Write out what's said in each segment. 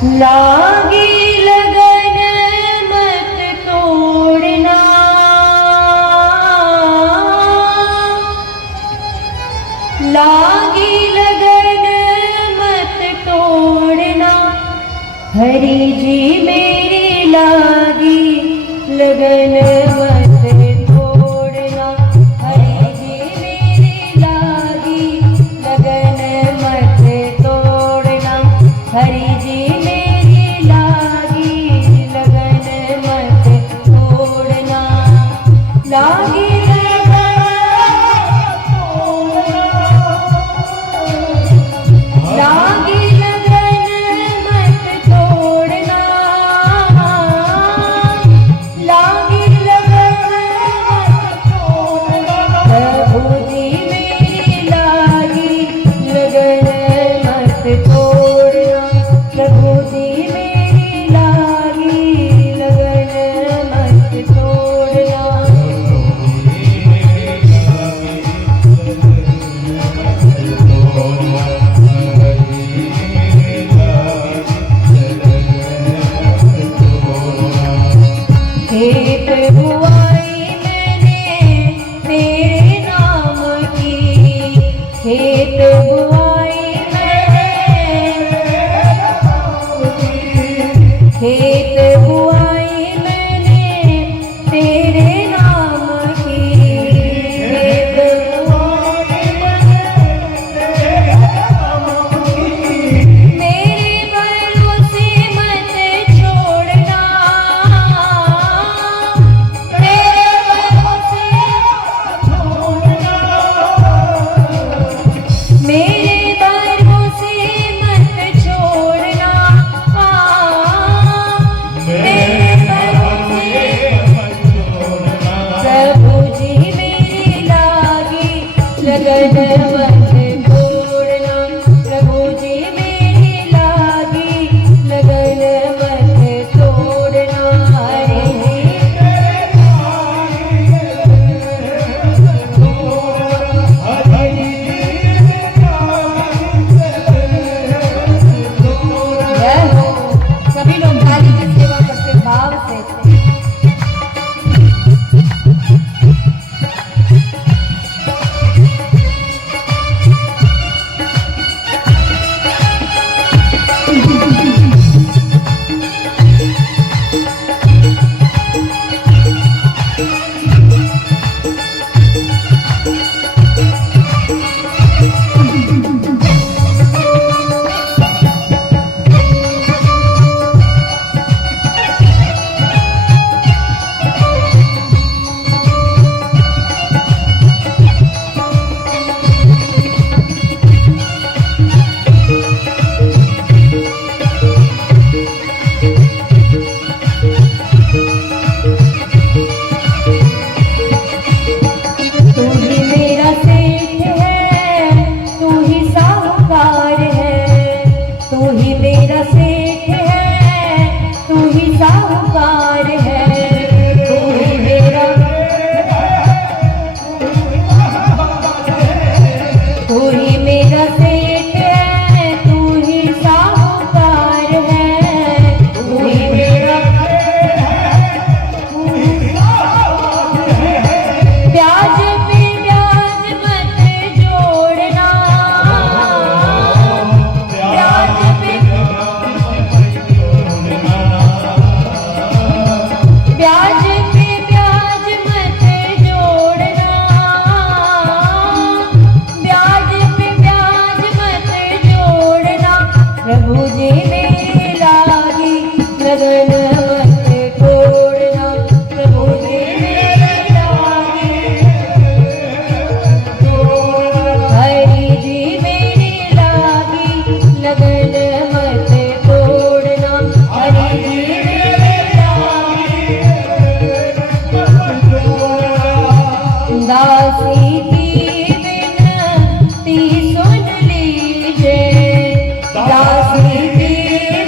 लागी लगन मत तोड़ना, लागी लगन मत तोड़ना, हरि जी मेरी लागी लगन मत तोड़ना, हरि जी मेरी लागी लगन मत तोड़ना, हरि जी मेरी लागी लगन मत तोड़ना, लागी लागी लगन मत तोड़ना, लागी लगन मत तोड़ना, प्रभु जी मेरी लागी लगन मत तोड़ना, प्रभु जी मेरी लागी लगन मत तोड़ना। खेत बुआई मैंने तेरे नाम की, खेत बुआई मैंने, खेत बुआई मैंने तेरे नाम की, खेत बुआई मैंने मेरे भरोसे मत छोड़ना, मेरे भरोसे मत छोड़ना, मेरे भरोसे मत छोड़ना, प्रभु जी मेरी लागी लगन मत तोड़ना, प्रभु जी मेरी लागी लगन मत तोड़ना, हरि सभी लोग थाली की सेवा करते भाव से। दासी की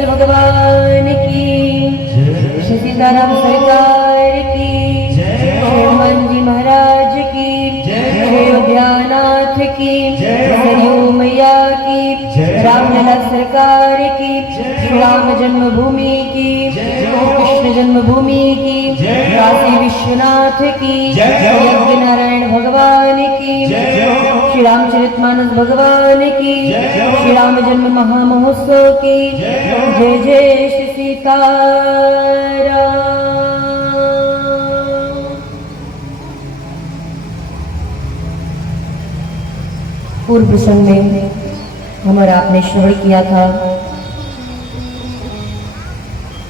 केसर भगवान की, श्री सीताराम सरकार की, हनुमान जी महाराज की, अयोध्यानाथ की, सरयू मैया की, रामलला सरकार की, राम जन्मभूमि की, कृष्ण जन्मभूमि की, काशी विश्वनाथ की, यज्ञ नारायण भगवान की, श्री रामचरितमानस भगवान की, श्री राम जन्म महामहोत्सव की, जय जय श्री सीताराम। पूर्व प्रसंग में हमारा आपने श्रवण किया था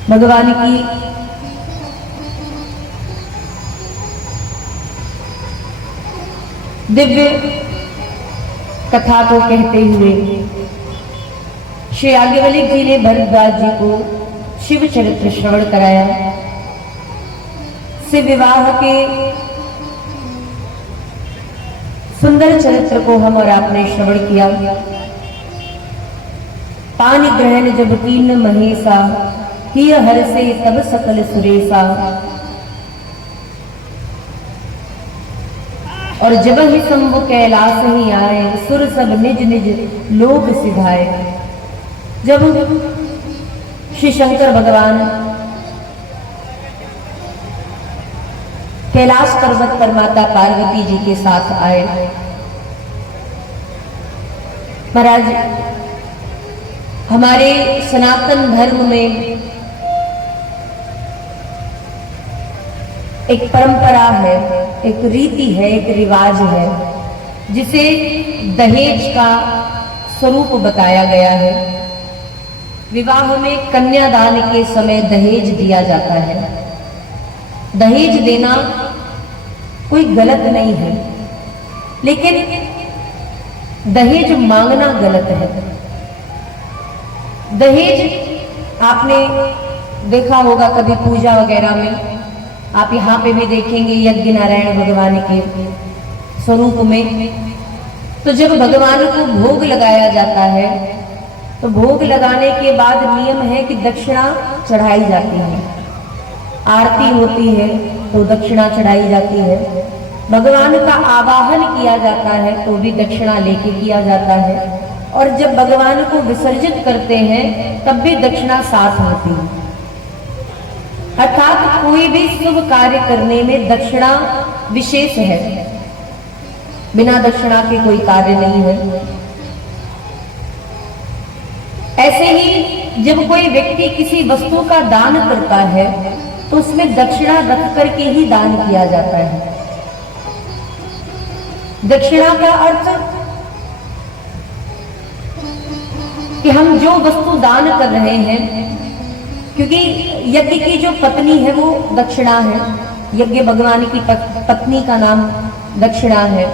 भगवान की दिव्य कथा को कहते हुए श्री याज्ञवल्क्य जी ने भरद्वाज जी को शिव चरित्र श्रवण कराया। शिव विवाह के सुंदर चरित्र को हम और आपने श्रवण किया। पानी ग्रहण जब कीन महेशा, किय हर से तब सकल सुरेशा। और जब ही शंभु कैलाश ही आए, सुर सब निज निज लोक सिधाए। जब श्री शंकर भगवान कैलाश पर्वत पर माता पार्वती जी के साथ आए, महाराज हमारे सनातन धर्म में एक परंपरा है, एक रीति है, एक रिवाज है, जिसे दहेज का स्वरूप बताया गया है। विवाह में कन्यादान के समय दहेज दिया जाता है। दहेज देना कोई गलत नहीं है, लेकिन दहेज मांगना गलत है। दहेज आपने देखा होगा कभी पूजा वगैरह में, आप यहाँ पे भी देखेंगे यज्ञ नारायण भगवान के स्वरूप में। तो जब भगवान को भोग लगाया जाता है तो भोग लगाने के बाद नियम है कि दक्षिणा चढ़ाई जाती है। आरती होती है तो दक्षिणा चढ़ाई जाती है। भगवान का आवाहन किया जाता है तो भी दक्षिणा लेके किया जाता है। और जब भगवान को विसर्जित करते हैं तब भी दक्षिणा साथ होती है। अर्थात कोई भी शुभ कार्य करने में दक्षिणा विशेष है, बिना दक्षिणा के कोई कार्य नहीं है। ऐसे ही जब कोई व्यक्ति किसी वस्तु का दान करता है तो उसमें दक्षिणा रख करके ही दान किया जाता है। दक्षिणा का अर्थ कि हम जो वस्तु दान कर रहे हैं, क्योंकि यज्ञ की जो पत्नी है वो दक्षिणा है। यज्ञ भगवान की पत्नी का नाम दक्षिणा है।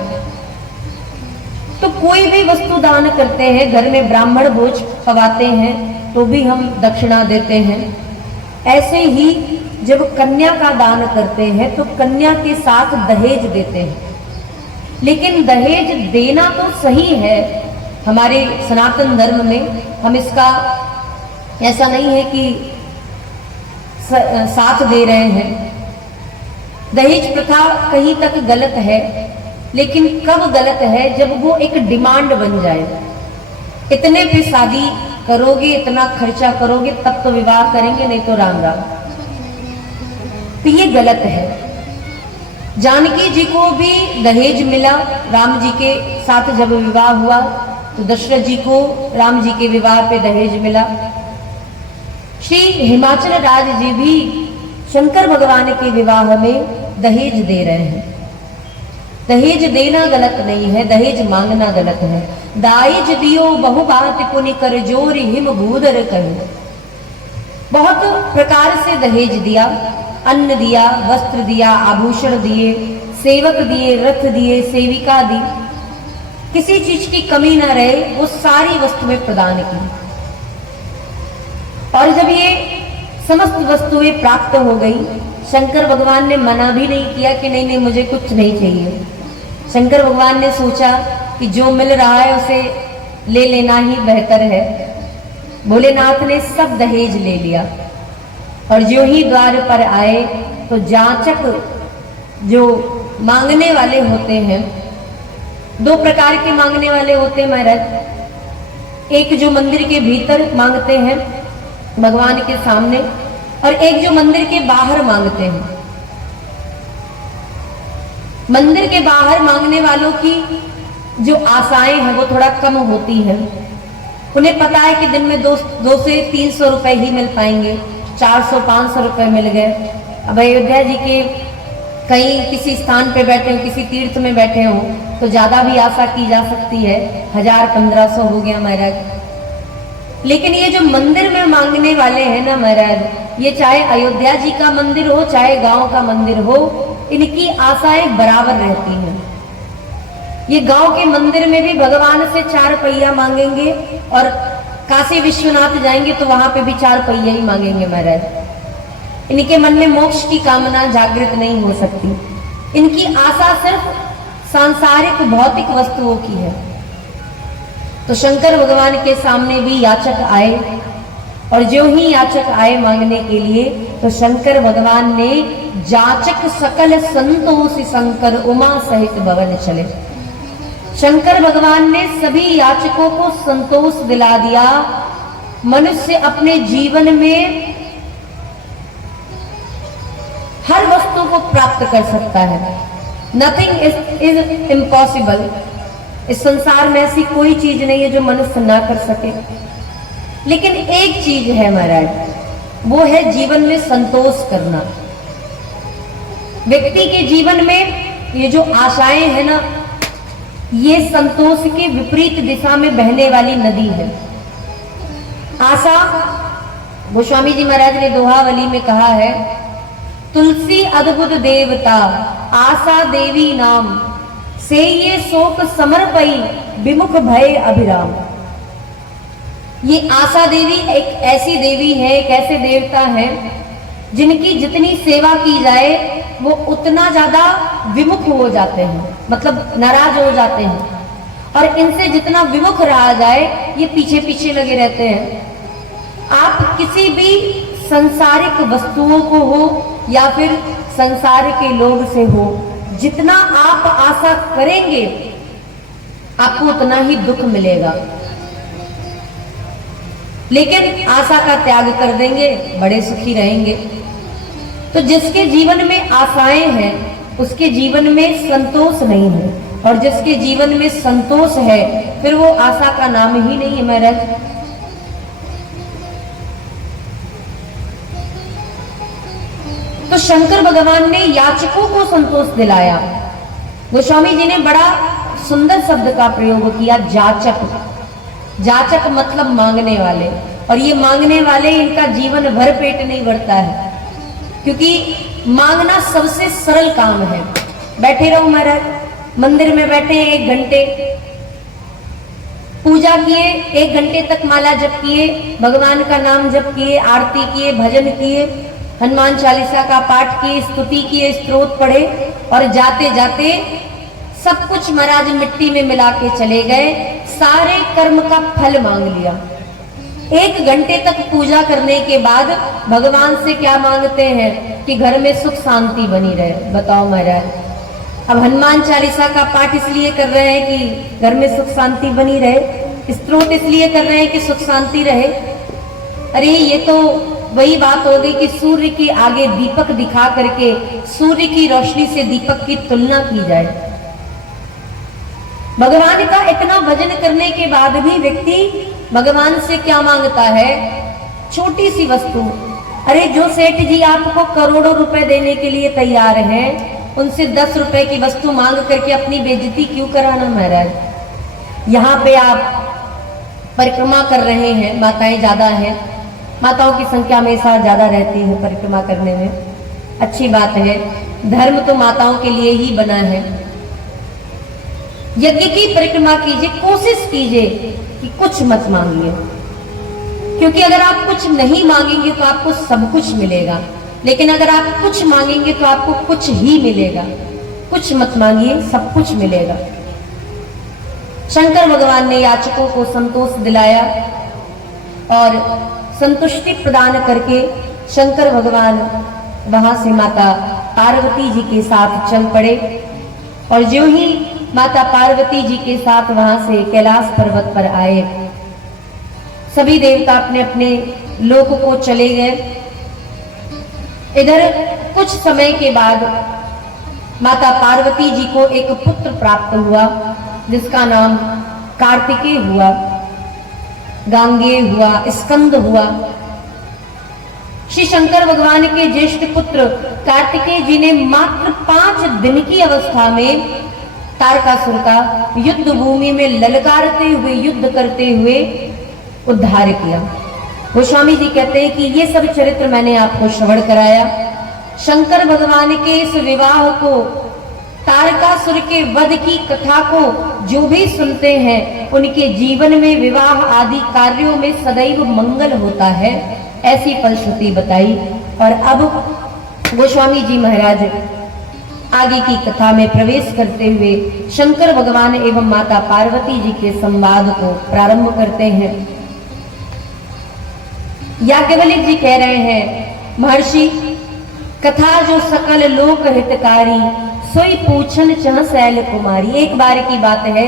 तो कोई भी वस्तु दान करते हैं, घर में ब्राह्मण भोज पवाते हैं तो भी हम दक्षिणा देते हैं। ऐसे ही जब कन्या का दान करते हैं तो कन्या के साथ दहेज देते हैं। लेकिन दहेज देना तो सही है, हमारे सनातन धर्म में हम इसका ऐसा नहीं है कि साथ दे रहे हैं। दहेज प्रथा कहीं तक गलत है, लेकिन कब गलत है जब वो एक डिमांड बन जाए। इतने पे शादी करोगे, इतना खर्चा करोगे तब तो विवाह करेंगे, नहीं तो राम राम। तो ये गलत है। जानकी जी को भी दहेज मिला। राम जी के साथ जब विवाह हुआ तो दशरथ जी को राम जी के विवाह पे दहेज मिला। श्री हिमाचल राज जी भी शंकर भगवान के विवाह में दहेज दे रहे हैं। दहेज देना गलत नहीं है, दहेज मांगना गलत है। दाइज दियो बहु बात पुनि कर जोर हिम भूदर कहे। बहुत प्रकार से दहेज दिया, अन्न दिया, वस्त्र दिया, आभूषण दिए, सेवक दिए, रथ दिए, सेविका दी, किसी चीज की कमी ना रहे, वो सारी वस्तुएं प्रदान की। और जब ये समस्त वस्तुएं प्राप्त हो गई, शंकर भगवान ने मना भी नहीं किया कि नहीं नहीं मुझे कुछ नहीं चाहिए। शंकर भगवान ने सोचा कि जो मिल रहा है उसे ले लेना ही बेहतर है। भोलेनाथ ने सब दहेज ले लिया और जो ही द्वार पर आए तो जाचक जो मांगने वाले होते हैं, दो प्रकार के मांगने वाले होते हैं महाराज। एक जो मंदिर के भीतर मांगते हैं भगवान के सामने, और एक जो मंदिर के बाहर मांगते हैं। मंदिर के बाहर मांगने वालों की जो आशाएं हैं वो थोड़ा कम होती हैं। उन्हें पता है कि दिन में 200 से 300 रुपए ही मिल पाएंगे, 400-500 रुपए मिल गए। अब अयोध्या जी के कहीं किसी स्थान पे बैठे हो, किसी तीर्थ में बैठे हो तो ज्यादा भी आशा की जा सकती है, 1000-1500 हो गया महाराज। लेकिन ये जो मंदिर में मांगने वाले हैं ना महाराज, ये चाहे अयोध्या जी का मंदिर हो चाहे गांव का मंदिर हो, इनकी आशाएं बराबर रहती हैं। ये गांव के मंदिर में भी भगवान से 4 पहिया मांगेंगे और काशी विश्वनाथ जाएंगे तो वहां पे भी 4 पहिया ही मांगेंगे महाराज। इनके मन में मोक्ष की कामना जागृत नहीं हो सकती। इनकी आशा सिर्फ सांसारिक भौतिक वस्तुओं की है। तो शंकर भगवान के सामने भी याचक आए और जो ही याचक आए मांगने के लिए तो शंकर भगवान ने जाचक सकल संतोष शंकर उमा सहित भवन चले। शंकर भगवान ने सभी याचकों को संतोष दिला दिया। मनुष्य अपने जीवन में हर वस्तु को प्राप्त कर सकता है। Nothing is impossible. इस संसार में ऐसी कोई चीज नहीं है जो मनुष्य ना कर सके। लेकिन एक चीज है महाराज, वो है जीवन में संतोष करना। व्यक्ति के जीवन में ये जो आशाएं है ना, ये संतोष के विपरीत दिशा में बहने वाली नदी है। आशा, गोस्वामी जी महाराज ने दोहावली में कहा है, तुलसी अद्भुत देवता आशा देवी नाम, से ये शोक समर्पई विमुख भय अभिराम। ये आशा देवी एक ऐसी देवी है, एक ऐसे देवता है जिनकी जितनी सेवा की जाए वो उतना ज्यादा विमुख हो जाते हैं, मतलब नाराज हो जाते हैं। और इनसे जितना विमुख रहा जाए ये पीछे पीछे लगे रहते हैं। आप किसी भी संसारिक वस्तुओं को हो या फिर संसार के लोग से हो, जितना आप आशा करेंगे आपको उतना ही दुख मिलेगा। लेकिन आशा का त्याग कर देंगे, बड़े सुखी रहेंगे। तो जिसके जीवन में आशाएं हैं उसके जीवन में संतोष नहीं है, और जिसके जीवन में संतोष है फिर वो आशा का नाम ही नहीं है महाराज। तो शंकर भगवान ने याचकों को संतोष दिलाया। गोस्वामी जी ने बड़ा सुंदर शब्द का प्रयोग किया, जाचक। जाचक मतलब मांगने वाले, और ये मांगने वाले इनका जीवन भर पेट नहीं भरता है, क्योंकि मांगना सबसे सरल काम है। बैठे रहो महाराज, मंदिर में बैठे 1 घंटे पूजा किए, 1 घंटे तक माला जप किए, भगवान का नाम जप किए, आरती किए, भजन किए, हनुमान चालीसा का पाठ किए, स्तुति किए, स्तोत्र पढ़े, और जाते जाते सब कुछ महाराज मिट्टी में मिला के चले गए। सारे कर्म का फल मांग लिया। 1 घंटे तक पूजा करने के बाद भगवान से क्या मांगते हैं कि घर में सुख शांति बनी रहे। बताओ महाराज, अब हनुमान चालीसा का पाठ इसलिए कर रहे हैं कि घर में सुख शांति बनी रहे, स्तोत्र इसलिए कर रहे हैं कि सुख शांति रहे। अरे ये तो वही बात हो गई कि सूर्य के आगे दीपक दिखा करके सूर्य की रोशनी से दीपक की तुलना की जाए। भगवान का इतना भजन करने के बाद भी व्यक्ति भगवान से क्या मांगता है? छोटी सी वस्तु। अरे जो सेठ जी आपको करोड़ों रुपए देने के लिए तैयार हैं, उनसे 10 रुपए की वस्तु मांग करके अपनी बेइज्जती क्यों कराना महाराज? यहाँ पे आप परिक्रमा कर रहे हैं, माताएं ज्यादा हैं, माताओं की संख्या हमेशा ज्यादा रहती है परिक्रमा करने में, अच्छी बात है। धर्म तो माताओं के लिए ही बना है। यज्ञ की परिक्रमा कीजिए, कोशिश कीजिए कि कुछ मत मांगिए, क्योंकि अगर आप कुछ नहीं मांगेंगे तो आपको सब कुछ मिलेगा, लेकिन अगर आप कुछ मांगेंगे तो आपको कुछ ही मिलेगा। कुछ मत मांगिए, सब कुछ मिलेगा। शंकर भगवान ने याचकों को संतोष दिलाया। और संतुष्टि प्रदान करके शंकर भगवान वहां से माता पार्वती जी के साथ चल पड़े। और जो ही माता पार्वती जी के साथ वहां से कैलाश पर्वत पर आए, सभी देवता अपने अपने लोक को चले गए। इधर कुछ समय के बाद माता पार्वती जी को एक पुत्र प्राप्त हुआ जिसका नाम कार्तिकेय हुआ, गांगेय हुआ, स्कंद हुआ। श्री शंकर भगवान के ज्येष्ठ पुत्र कार्तिकेय जी ने मात्र 5 दिन की अवस्था में तारकासुर का युद्ध भूमि में ललकारते हुए, युद्ध करते हुए उद्धार किया। गोस्वामी जी कहते हैं कि ये सब चरित्र मैंने आपको श्रवण कराया। शंकर भगवान के इस विवाह को, तारकासुर के वध की कथा को जो भी सुनते हैं उनके जीवन में विवाह आदि कार्यों में सदैव मंगल होता है, ऐसी फलश्रुति बताई। और अब गोस्वामी जी महाराज आगे की कथा में प्रवेश करते हुए शंकर भगवान एवं माता पार्वती जी के संवाद को प्रारंभ करते हैं। याज्ञवल्क्य जी कह रहे हैं, महर्षि कथा जो सकल लोक हितकारी, सोई पूछन चह शैल कुमारी। एक बार की बात है,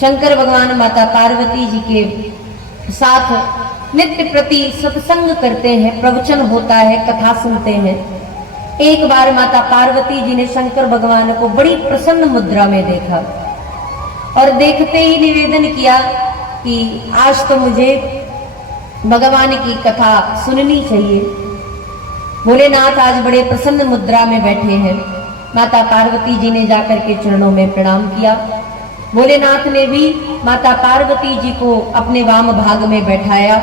शंकर भगवान माता पार्वती जी के साथ नित्य प्रति सत्संग करते हैं, प्रवचन होता है, कथा सुनते हैं। एक बार माता पार्वती जी ने शंकर भगवान को बड़ी प्रसन्न मुद्रा में देखा और देखते ही निवेदन किया कि आज तो मुझे भगवान की कथा सुननी चाहिए। भोलेनाथ आज बड़े प्रसन्न मुद्रा में बैठे हैं। माता पार्वती जी ने जाकर के चरणों में प्रणाम किया। भोलेनाथ ने भी माता पार्वती जी को अपने वाम भाग में बैठाया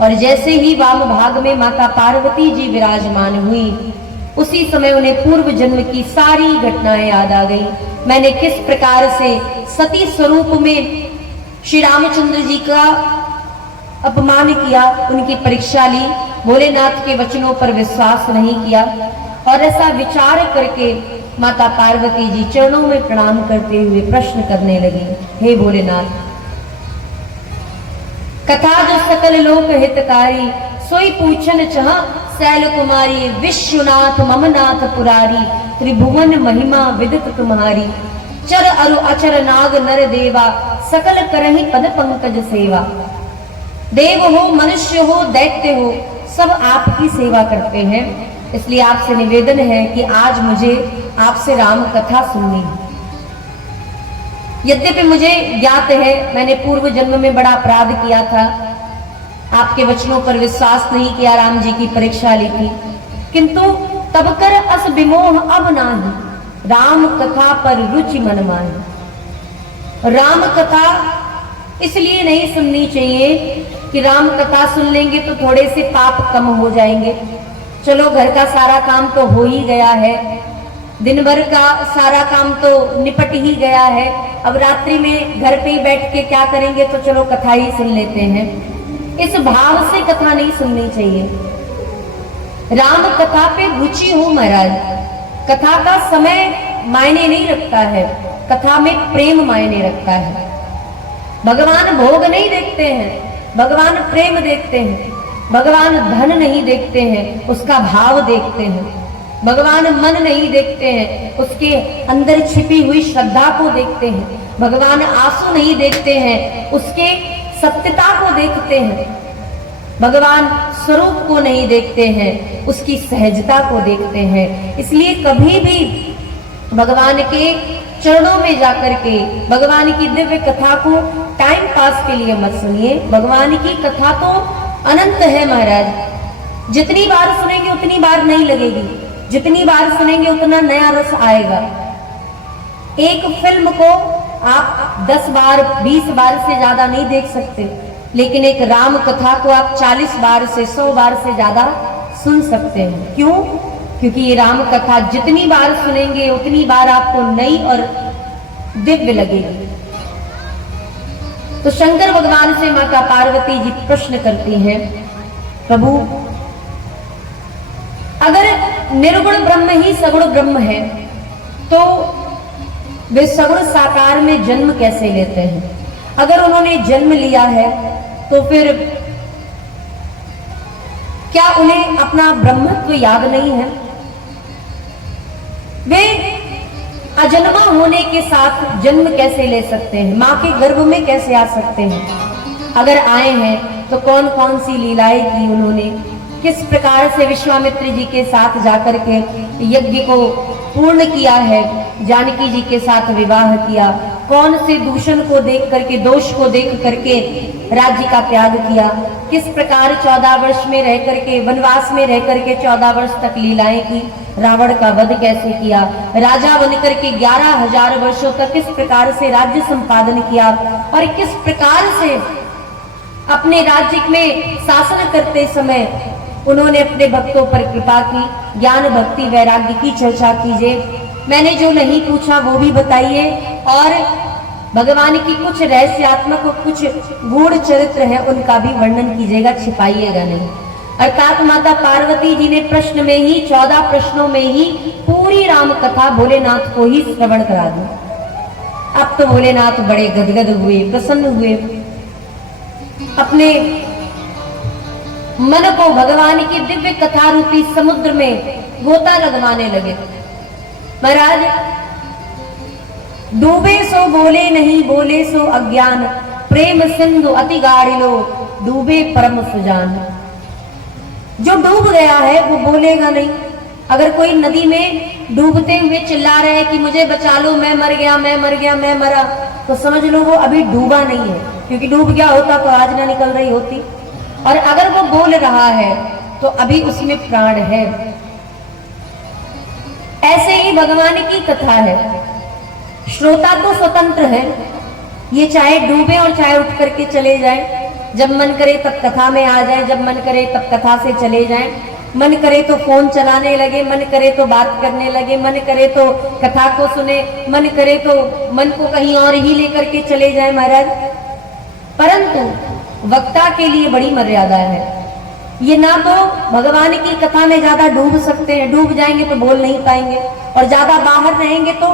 और जैसे ही वाम भाग में माता पार्वती जी विराजमान हुई, उसी समय उन्हें पूर्व जन्म की सारी घटनाएं याद आ गई। मैंने किस प्रकार से सती स्वरूप में श्री रामचंद्र जी का अपमान किया, उनकी परीक्षा ली, भोलेनाथ के वचनों पर विश्वास नहीं किया। और ऐसा विचार करके माता पार्वती जी चरणों में प्रणाम करते हुए प्रश्न करने लगी, हे भोलेनाथ, कथा जो सकल लोक हितकारी, सोई पूछन चह शैल कुमारी, विश्वनाथ ममनाथ पुरारी, त्रिभुवन महिमा विदित तुम्हारी, चर अरु अचर नाग नर देवा, सकल करहि पद पंकज सेवा। देव हो मनुष्य हो दैत्य हो, सब आपकी सेवा करते हैं, इसलिए आपसे निवेदन है कि आज मुझे आपसे राम कथा सुननी है। यद्यपि मुझे ज्ञात है मैंने पूर्व जन्म में बड़ा अपराध किया था, आपके वचनों पर विश्वास नहीं किया, राम जी की परीक्षा ली थी, किंतु तब कर अस विमोह अब नाही, राम कथा पर रुचि मन माही। राम कथा इसलिए नहीं सुननी चाहिए कि राम कथा सुन लेंगे तो थोड़े से पाप कम हो जाएंगे। चलो घर का सारा काम तो हो ही गया है, दिन भर का सारा काम तो निपट ही गया है, अब रात्रि में घर पे ही बैठ के क्या करेंगे, तो चलो कथा ही सुन लेते हैं। इस भाव से कथा नहीं सुननी चाहिए। राम कथा पे रुचि हो महाराज। कथा का समय मायने नहीं रखता है, कथा में प्रेम मायने रखता है। भगवान भोग नहीं देखते हैं, भगवान प्रेम देखते हैं। भगवान धन नहीं देखते हैं, उसका भाव देखते हैं। भगवान मन नहीं देखते हैं, उसके अंदर छिपी हुई श्रद्धा को देखते हैं। भगवान आंसू नहीं देखते हैं, उसके सत्यता को देखते हैं। भगवान स्वरूप को नहीं देखते हैं, उसकी सहजता को देखते हैं। इसलिए कभी भी भगवान के चरणों में जाकर के भगवान की दिव्य कथा को टाइम पास के लिए मत सुनिए। भगवान की कथा तो अनंत है महाराज, जितनी बार सुनेंगे उतनी बार नहीं लगेगी, जितनी बार सुनेंगे उतना नया रस आएगा। एक फिल्म को आप 10 बार 20 बार से ज्यादा नहीं देख सकते, लेकिन एक राम कथा को आप 40 बार से 100 बार से ज्यादा सुन सकते हैं। क्यों? क्योंकि ये राम कथा जितनी बार सुनेंगे उतनी बार आपको नई और दिव्य लगेगी। तो शंकर भगवान से माता पार्वती जी प्रश्न करती हैं, प्रभु अगर निर्गुण ब्रह्म ही सगुण ब्रह्म है तो वे सगुण साकार में जन्म कैसे लेते हैं? अगर उन्होंने जन्म लिया है तो फिर क्या उन्हें अपना ब्रह्मत्व याद नहीं है? वे अजन्मा होने के साथ जन्म कैसे ले सकते हैं? मां के गर्भ में कैसे आ सकते हैं? अगर आए हैं तो कौन कौन सी लीलाएं की उन्होंने, किस प्रकार से विश्वामित्र जी के साथ जाकर के यज्ञ को पूर्ण किया है, जानकी जी के साथ विवाह किया, कौन से दूषण को देख करके, दोष को देख करके राज्य का त्याग किया, किस प्रकार 14 वर्ष में रह करके, वनवास में रह करके 14 वर्ष तक लीलाएं की, रावण का वध कैसे किया, राजा बनकर के 11,000 वर्षों तक किस प्रकार से राज्य संपादन किया और किस प्रकार से अपने राज्य में शासन करते समय उन्होंने अपने भक्तों पर कृपा की। ज्ञान भक्ति वैराग्य की चर्चा कीजिए। मैंने जो नहीं पूछा वो भी बताइए और भगवान की कुछ रहस्यात्मक और कुछ गूढ़ चरित्र है उनका भी वर्णन कीजिएगा, छिपाइएगा नहीं। अर्थात माता पार्वती जी ने प्रश्न में ही 14 प्रश्नों में ही पूरी राम कथा भोलेनाथ को ही श्रवण करा दी। अब तो भोलेनाथ बड़े गदगद हुए, प्रसन्न हुए, अपने मन को भगवान की दिव्य कथा रूपी समुद्र में गोता लगवाने लगे। महाराज, डूबे सो बोले नहीं, बोले सो अज्ञान, प्रेम सिंधु अति गाढ़िलो, डूबे परम सुजान। जो डूब गया है वो बोलेगा नहीं। अगर कोई नदी में डूबते हुए चिल्ला रहे हैं कि मुझे बचा लो, मैं मर गया, मैं मर गया, मैं मरा, तो समझ लो वो अभी डूबा नहीं है, क्योंकि डूब गया होता तो आज ना निकल रही होती। और अगर वो बोल रहा है तो अभी उसमें प्राण है। ऐसे ही भगवान की कथा है। श्रोता तो स्वतंत्र है, ये चाहे डूबे और चाहे उठ करके चले जाए, जब मन करे तब कथा में आ जाए, जब मन करे तब कथा से चले जाए, मन करे तो फोन चलाने लगे, मन करे तो बात करने लगे, मन करे तो कथा को सुने, मन करे तो मन को कहीं और ही लेकर के चले जाए महाराज। परंतु वक्ता के लिए बड़ी मर्यादा है। ये ना तो भगवान की कथा में ज्यादा डूब सकते हैं, डूब जाएंगे तो बोल नहीं पाएंगे, और ज्यादा बाहर रहेंगे तो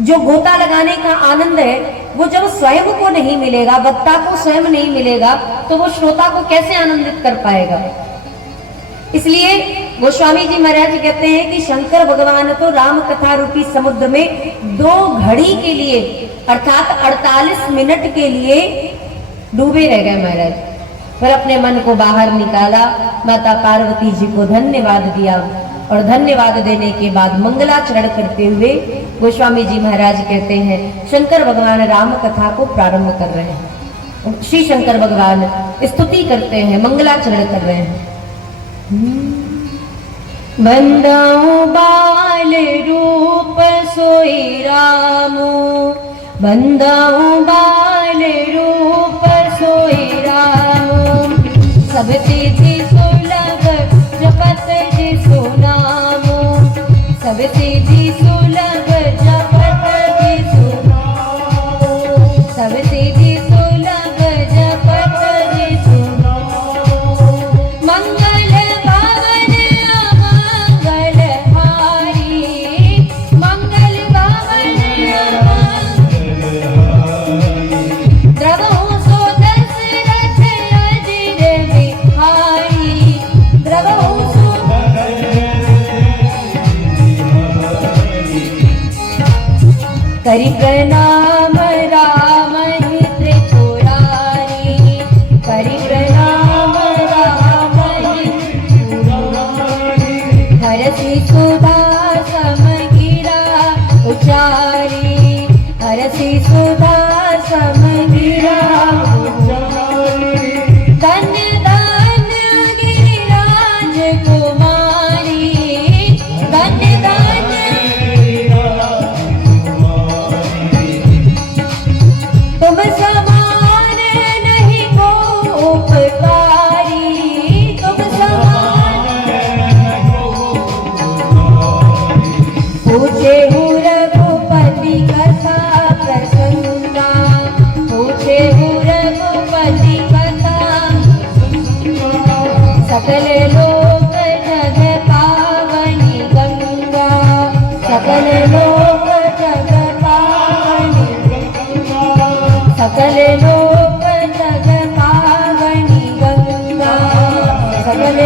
जो गोता लगाने का आनंद है वो जब स्वयं को नहीं मिलेगा, वक्ता को स्वयं नहीं मिलेगा, तो वो श्रोता को कैसे आनंदित कर पाएगा। इसलिए गोस्वामी जी महाराज कहते हैं कि शंकर भगवान तो राम कथा रूपी समुद्र में 2 घड़ी के लिए अर्थात 48 मिनट के लिए डूबे रह गए महाराज। फिर अपने मन को बाहर निकाला, माता पार्वती जी को धन्यवाद दिया और धन्यवाद देने के बाद मंगलाचरण करते हुए गोस्वामी जी महाराज कहते हैं शंकर भगवान राम कथा को प्रारंभ कर रहे हैं। श्री शंकर भगवान स्तुति करते हैं, मंगलाचरण कर रहे हैं। बंदाओ बाल रूप सोई रामो, बंदाओ बाल रूप सोई रामो, सब सिद्धि सुलभ जपत जिसो नामो, सब सिद्धि सुलभ जपत जिसो नामो, सब सिद्धि सुलभ जपत जिसो नामो, मंगल भवन अमंगल हारी, मंगल भवन अमंगल हारी, द्रवहु सो दशरथ अजिर बिहारी, द्रवहु सो करि प्रणाम राम त्रिपुरारी, करि प्रणाम राम त्रिपुरारी, हरसि सुधा समगिरा उचारी, हरसि सुधा समगिरा उचारी, धन्य धन्य गिरिराज कुमारी, धन्य धन्य तुम समान नहीं को उपकारी, तुम समान पूछे हूँ रघुपति कथा प्रसंगा, पूछे हूँ रघुपति कथा, सकल लोक जग पावनी गंगा, सकल लोक जग पावनी, सकल लोक जग पावनी गंगा, सकल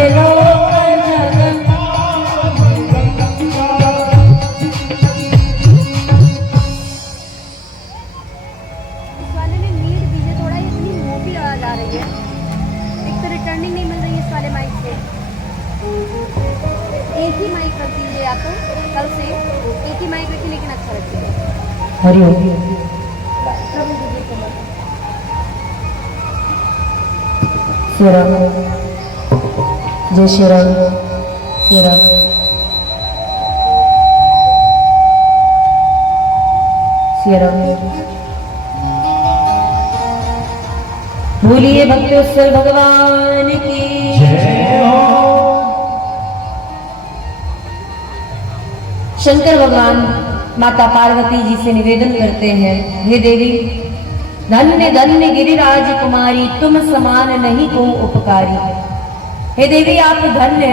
हरिओम। श्री राम, जय श्री राम, श्री राम। श्री राम। बोलिए भक्तवत्सल भगवान की जय हो। शंकर भगवान माता पार्वती जी से निवेदन करते हैं, हे देवी, धन्य धन्य गिरिराज कुमारी, तुम समान नहीं को उपकारी। हे देवी, आप धन्य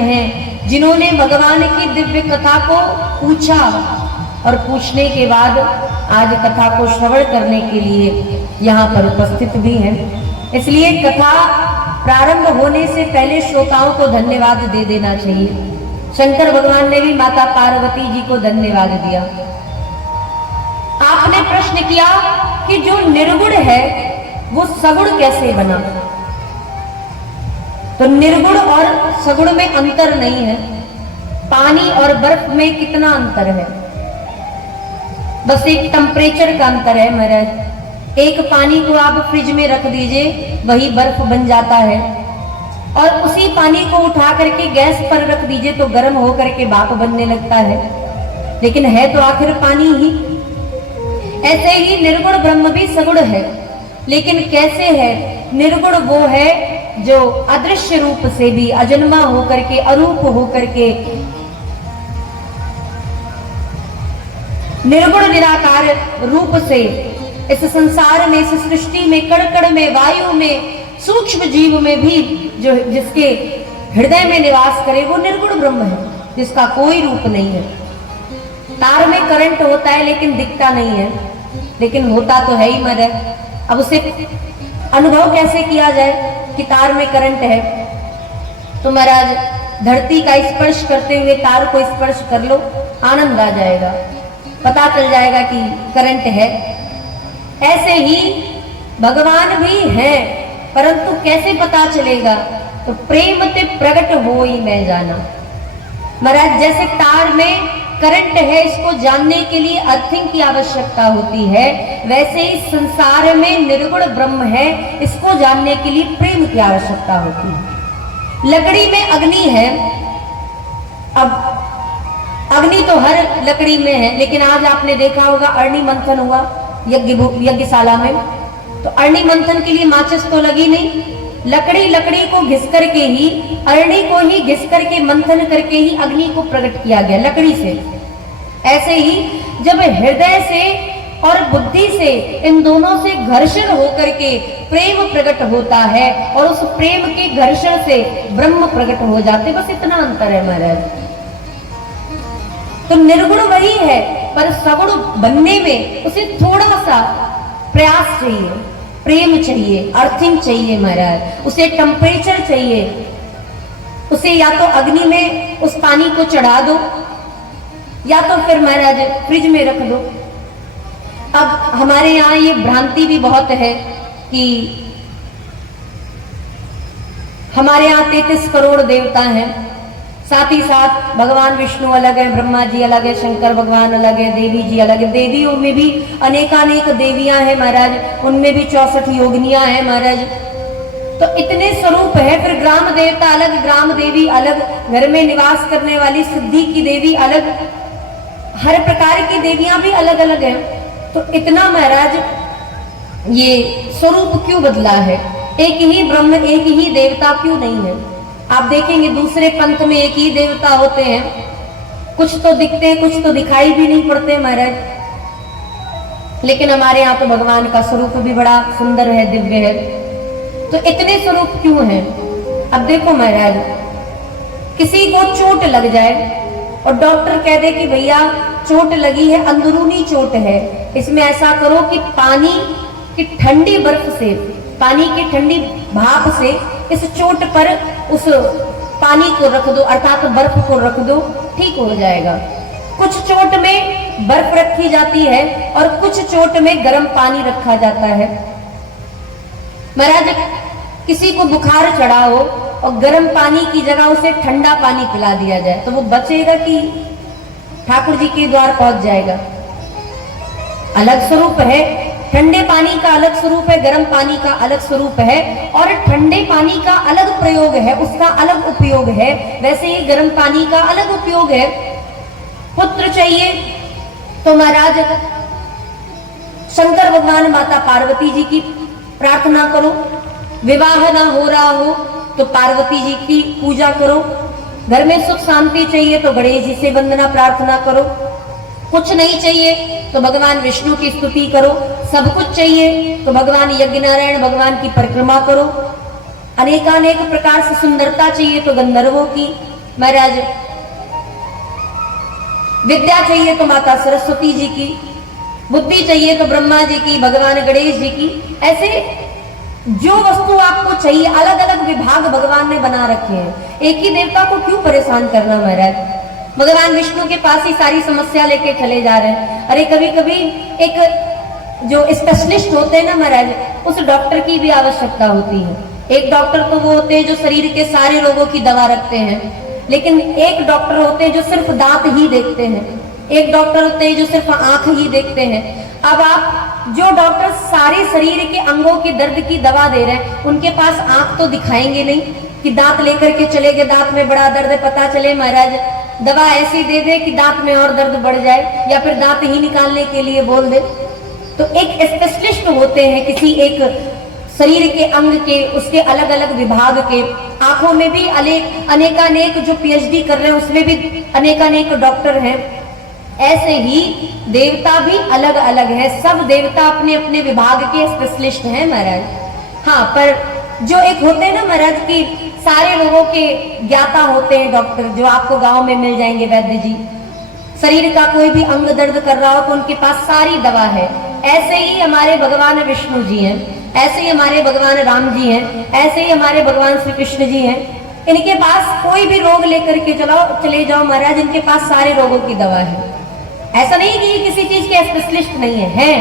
हैं जिन्होंने भगवान की दिव्य कथा को पूछा और पूछने के बाद आज कथा को श्रवण करने के लिए यहाँ पर उपस्थित भी हैं। इसलिए कथा प्रारंभ होने से पहले श्रोताओं को धन्यवाद दे देना चाहिए। शंकर भगवान ने भी माता पार्वती जी को धन्यवाद दिया। आपने प्रश्न किया कि जो निर्गुण है वो सगुण कैसे बना। तो निर्गुण और सगुण में अंतर नहीं है। पानी और बर्फ में कितना अंतर है? बस एक टेम्परेचर का अंतर है महाराज। एक पानी को आप फ्रिज में रख दीजिए, वही बर्फ बन जाता है, और उसी पानी को उठा करके गैस पर रख दीजिए तो गर्म होकर के भाप बनने लगता है, लेकिन है तो आखिर पानी ही। ऐसे ही निर्गुण ब्रह्म भी सगुण है, लेकिन कैसे है? निर्गुण वो है जो अदृश्य रूप से भी अजन्मा होकर के, अरूप होकर के, निर्गुण निराकार रूप से इस संसार में, इस सृष्टि में, कण कण में, वायु में, सूक्ष्म जीव में भी जो जिसके हृदय में निवास करे वो निर्गुण ब्रह्म है, जिसका कोई रूप नहीं है। तार में करंट होता है लेकिन दिखता नहीं है, लेकिन होता तो है ही महाराज। अब उसे अनुभव कैसे किया जाए कि तार में करंट है? तो महाराज धरती का स्पर्श करते हुए तार को स्पर्श कर लो, आनंद आ जाएगा, पता चल जाएगा कि करंट है। ऐसे ही भगवान भी है, परंतु कैसे पता चलेगा? तो प्रेम ते प्रकट हो ही मैं जाना। महाराज जैसे तार में करंट है, इसको जानने के लिए अर्थिंग की आवश्यकता होती है, वैसे ही संसार में निर्गुण ब्रह्म है, इसको जानने के लिए प्रेम की आवश्यकता होती है। लकड़ी में अग्नि है, अब अग्नि तो हर लकड़ी में है, लेकिन आज आपने देखा होगा अग्नि मंथन हुआ यज्ञशाला में, तो अग्नि मंथन के लिए माचिस तो लगी नहीं, लकड़ी को घिस करके ही, अग्नि को ही घिस करके, मंथन करके ही अग्नि को प्रकट किया गया लकड़ी से। ऐसे ही जब हृदय से और बुद्धि से, इन दोनों से घर्षण होकर के प्रेम प्रकट होता है, और उस प्रेम के घर्षण से ब्रह्म प्रकट हो जाते, बस इतना अंतर है महाराज। तो निर्गुण वही है, पर सगुण बनने में उसे थोड़ा सा प्रयास चाहिए, प्रेम चाहिए, अर्थिंग चाहिए महाराज, उसे टेम्परेचर चाहिए। उसे या तो अग्नि में उस पानी को चढ़ा दो, या तो फिर महाराज फ्रिज में रख दो। अब हमारे यहाँ ये भ्रांति भी बहुत है कि हमारे यहाँ 33 करोड़ देवता हैं, साथ ही साथ भगवान विष्णु अलग है, ब्रह्मा जी अलग है, शंकर भगवान अलग है, देवी जी अलग है। देवियों में भी अनेकानेक देवियां हैं महाराज, उनमें भी 64 योगिनियां हैं महाराज। तो इतने स्वरूप है, फिर ग्राम देवता अलग, ग्राम देवी अलग, घर में निवास करने वाली सिद्धि की देवी अलग, हर प्रकार की देवियां भी अलग अलग हैं। तो इतना महाराज ये स्वरूप क्यों बदला है? एक ही ब्रह्म, एक ही देवता क्यों नहीं है? आप देखेंगे दूसरे पंथ में एक ही देवता होते हैं, कुछ तो दिखते हैं, कुछ तो दिखाई भी नहीं पड़ते महाराज। लेकिन हमारे यहाँ तो भगवान का स्वरूप भी बड़ा सुंदर है, दिव्य है। तो इतने स्वरूप क्यों हैं? अब देखो महाराज, किसी को चोट लग जाए और डॉक्टर कह दे कि भैया चोट लगी है, अंदरूनी चोट है, इसमें ऐसा करो कि पानी की ठंडी बर्फ से, पानी की ठंडी भाप से इस चोट पर उस पानी को रख दो, अर्थात बर्फ को रख दो, ठीक हो जाएगा। कुछ चोट में बर्फ रखी जाती है और कुछ चोट में गर्म पानी रखा जाता है। महाराज किसी को बुखार चढ़ा हो और गर्म पानी की जगह उसे ठंडा पानी पिला दिया जाए, तो वो बचेगा कि ठाकुर जी के द्वार पहुंच जाएगा? अलग स्वरूप है, ठंडे पानी का अलग स्वरूप है, गर्म पानी का अलग स्वरूप है, और ठंडे पानी का अलग प्रयोग है, उसका अलग उपयोग है, वैसे ही गर्म पानी का अलग उपयोग है। पुत्र चाहिए तो महाराज शंकर भगवान माता पार्वती जी की प्रार्थना करो, विवाह ना हो रहा हो तो पार्वती जी की पूजा करो, घर में सुख शांति चाहिए तो गणेश जी से वंदना प्रार्थना करो, कुछ नहीं चाहिए तो भगवान विष्णु की स्तुति करो, सब कुछ चाहिए तो भगवान यज्ञ नारायण भगवान की परिक्रमा करो, अनेकानेक प्रकार से सुंदरता चाहिए तो गंधर्वों की, महाराज विद्या चाहिए तो माता सरस्वती जी की, बुद्धि चाहिए तो ब्रह्मा जी की, भगवान गणेश जी की। ऐसे जो वस्तु आपको चाहिए अलग अलग विभाग भगवान ने बना रखे हैं। एक ही देवता को क्यों परेशान करना महाराज? भगवान विष्णु के पास ही सारी समस्या लेके चले जा रहे हैं। अरे कभी कभी एक जो स्पेशलिस्ट होते हैं ना महाराज, उस डॉक्टर की भी आवश्यकता होती है। एक डॉक्टर तो वो होते हैं जो शरीर के सारे रोगों की दवा रखते हैं, लेकिन एक डॉक्टर होते हैं जो सिर्फ दांत ही देखते हैं, एक डॉक्टर होते हैं जो सिर्फ आंख ही देखते हैं। अब आप जो डॉक्टर सारे शरीर के अंगों के दर्द की दवा दे रहे हैं, उनके पास आंख तो दिखाएंगे नहीं कि दांत लेकर के चले गए, दांत में बड़ा दर्द है, पता चले महाराज दवा ऐसी दे दे कि दांत में और दर्द बढ़ जाए, या फिर दांत ही निकालने के लिए बोल दे। तो एक स्पेशलिस्ट होते हैं किसी एक शरीर के अंग के, उसके अलग अलग विभाग के। आंखों में भी अनेकानेक जो पीएचडी कर रहे हैं उसमें भी अनेकानेक डॉक्टर हैं। ऐसे ही देवता भी अलग अलग है, सब देवता अपने अपने विभाग के स्पेशलिस्ट हैं महाराज। हाँ, पर जो एक होते हैं ना महाराज की सारे लोगों के ज्ञाता होते हैं डॉक्टर, जो आपको गांव में मिल जाएंगे वैद्य जी। शरीर का कोई भी अंग दर्द कर रहा हो तो उनके पास सारी दवा है। ऐसे ही हमारे भगवान विष्णु जी हैं, ऐसे ही हमारे भगवान राम जी हैं, ऐसे ही हमारे भगवान श्री कृष्ण जी हैं। इनके पास कोई भी रोग लेकर के चले जाओ महाराज, इनके पास सारे रोगों की दवा है। ऐसा नहीं कि ये किसी चीज के स्पेशलिस्ट नहीं है,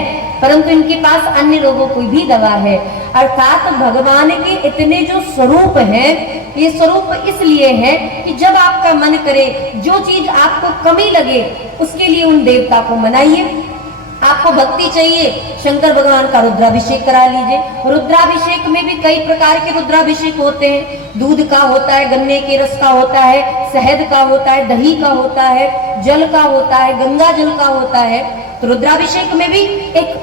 परंतु इनके पास अन्य रोगों की भी दवा है। अर्थात भगवान के इतने जो स्वरूप हैं, ये स्वरूप इसलिए है कि जब आपका मन करे, जो चीज आपको कमी लगे, उसके लिए उन देवता को मनाइए। आपको भक्ति चाहिए, शंकर भगवान का रुद्राभिषेक करा लीजिए। रुद्राभिषेक में भी कई प्रकार के रुद्राभिषेक होते हैं। दूध का होता है, गन्ने के रस का होता है, शहद का होता है, दही का होता है, जल का होता है, गंगा जल का होता है। तो रुद्राभिषेक में भी एक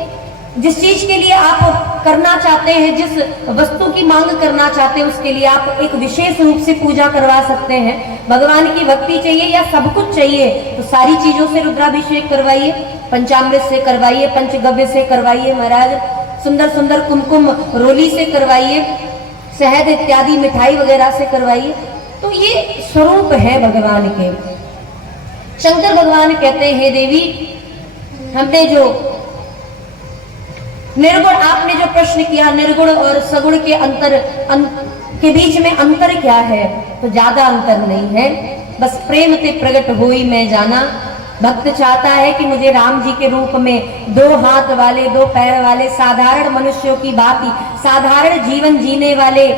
जिस चीज के लिए आप करना चाहते हैं, जिस वस्तु की मांग करना चाहते हैं, उसके लिए आप एक विशेष रूप से पूजा करवा सकते हैं। भगवान की भक्ति चाहिए या सब कुछ चाहिए तो सारी चीजों से रुद्राभिषेक करवाइए, पंचामृत से करवाइए, पंचगव्य से करवाइए महाराज, सुंदर सुंदर कुमकुम रोली से करवाइए, शहद इत्यादि मिठाई वगैरह से करवाइए। तो ये स्वरूप है भगवान के। शंकर भगवान कहते हैं, देवी हमने जो निर्गुण, आपने जो प्रश्न किया निर्गुण और सगुण के के बीच में अंतर क्या है, तो ज्यादा अंतर नहीं है, बस प्रेम ते प्रकट हुई मैं जाना। भक्त चाहता है कि मुझे राम जी के रूप में 2 हाथ वाले, 2 पैर वाले, साधारण मनुष्यों की भांति साधारण जीवन जीने वाले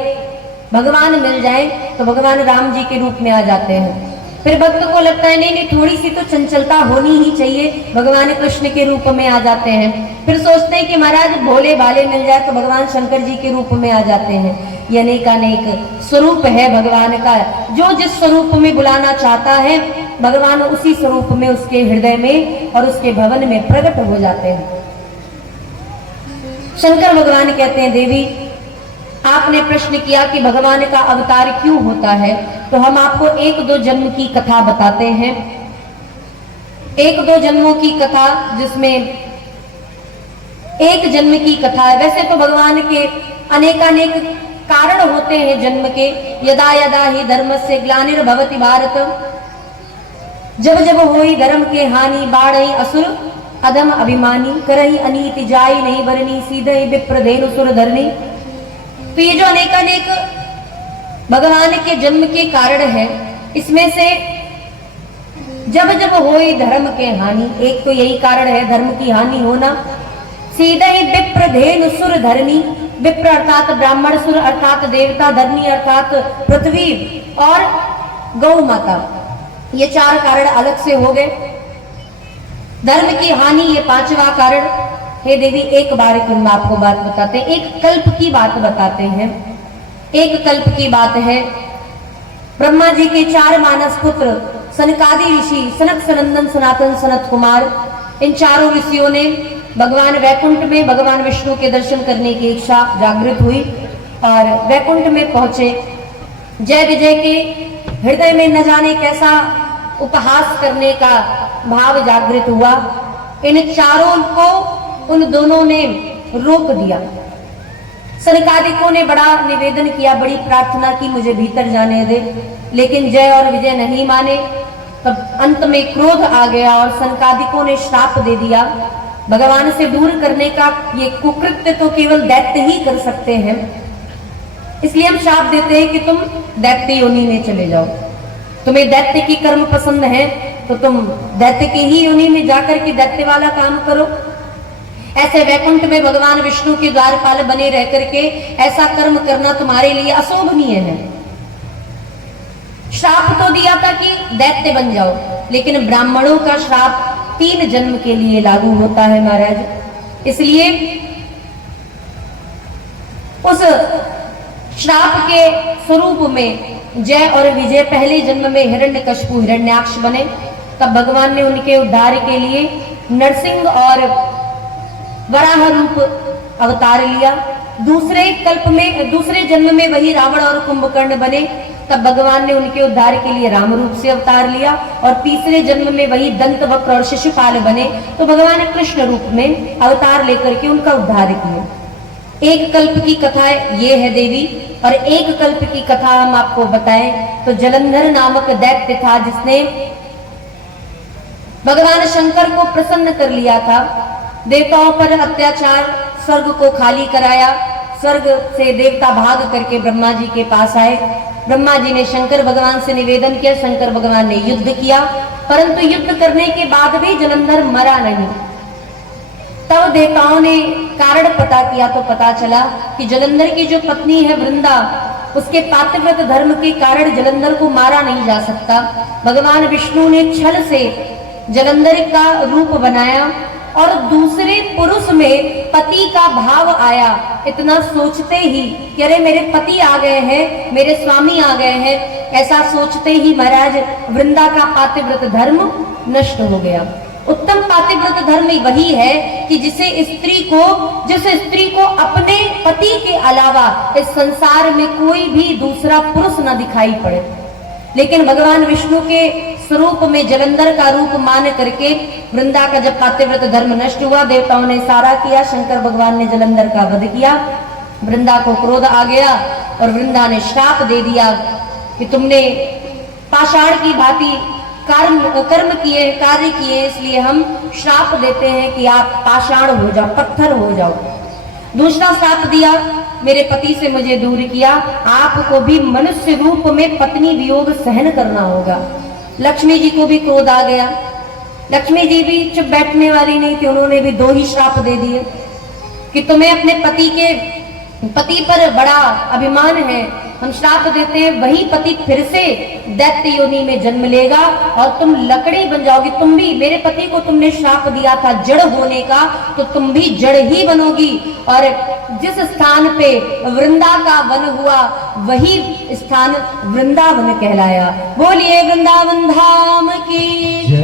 भगवान मिल जाए, तो भगवान राम जी के रूप में आ जाते हैं। फिर भक्त को लगता है नहीं, थोड़ी सी तो चंचलता होनी ही चाहिए, भगवान कृष्ण के रूप में आ जाते हैं। फिर सोचते हैं कि महाराज भोले भाले मिल जाए तो भगवान शंकर जी के रूप में आ जाते हैं। ये अनेकानेक स्वरूप है भगवान का, जो जिस स्वरूप में बुलाना चाहता है भगवान उसी स्वरूप में उसके हृदय में और उसके भवन में प्रकट हो जाते हैं। शंकर भगवान कहते हैं, देवी आपने प्रश्न किया कि भगवान का अवतार क्यों होता है, तो हम आपको 1-2 जन्म की कथा बताते हैं। 1-2 जन्मों की कथा, जिसमें एक जन्म की कथा है। वैसे तो भगवान के अनेकानेक कारण होते हैं जन्म के। यदा यदा ही धर्मस्य ग्लानिर्भवति भारत, जब जब होई धर्म के हानि, बाढ़ई असुर अधम अभिमानी, करही अनीति जाई नहीं बरनी, सीधे विप्रधेनु सुर धरनी। तो ये जो अनेकानेक भगवान के जन्म के कारण है, इसमें से जब जब होई धर्म के हानि, एक तो यही कारण है धर्म की हानि होना। सीधे ही विप्रधेनु सुर धरनी, विप्र अर्थात ब्राह्मण, सुर अर्थात देवता, धरनी अर्थात पृथ्वी और गौ माता। ये 4 कारण अलग से हो गए। धर्म की हानि ये 5वां कारण। हे देवी एक बार की हम आपको बात बताते हैं, एक कल्प की बात बताते हैं। एक कल्प की बात है, ब्रह्मा जी के 4 मानस पुत्र सनकादि ऋषि, सनक सनंदन सनातन सनत कुमार, इन चारों ऋषियों ने भगवान वैकुंठ में भगवान विष्णु के दर्शन करने की इच्छा जागृत हुई और वैकुंठ में पहुंचे। जय विजय के हृदय में न जाने कैसा उपहास करने का भाव जागृत हुआ। इन चारों को उन दोनों ने रोक दिया। सनकादिकों ने बड़ा निवेदन किया, बड़ी प्रार्थना की मुझे भीतर जाने दे, लेकिन जय और विजय नहीं माने। तब अंत में क्रोध आ गया और सनकादिकों ने श्राप दे दिया। भगवान से दूर करने का ये कुकृत्य तो केवल दैत्य ही कर सकते हैं, इसलिए हम श्राप देते हैं कि तुम दैत्य योनि में चले जाओ। तुम्हें दैत्य की कर्म पसंद है तो तुम दैत्य की ही योनि में जाकर के दैत्य वाला काम करो। ऐसे वैकुंठ में भगवान विष्णु के द्वारपाल बने रह करके ऐसा कर्म करना तुम्हारे लिए अशोभनीय है। श्राप तो दिया था कि दैत्य बन जाओ, लेकिन ब्राह्मणों का श्राप 3 जन्म के लिए लागू होता है महाराज। इसलिए उस श्राप के स्वरूप में जय और विजय पहले जन्म में हिरण्यकशिपु हिरण्याक्ष बने। तब भगवान ने उनके उद्धार के लिए नरसिंह और वराह रूप अवतार लिया। दूसरे कल्प में, दूसरे जन्म में वही रावण और कुंभकर्ण बने। तब भगवान ने उनके उद्धार के लिए राम रूप से अवतार लिया और तीसरे जन्म में वही दंतवक्र और शिशुपाल बने, तो भगवान ने कृष्ण रूप में अवतार लेकर के उनका उद्धार किया। एक कल्प की कथा ये है देवी, और एक कल्प की कथा हम आपको बताएं तो जलंधर नामक दैत्य था जिसने भगवान शंकर को प्रसन्न कर लिया था। देवताओं पर अत्याचार, स्वर्ग को खाली कराया। स्वर्ग से देवता भाग करके ब्रह्मा जी के पास आए। ब्रह्मा जी ने शंकर भगवान से निवेदन किया, शंकर भगवान ने युद्ध किया, परंतु युद्ध करने के बाद भी जलंधर मरा नहीं। तब देवताओं ने कारण पता किया तो पता चला कि जलंधर की जो पत्नी है वृंदा, उसके पातिव्रत धर्म के कारण जलंधर को मारा नहीं जा सकता। भगवान विष्णु ने छल से जलंधर का रूप बनाया और दूसरे पुरुष में पति का भाव आया। इतना सोचते ही कि अरे मेरे पति आ गए हैं, मेरे स्वामी आ गए हैं, ऐसा सोचते ही महाराज वृंदा का पातिव्रत धर्म नष्ट हो गया। उत्तम पातिव्रत धर्म वही है कि जिस स्त्री को अपने पति के अलावा इस संसार में कोई भी दूसरा पुरुष न दिखाई पड़े। लेकिन भगवान विष्णु के स्वरूप में जलंधर का रूप मान करके वृंदा का जब पातिव्रत धर्म नष्ट हुआ, देवताओं ने सारा किया, शंकर भगवान ने जलंधर का वध किया। वृंदा को क्रोध आ गया और वृंदा ने श्राप दे दिया कि तुमने पाषाण की भांति कर्म किए, कार्य किए, इसलिए हम श्राप देते हैं कि आप पाषाण हो जाओ, पत्थर हो जाओ। दूसरा श्राप दिया, मेरे पति से मुझे दूर किया, आपको भी मनुष्य रूप में पत्नी वियोग सहन करना होगा। लक्ष्मी जी को भी क्रोध आ गया। लक्ष्मी जी भी चुप बैठने वाली नहीं थी, उन्होंने भी 2 ही श्राप दे दिए कि तुम्हें अपने पति पर बड़ा अभिमान है, हम श्राप देते हैं वही पति फिर से दैत्य योनि में जन्म लेगा और तुम लकड़ी बन जाओगी। तुम भी, मेरे पति को तुमने श्राप दिया था जड़ होने का, तो तुम भी जड़ ही बनोगी। और जिस स्थान पे वृंदा का वन हुआ वही स्थान वृंदावन कहलाया। बोलिए वृंदावन धाम की।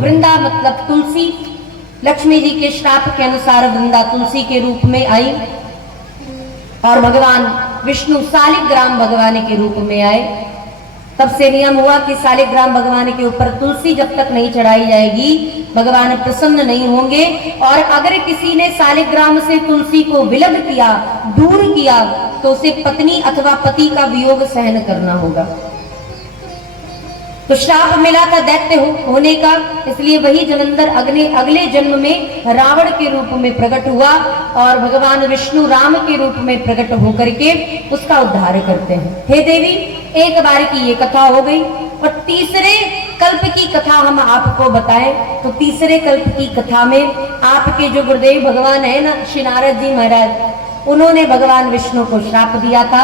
वृंदा मतलब तुलसी। लक्ष्मी जी के श्राप के अनुसार वृंदा तुलसी के रूप में आई और भगवान विष्णु शालिग्राम भगवान के रूप में आए। तब से नियम हुआ कि शालिग्राम भगवान के ऊपर तुलसी जब तक नहीं चढ़ाई जाएगी भगवान प्रसन्न नहीं होंगे। और अगर किसी ने शालिग्राम से तुलसी को विलग किया, दूर किया, तो उसे पत्नी अथवा पति का वियोग सहन करना होगा। तो श्राप मिला था दैत्य होने का, इसलिए वही जलंधर अगले जन्म में रावण के रूप में प्रकट हुआ और भगवान विष्णु राम के रूप में प्रकट होकर के उसका उद्धार करते हैं। हे देवी, एक बार की ये कथा हो गई। और तीसरे कल्प की कथा हम आपको बताएं तो तीसरे कल्प की कथा में आपके जो गुरुदेव भगवान है ना, श्री नारद जी महाराज, उन्होंने भगवान विष्णु को श्राप दिया था,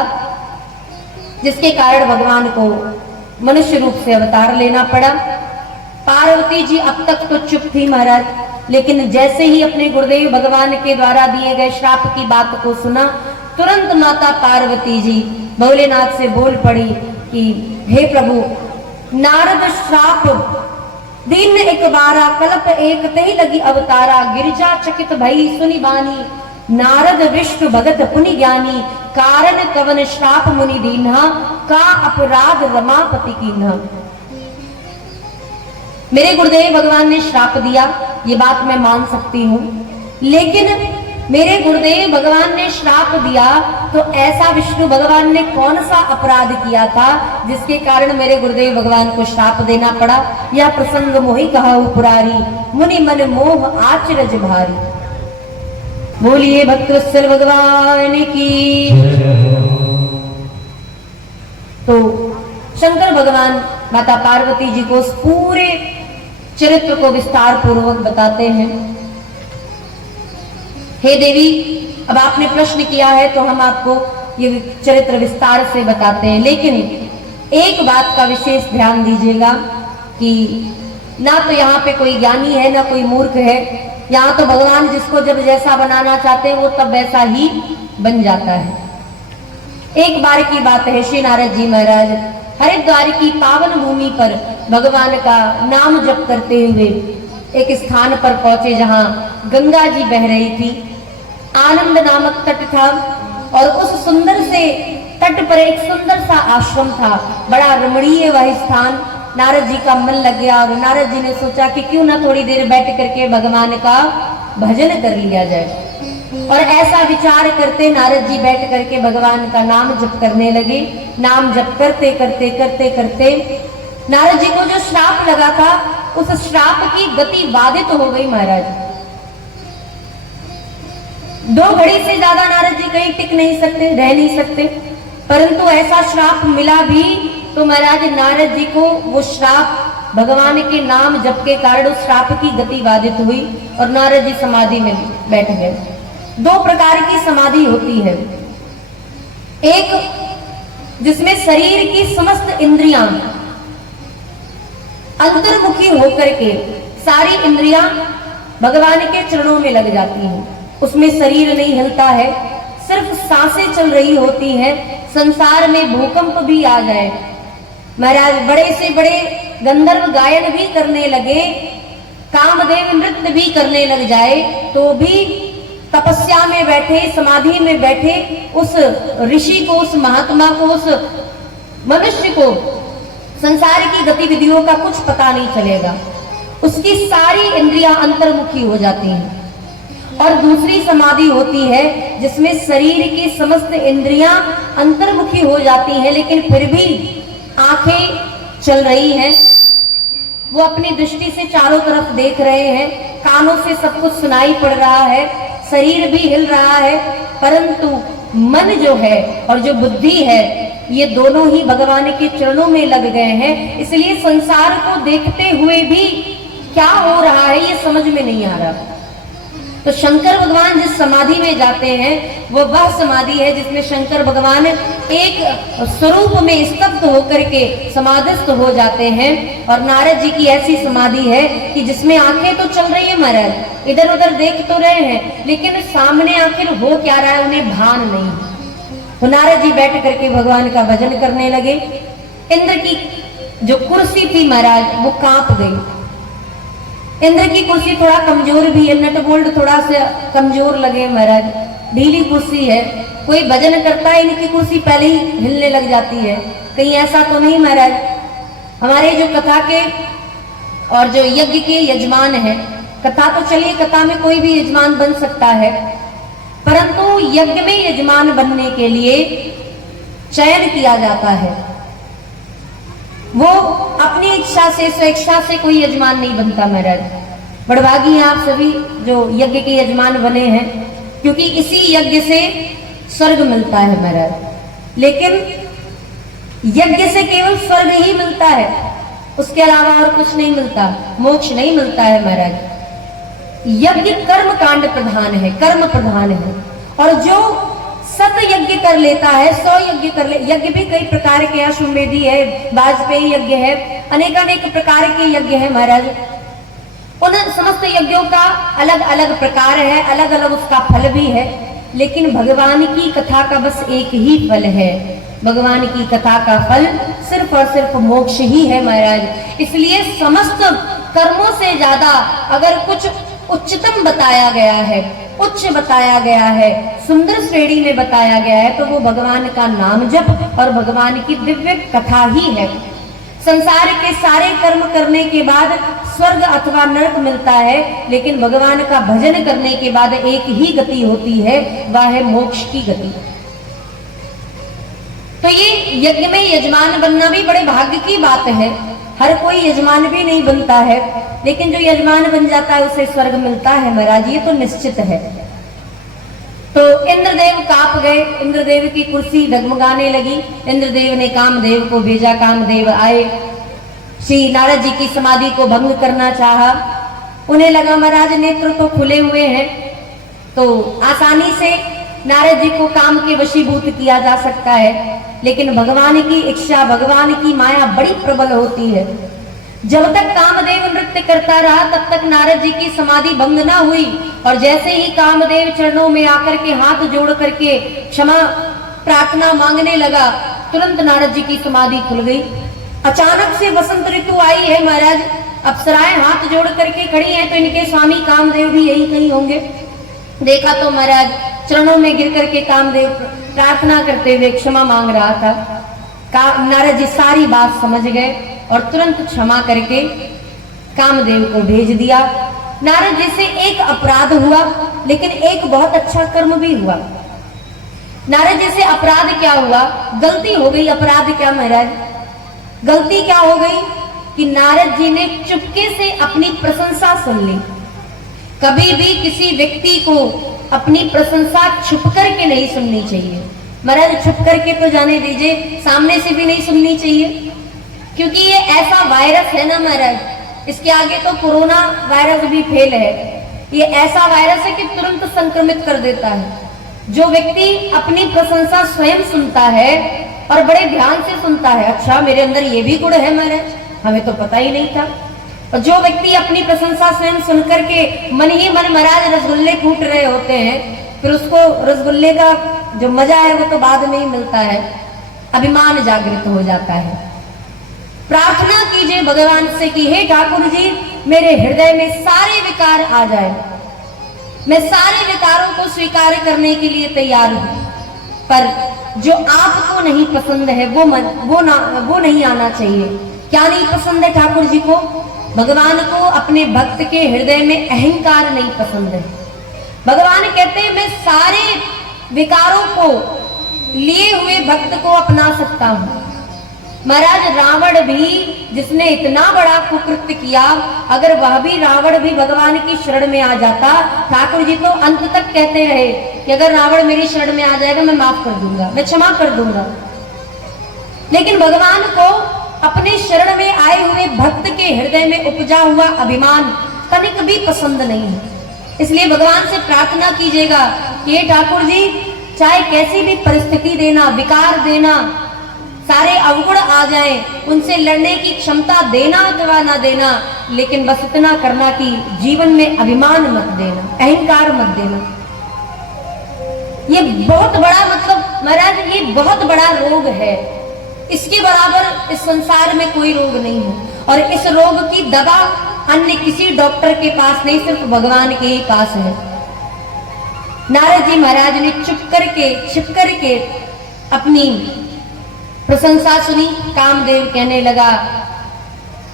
जिसके कारण भगवान को मनुष्य रूप से अवतार लेना पड़ा। पार्वती जी अब तक तो चुप थी महाराज, लेकिन जैसे ही अपने गुरुदेव भगवान के द्वारा दिए गए श्राप की बात को सुना, तुरंत माता पार्वती जी भोलेनाथ से बोल पड़ी कि हे प्रभु, नारद श्राप दिन एक बारा, कल्प एक तही लगी अवतारा, गिरिजा चकित भई सुनि बानी, नारद विष्णु भगत पुनि ज्ञानी, कारण कवन श्राप मुनि दीन्हा, का अपराध रमापति कीन्हा। मेरे गुरुदेव भगवान ने श्राप दिया, ये बात मैं मान सकती हूं, लेकिन मेरे गुरुदेव भगवान ने श्राप दिया तो ऐसा विष्णु भगवान ने कौन सा अपराध किया था जिसके कारण मेरे गुरुदेव भगवान को श्राप देना पड़ा। यह प्रसंग मोहि कहु पुरारी, मुनि मन मोह आचरज भारी। बोलिए भक्तवत्सल भगवान की। तो शंकर भगवान माता पार्वती जी को उस पूरे चरित्र को विस्तार पूर्वक बताते हैं। हे देवी, अब आपने प्रश्न किया है तो हम आपको ये चरित्र विस्तार से बताते हैं, लेकिन एक बात का विशेष ध्यान दीजिएगा कि ना तो यहाँ पे कोई ज्ञानी है ना कोई मूर्ख है। यहाँ तो भगवान जिसको जब जैसा बनाना चाहते हैं वो तब वैसा ही बन जाता है। एक बार की बात है, श्री नारद जी महाराज हरिद्वार की पावन भूमि पर भगवान का नाम जप करते हुए एक स्थान पर पहुंचे जहां गंगा जी बह रही थी। आनंद नामक तट था और उस सुंदर से तट पर एक सुंदर सा आश्रम था, बड़ा रमणीय वह स्थान। नारद जी का मन लग गया और नारद जी ने सोचा कि क्यों ना थोड़ी देर बैठ करके भगवान का भजन कर लिया जाए। और ऐसा विचार करते नारद जी बैठ करके भगवान का नाम जप करने लगे। नाम जप करते करते करते करते नारद जी को जो श्राप लगा था उस श्राप की गति बाधित हो गई महाराज। 2 घड़ी से ज्यादा नारद जी कहीं टिक नहीं सकते, रह नहीं सकते, परंतु ऐसा श्राप मिला भी तो महाराज नारद जी को वो श्राप भगवान के नाम जप के कारण उस श्राप की गति बाधित हुई और नारद जी समाधि में बैठ गए। 2 प्रकार की समाधि होती है, एक जिसमें शरीर की समस्त इंद्रियां अंतर्मुखी होकर के सारी इंद्रियां भगवान के चरणों में लग जाती हैं, उसमें शरीर नहीं हिलता है, सिर्फ सांसें चल रही होती हैं। संसार में भूकंप भी आ जाए, महाराज बड़े से बड़े गंधर्व गायन भी करने लगे, कामदेव नृत्य भी करने लग जाए, तो भी तपस्या में बैठे, समाधि में बैठे उस ऋषि को, उस महात्मा को, उस मनुष्य को संसार की गतिविधियों का कुछ पता नहीं चलेगा। उसकी सारी इंद्रियां अंतर्मुखी हो जाती हैं। और दूसरी समाधि होती है जिसमें शरीर की समस्त इंद्रियां अंतर्मुखी हो जाती हैं, लेकिन फिर भी आंखें चल रही हैं, वो अपनी दृष्टि से चारों तरफ देख रहे हैं, कानों से सब कुछ सुनाई पड़ रहा है, शरीर भी हिल रहा है, परंतु मन जो है और जो बुद्धि है ये दोनों ही भगवान के चरणों में लग गए हैं। इसलिए संसार को देखते हुए भी क्या हो रहा है ये समझ में नहीं आ रहा। तो शंकर भगवान जिस समाधि में जाते हैं वो वह समाधि है जिसमें शंकर भगवान एक स्वरूप में स्तब्ध होकर के समाधिस्थ हो जाते हैं। और नारद जी की ऐसी समाधि है कि जिसमें आंखें तो चल रही है महाराज, इधर उधर देख तो रहे हैं, लेकिन सामने आखिर हो क्या रहा है उन्हें भान नहीं। तो नारद जी बैठ करके भगवान का भजन करने लगे। इंद्र की जो कुर्सी थी महाराज वो कांप गई। इंद्र की कुर्सी थोड़ा कमजोर भी है, नट बोल्ट थोड़ा सा कमजोर लगे महाराज, ढीली कुर्सी है। कोई भजन करता है इनकी कुर्सी पहले ही हिलने लग जाती है। कहीं ऐसा तो नहीं महाराज? हमारे जो कथा के और जो यज्ञ के यजमान है, कथा तो चलिए कथा में कोई भी यजमान बन सकता है, परंतु यज्ञ में यजमान बनने के लिए चयन किया जाता है। वो अपनी इच्छा से, स्वेच्छा से कोई यजमान नहीं बनता महाराज। बड़भागी हैं आप सभी जो यज्ञ के यजमान बने हैं, क्योंकि इसी यज्ञ से स्वर्ग मिलता है महाराज। लेकिन यज्ञ से केवल स्वर्ग ही मिलता है, उसके अलावा और कुछ नहीं मिलता, मोक्ष नहीं मिलता है महाराज। यज्ञ कर्म कांड प्रधान है, कर्म प्रधान है। और जो 100 यज्ञ कर लेता है, 100 यज्ञ कर ले, यज्ञ भी कई प्रकार के, अश्वमेधी है, वाजपेयी यज्ञ है, अनेकानेक प्रकार के यज्ञ है महाराज। उन समस्त यज्ञों का अलग अलग प्रकार है, अलग अलग उसका फल भी है, लेकिन भगवान की कथा का बस एक ही फल है। भगवान की कथा का फल सिर्फ और सिर्फ मोक्ष ही है महाराज। इसलिए समस्त कर्मों से ज्यादा अगर कुछ उच्चतम बताया गया है, उच्च बताया गया है, सुंदर श्रेणी में बताया गया है, तो वो भगवान का नाम जप और भगवान की दिव्य कथा ही है। संसार के सारे कर्म करने के बाद स्वर्ग अथवा नरक मिलता है, लेकिन भगवान का भजन करने के बाद एक ही गति होती है, वह है मोक्ष की गति। तो ये यज्ञ में यजमान बनना भी बड़े भाग्य की बात है। हर कोई यजमान भी नहीं बनता है, लेकिन जो यजमान बन जाता है उसे स्वर्ग मिलता है महाराज, ये तो निश्चित है। तो इंद्रदेव कांप गए, इंद्रदेव की कुर्सी डगमगाने लगी। इंद्रदेव ने कामदेव को भेजा, कामदेव आए, श्री नारद जी की समाधि को भंग करना चाहा। उन्हें लगा महाराज नेत्र तो खुले हुए हैं, तो आसानी से नारद जी को काम के वशीभूत किया जा सकता है, लेकिन भगवान की इच्छा, भगवान की माया बड़ी प्रबल होती है। जब तक कामदेव नृत्य करता रहा तब तक नारद जी की समाधि भंग ना हुई, और जैसे ही कामदेव चरणों में आकर के हाथ जोड़ करके क्षमा प्रार्थना मांगने लगा, तुरंत नारद जी की समाधि खुल गई। अचानक से वसंत ऋतु आई है महाराज, अप्सराएं हाथ जोड़ करके खड़ी हैं, तो इनके स्वामी कामदेव भी यही कहीं होंगे। देखा तो महाराज चरणों में गिर करके कामदेव प्रार्थना करते हुए क्षमा मांग रहा था। नारद जी सारी बात समझ गए और तुरंत क्षमा करके कामदेव को भेज दिया। नारद जी से एक अपराध हुआ, लेकिन एक बहुत अच्छा कर्म भी हुआ। नारद जी से अपराध क्या हुआ? गलती हो गई। अपराध क्या महाराज? गलती क्या हो गई कि नारद जी ने चुपके से अपनी प्रशंसा सुन ली। कभी भी किसी व्यक्ति को अपनी प्रशंसा छुप करके नहीं सुननी चाहिए महाराज। छुप करके तो जाने दीजिए, सामने से भी नहीं सुननी चाहिए, क्योंकि ये ऐसा वायरस है ना महाराज, इसके आगे तो कोरोना वायरस भी फेल है। ये ऐसा वायरस है कि तुरंत संक्रमित कर देता है। जो व्यक्ति अपनी प्रशंसा स्वयं सुनता है और बड़े ध्यान से सुनता है, अच्छा मेरे अंदर ये भी गुण है महाराज, हमें तो पता ही नहीं था। और जो व्यक्ति अपनी प्रशंसा स्वयं सुन करके मन ही मन महाराज रसगुल्ले फूट रहे होते हैं, फिर उसको रसगुल्ले का जो मजा है वो तो बाद में ही मिलता है, अभिमान जागृत हो जाता है। प्रार्थना कीजिए भगवान से कि हे ठाकुर जी, मेरे हृदय में सारे विकार आ जाए, मैं सारे विकारों को स्वीकार करने के लिए तैयार हूं, पर जो आपको नहीं पसंद है वो नहीं आना चाहिए। क्या नहीं पसंद है ठाकुर जी को? भगवान को अपने भक्त के हृदय में अहंकार नहीं पसंद है। भगवान कहते हैं मैं सारे विकारों को लिए हुए भक्त को अपना सकता हूं। महाराज रावण भी, जिसने इतना बड़ा कुकृत्य किया, अगर वह भी रावण भी भगवान की शरण में आ जाता, ठाकुर जी तो अंत तक कहते रहे कि अगर रावण मेरी शरण में आ जाएगा मैं माफ कर दूंगा, मैं क्षमा कर दूंगा। लेकिन भगवान को अपने शरण में आए हुए भक्त के हृदय में उपजा हुआ अभिमान तनिक भी पसंद नहीं है। इसलिए भगवान से प्रार्थना कीजिएगा कि ठाकुर जी, चाहे कैसी भी परिस्थिति देना, विकार देना, सारे अवगुण आ जाएं, उनसे लड़ने की क्षमता देना अथवा ना देना, लेकिन बस इतना करना कि जीवन में अभिमान मत देना, अहंकार मत देना। ये बहुत बड़ा, मतलब महाराज ये बहुत बड़ा रोग है। इसके बराबर इस संसार में कोई रोग नहीं है, और इस रोग की दवा अन्य किसी डॉक्टर के पास नहीं, सिर्फ भगवान के ही पास है। नारद जी महाराज ने चुप करके छिप करके अपनी प्रशंसा सुनी। कामदेव कहने लगा,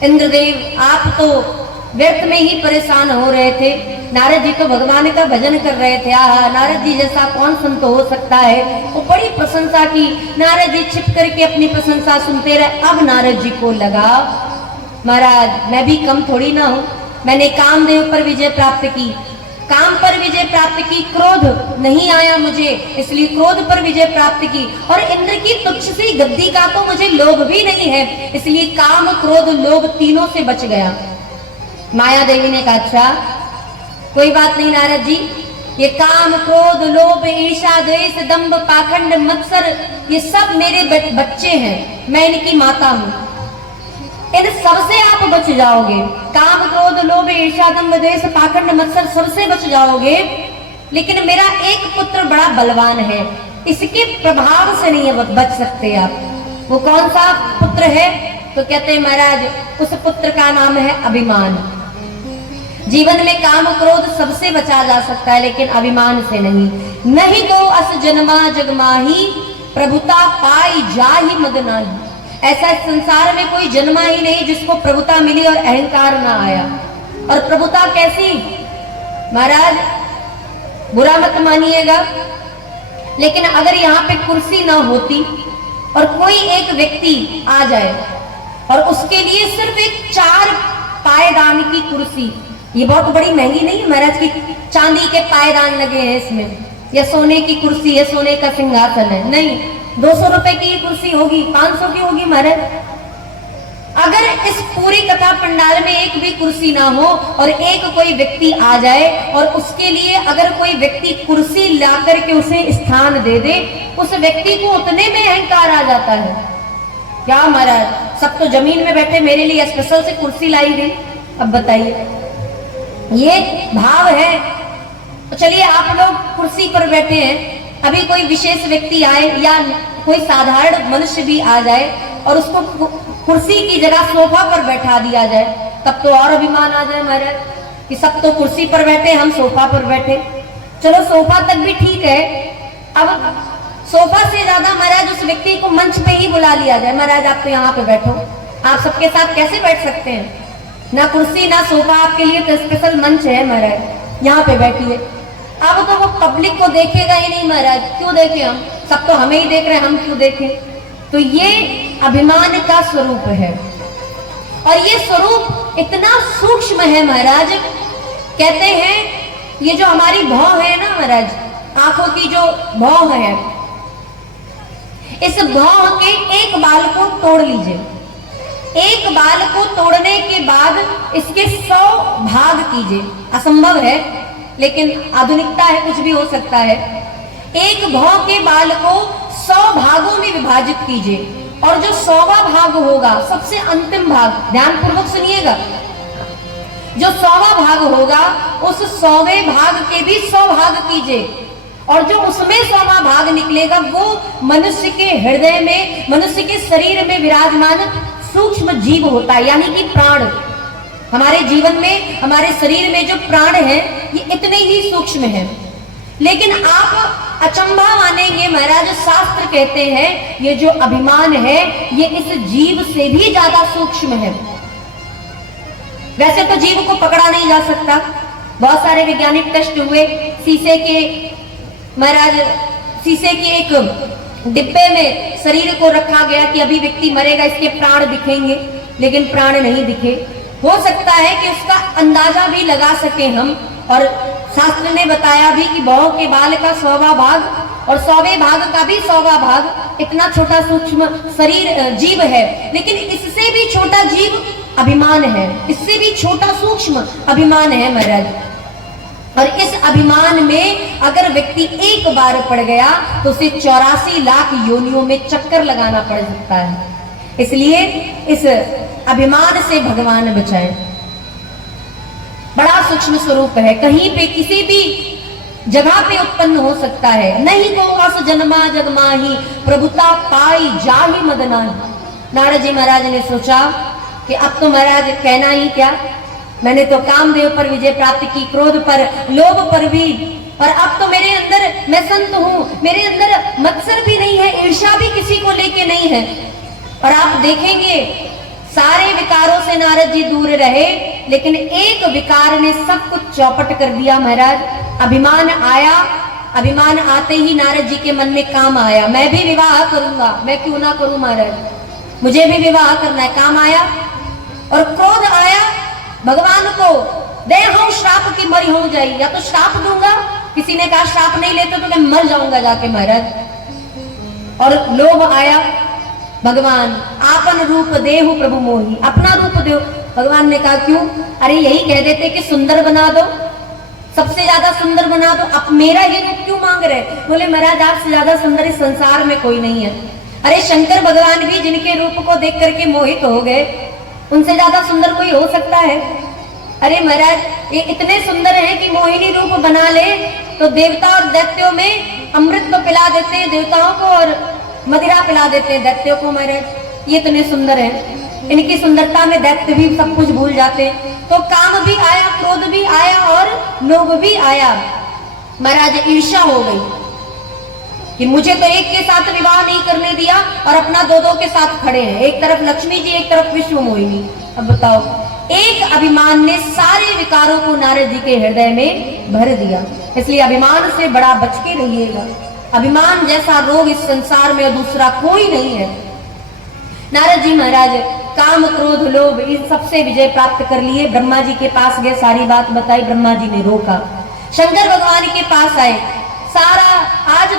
इंद्रदेव आप तो व्यर्थ में ही परेशान हो रहे थे, नारद जी तो भगवान का भजन कर रहे थे। आहा, नारद जी जैसा कौन संत हो सकता है। वो बड़ी प्रशंसा की। नारद जी छिप करके अपनी प्रशंसा सुनते रहे। अब नारद जी को लगा, महाराज मैं भी कम थोड़ी ना हूं, मैंने कामदेव पर विजय प्राप्त की, काम पर विजय प्राप्त की, क्रोध नहीं आया मुझे, इसलिए क्रोध पर विजय प्राप्त की। और इंद्र की तुच्छ सी गद्दी का तो मुझे लोभ भी नहीं है, इसलिए काम क्रोध लोभ तीनों से बच गया। माया देवी ने कहा, अच्छा कोई बात नहीं नारद जी, ये काम क्रोध लोभ ईर्ष्या द्वेष दंभ पाखंड मत्सर ये सब मेरे बच्चे हैं, मैं इनकी माता हूं। इन सबसे आप बच जाओगे। काम, क्रोध, लोभ, ईर्ष्या, दंभ, द्वेष, पाखंड, मत्सर सबसे बच जाओगे। लेकिन मेरा एक पुत्र बड़ा बलवान है, इसके प्रभाव से नहीं बच सकते आप। वो कौन सा पुत्र है? तो कहते हैं महाराज, उस पुत्र का नाम है अभिमान। जीवन में काम, क्रोध सबसे बचा जा सकता है, लेकिन अभिमान से नहीं। नहीं तो अस जन्मा जगमाही, प्रभुता पाई जाहि मद नाही। ऐसा इस संसार में कोई जन्मा ही नहीं जिसको प्रभुता मिली और अहंकार ना आया। और प्रभुता कैसी? महाराज बुरा मत मानिएगा, लेकिन अगर यहाँ पे कुर्सी ना होती और कोई एक व्यक्ति आ जाए और उसके लिए सिर्फ एक 4 पायदान की कुर्सी, ये बहुत बड़ी महंगी नहीं है महाराज की, चांदी के पायदान लगे हैं इसमें, या सोने की कुर्सी है, सोने का सिंहासन है, नहीं, 200 रुपए की कुर्सी होगी, 500 की होगी महाराज। अगर इस पूरी कथा पंडाल में एक भी कुर्सी ना हो और एक कोई व्यक्ति आ जाए और उसके लिए अगर कोई व्यक्ति कुर्सी ला करके उसे स्थान दे दे, उस व्यक्ति को उतने में अहंकार आ जाता है। क्या महाराज, सब तो जमीन में बैठे, मेरे लिए स्पेशल से कुर्सी लाई गई। अब बताइए, ये भाव है। तो चलिए आप लोग कुर्सी पर बैठे हैं, अभी कोई विशेष व्यक्ति आए या कोई साधारण मनुष्य भी आ जाए और उसको कुर्सी की जगह सोफा पर बैठा दिया जाए, तब तो और अभिमान आ जाए महाराज कि सब तो कुर्सी पर बैठे, हम सोफा पर बैठे। चलो सोफा तक भी ठीक है, अब सोफा से ज्यादा महाराज उस व्यक्ति को मंच पे ही बुला लिया जाए। महाराज आप तो यहाँ पे बैठो, आप सबके साथ कैसे बैठ सकते हैं? ना कुर्सी ना सोफा, आपके लिए तो स्पेशल मंच है महाराज, यहाँ पे बैठिए। अब तो वो पब्लिक को देखेगा ही नहीं महाराज, क्यों देखें हम, सब तो हमें ही देख रहे हैं, हम क्यों देखें? तो ये अभिमान का स्वरूप है, और ये स्वरूप इतना सूक्ष्म है महाराज। कहते हैं ये जो हमारी भौं है ना महाराज, आंखों की जो भौं है, इस भौं के एक बाल को तोड़ लीजिए। एक बाल को तोड़ने के बाद इसके 100 भाग कीजिए। असंभव है, लेकिन आधुनिकता है, कुछ भी हो सकता है। एक भौं के बाल को 100 भागों में विभाजित कीजिए, और जो 100वां भाग होगा, सबसे अंतिम भाग, ध्यानपूर्वक सुनिएगा, जो 100वां भाग होगा उस 100वें भाग के भी 100 भाग कीजिए, और जो उसमें 100वां भाग निकलेगा वो मनुष्य के हृदय में, मनुष्य के शरीर में विराजमान सूक्ष्म जीव होता है, यानी कि प्राण। हमारे जीवन में, हमारे शरीर में जो प्राण है ये इतने ही सूक्ष्म हैं। लेकिन आप अचंभा मानेंगे महाराज, शास्त्र कहते हैं ये जो अभिमान है ये इस जीव से भी ज्यादा सूक्ष्म है। वैसे तो जीव को पकड़ा नहीं जा सकता, बहुत सारे वैज्ञानिक टेस्ट हुए, शीशे के महाराज, शीशे के एक डिब्बे में शरीर को रखा गया कि अभी व्यक्ति मरेगा, इसके प्राण दिखेंगे, लेकिन प्राण नहीं दिखे। हो सकता है कि उसका अंदाजा भी लगा सके हम, और शास्त्र ने बताया भी कि भौं के बाल का 100वां भाग और 100वें भाग का भी 100वां भाग, इतना छोटा सूक्ष्म शरीर जीव है। लेकिन इससे भी छोटा जीव अभिमान है, इससे भी छोटा सूक्ष्म अभिमान है महाराज। और इस अभिमान में अगर व्यक्ति एक बार पड़ गया तो उसे 84 लाख योनियों में चक्कर लगाना पड़ सकता है। इसलिए इस अभिमान से भगवान बचाए। बड़ा सूक्ष्म स्वरूप है, कहीं पे किसी भी जगह पे उत्पन्न हो सकता है। नहीं को अस जन्मा जगमाही, प्रभुता पाई जाहि मद नाही। नारद जी महाराज ने सोचा कि अब तो महाराज कहना ही क्या, मैंने तो कामदेव पर विजय प्राप्त की, क्रोध पर, लोभ पर भी, और अब तो मेरे अंदर, मैं संत हूं, मेरे अंदर मत्सर भी नहीं है, ईर्ष्या भी किसी को लेके नहीं है। और आप देखेंगे सारे विकारों से नारद जी दूर रहे, लेकिन एक विकार ने सब कुछ चौपट कर दिया महाराज। अभिमान आया, अभिमान आते ही नारद जी के मन में काम आया, मैं भी विवाह करूंगा, मैं क्यों ना करूं महाराज, मुझे भी विवाह करना है, काम आया। और क्रोध आया, भगवान को दे हूं श्राप की मरी हो जाई, या तो श्राप दूंगा, किसी ने कहा श्राप नहीं लेते तो मैं मर जाऊंगा जाके महाराज। और लोभ आया, भगवान आपन रूप देहु प्रभु मोही, अपना रूप दो। भगवान ने कहा क्यों? अरे यही कह देते कि सुंदर बना दो, सबसे ज्यादा सुंदर बना दो, अब मेरा ये रूप क्यों मांग रहे? बोले महाराज आपसे ज्यादा सुंदर इस संसार में कोई नहीं है। अरे शंकर भगवान भी जिनके रूप को देख करके मोहित हो गए, उनसे ज्यादा सुंदर कोई हो सकता है? अरे महाराज ये इतने सुंदर हैं कि मोहिनी रूप बना ले तो देवता और दैत्यों में अमृत तो पिला देते हैं देवताओं को और मदिरा पिला देते हैं दैत्यों को। महाराज ये इतने सुंदर हैं, इनकी सुंदरता में दैत्य भी सब कुछ भूल जाते हैं। तो काम भी आया, क्रोध भी आया और लोभ भी आया। महाराज ईर्ष्या हो गई कि मुझे तो एक के साथ विवाह नहीं करने दिया और अपना दो दो के साथ खड़े हैं, एक तरफ लक्ष्मी जी एक तरफ विश्व मोहिनी। अब बताओ, एक अभिमान ने सारे विकारों को नारद जी के हृदय में भर दिया। इसलिए अभिमान से बड़ा बच के रहिएगा। अभिमान जैसा रोग इस संसार में दूसरा कोई नहीं है। नारद जी महाराज काम क्रोध लोभ इन सबसे विजय प्राप्त कर लिए। ब्रह्मा जी के पास गए, सारी बात बताई, ब्रह्मा जी ने रोका। शंकर भगवान के पास आए, सारा आज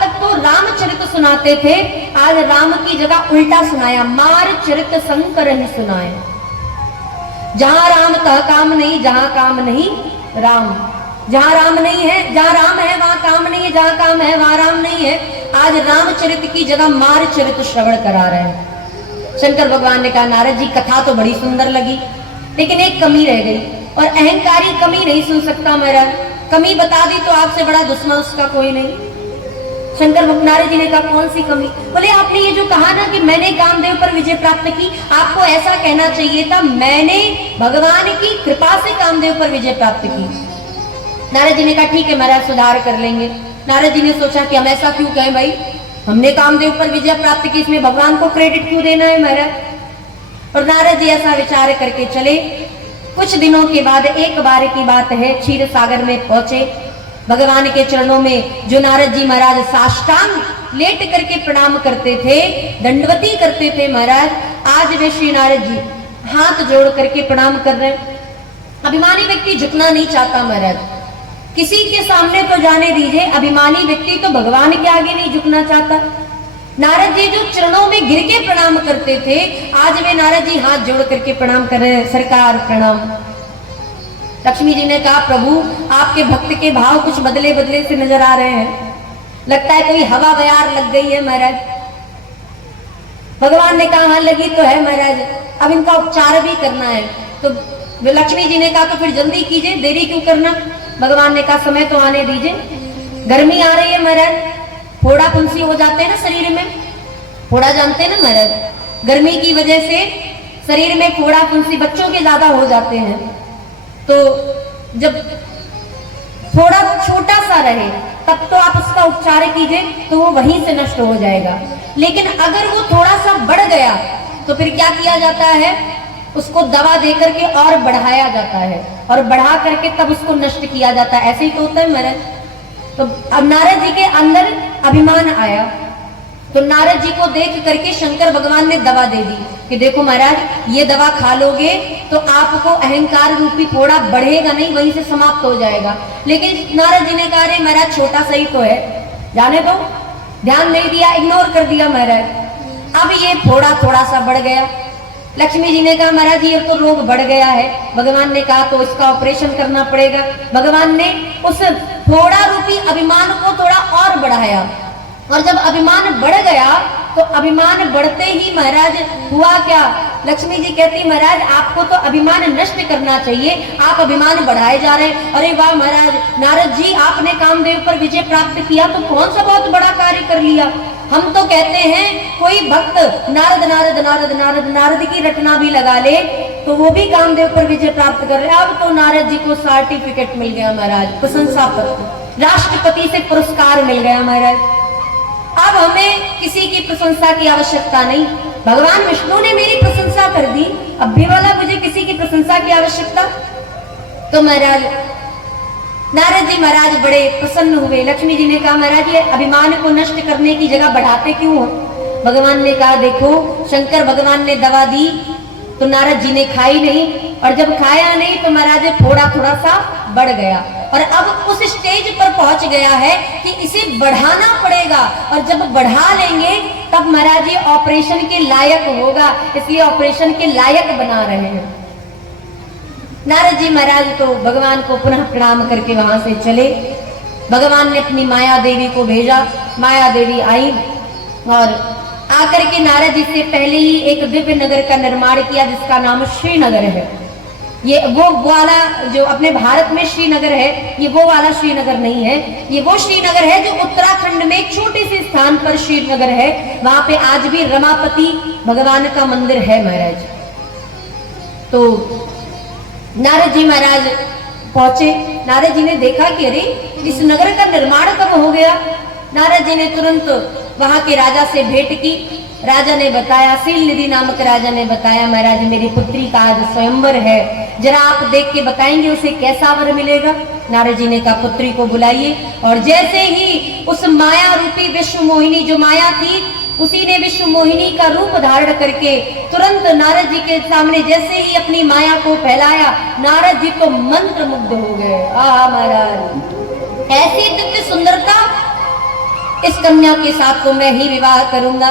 तक तो रामचरित सुनाते थे, आज राम की जगह उल्टा सुनाया, मार चरित शंकर ही सुनाए। जहां राम तह काम नहीं, जहां काम नहीं राम, जहां राम नहीं है, जहां राम है वहां काम नहीं है, जहां काम है वहां राम नहीं है। आज रामचरित की जगह मार चरित श्रवण करा रहे हैं। शंकर भगवान ने कहा नारद जी कथा तो बड़ी सुंदर लगी, लेकिन एक कमी रह गई, और अहंकारी कमी नहीं सुन सकता। मेरा कमी बता दी तो आपसे बड़ा दुश्मन उसका कोई नहीं। शंकर नारद जी ने कहा कौन सी कमी? बोले आपने ये जो कहा ना कि मैंने कामदेव पर विजय प्राप्त की, आपको ऐसा कहना चाहिए था मैंने भगवान की कृपा से कामदेव पर विजय प्राप्त की। नारद जी ने कहा ठीक है महाराज सुधार कर लेंगे। नारद जी ने सोचा कि हम ऐसा क्यों कहें भाई, हमने कामदेव पर विजय प्राप्त की, इसमें भगवान को क्रेडिट क्यों देना है महाराज। और नारद जी ऐसा विचार करके चले। कुछ दिनों के बाद एक बार की बात है, क्षीर सागर में पहुंचे। भगवान के चरणों में जो नारद जी महाराज साष्टांग लेट करके प्रणाम करते थे, दंडवती करते थे महाराज, आज वे श्री नारद जी हाथ जोड़ करके प्रणाम कर रहे हैं। अभिमानी व्यक्ति झुकना नहीं चाहता महाराज, किसी के सामने तो जाने दीजिए, अभिमानी व्यक्ति तो भगवान के आगे नहीं झुकना चाहता। नारद जी जो चरणों में गिर के प्रणाम करते थे, आज वे नारद जी हाथ जोड़ करके प्रणाम कर रहे हैं, सरकार प्रणाम। लक्ष्मी जी ने कहा प्रभु आपके भक्त के भाव कुछ बदले बदले से नजर आ रहे हैं, लगता है कोई हवा बयार लग गई है महाराज। भगवान ने कहा हाँ लगी तो है महाराज, अब इनका उपचार भी करना है। तो लक्ष्मी जी ने कहा तो फिर जल्दी कीजिए, देरी क्यों करना। भगवान ने कहा समय तो आने दीजिए, गर्मी आ रही है महाराज, फोड़ा फुंसी हो जाते हैं ना शरीर में, फोड़ा जानते हैं ना महाराज, गर्मी की वजह से शरीर में फोड़ा फुंसी बच्चों के ज्यादा हो जाते हैं। तो जब थोड़ा छोटा सा रहे तब तो आप उसका उपचार कीजिए तो वो वहीं से नष्ट हो जाएगा, लेकिन अगर वो थोड़ा सा बढ़ गया तो फिर क्या किया जाता है, उसको दवा देकर के और बढ़ाया जाता है, और बढ़ा करके तब उसको नष्ट किया जाता है। ऐसे ही तो होता है महाराज। तो अब नारद जी के अंदर अभिमान आया, तो नारद जी को देख करके शंकर भगवान ने दवा दे दी कि देखो महाराज ये दवा खा लोगे तो आपको अहंकार रूपी फोड़ा बढ़ेगा नहीं, वहीं से समाप्त हो जाएगा। लेकिन नारद जी ने कहा रे महाराज छोटा सही तो है, जाने दो, ध्यान नहीं दिया, इग्नोर कर दिया महाराज। अब ये फोड़ा थोड़ा सा बढ़ गया। लक्ष्मी जी ने कहा महाराज ये तो रोग बढ़ गया है। भगवान ने कहा तो इसका ऑपरेशन करना पड़ेगा। भगवान ने उस फोड़ा रूपी अभिमान को थोड़ा और बढ़ाया, और जब अभिमान बढ़ गया तो अभिमान बढ़ते ही महाराज हुआ क्या, लक्ष्मी जी कहती महाराज आपको तो अभिमान नष्ट करना चाहिए, आप अभिमान बढ़ाए जा रहे हैं। अरे वाह महाराज, नारद जी आपने कामदेव पर विजय प्राप्त किया तो कौन सा बहुत बड़ा कार्य कर लिया। हम तो कहते हैं कोई भक्त नारद नारद नारद नारद नारद की रटना भी लगा ले तो वो भी कामदेव पर विजय प्राप्त कर रहे। अब तो नारद जी को सर्टिफिकेट मिल गया महाराज, प्रशंसा पत्र, राष्ट्रपति से पुरस्कार मिल गया महाराज। अब हमें किसी की प्रशंसा की आवश्यकता नहीं, भगवान विष्णु ने मेरी प्रशंसा कर दी, अब भी वाला मुझे किसी की प्रशंसा की आवश्यकता। तो महाराज नारद जी महाराज बड़े प्रसन्न हुए। लक्ष्मी जी ने कहा महाराज ये अभिमान को नष्ट करने की जगह बढ़ाते क्यों हो। भगवान ने कहा देखो शंकर भगवान ने दवा दी तो नारद जी ने खाई नहीं, और जब खाया नहीं तो महाराज थोड़ा थोड़ा सा बढ़ गया, और अब उस स्टेज पर पहुंच गया है कि इसे बढ़ाना पड़ेगा, और जब बढ़ा लेंगे तब महाराज ये ऑपरेशन के लायक होगा, इसलिए ऑपरेशन के लायक बना रहे हैं। नारद जी महाराज तो भगवान को पुनः प्रणाम करके वहां से चले। भगवान ने अपनी माया देवी को भेजा, माया देवी आई और आकर के नारद जी से पहले ही एक दिव्य नगर का निर्माण किया जिसका नाम श्रीनगर है। ये वो वाला जो अपने भारत में श्रीनगर है, ये वो वाला श्रीनगर नहीं है। ये वो श्रीनगर है जो उत्तराखंड में एक छोटे से स्थान पर श्रीनगर है। वहां पे आज भी रमापति भगवान का मंदिर है महाराज। तो नारद जी महाराज पहुंचे। नारद जी ने देखा कि अरे इस नगर का निर्माण कब हो गया। नारद जी ने तुरंत वहां के राजा से भेंट की। राजा ने बताया, शीलनिधि नामक राजा ने बताया, महाराज मेरी पुत्री का आज स्वयंवर है, जरा आप देख के बताएंगे उसे कैसा वर मिलेगा। नारद जी ने कहा पुत्री को बुलाइए। और जैसे ही उस माया रूपी विश्व मोहिनी जो माया थी, उसी ने विश्व मोहिनी का रूप धारण करके तुरंत नारद जी के सामने जैसे ही अपनी माया को फैलाया, नारद जी तो मंत्र मुग्ध हो गए। आहा महाराज, ऐसी दिव्य सुंदरता, इस कन्या के साथ तो मैं ही विवाह करूंगा।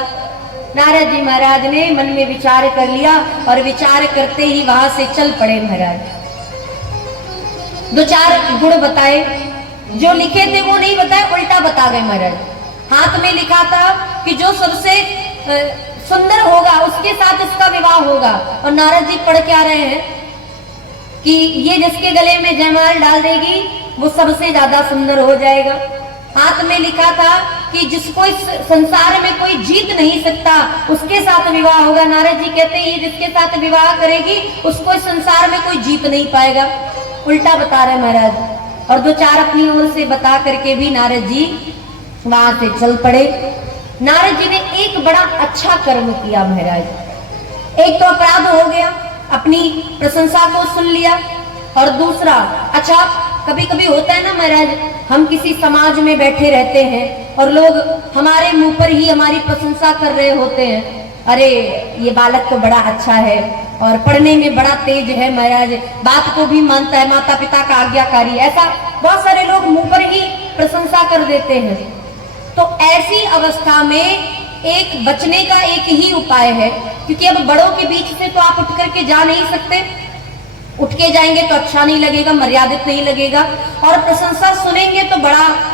नारद जी महाराज ने मन में विचार कर लिया और विचार करते ही वहां से चल पड़े महाराज। दो चार गुण बताए, जो लिखे थे वो नहीं बताए, उल्टा बता गए महाराज। हाथ में लिखा था कि जो सबसे सुंदर होगा उसके साथ इसका विवाह होगा, और नारद जी पढ़ क्या रहे हैं कि ये जिसके गले में जयमाल डाल देगी वो सबसे ज्यादा सुंदर हो जाएगा। हाथ में लिखा था कि जिसको इस संसार में कोई जीत नहीं सकता उसके साथ विवाह होगा। नारद जी कहते हैं ये जिसके साथ विवाह करेगी उसको इस संसार में कोई जीत नहीं पाएगा। उल्टा बता रहे महाराज। और दो चार अपनी ओर से बता करके भी नारद जी वहां से चल पड़े। नारद जी ने एक बड़ा अच्छा कर्म किया महाराज। एक तो अपराध हो गया, अपनी प्रशंसा को सुन लिया, और दूसरा, अच्छा कभी कभी होता है ना महाराज, हम किसी समाज में बैठे रहते हैं और लोग हमारे मुंह पर ही हमारी प्रशंसा कर रहे होते हैं, अरे ये बालक तो बड़ा अच्छा है और पढ़ने में बड़ा तेज है महाराज, बात को भी मानता है, माता पिता का आज्ञाकारी। ऐसा बहुत सारे लोग मुंह पर ही प्रशंसा कर देते हैं। तो ऐसी अवस्था में एक बचने का एक ही उपाय है, क्योंकि अब बड़ों के बीच से तो आप उठ करके जा नहीं सकते, उठ के जाएंगे तो अच्छा नहीं लगेगा, मर्यादित नहीं लगेगा, और प्रशंसा सुनेंगे तो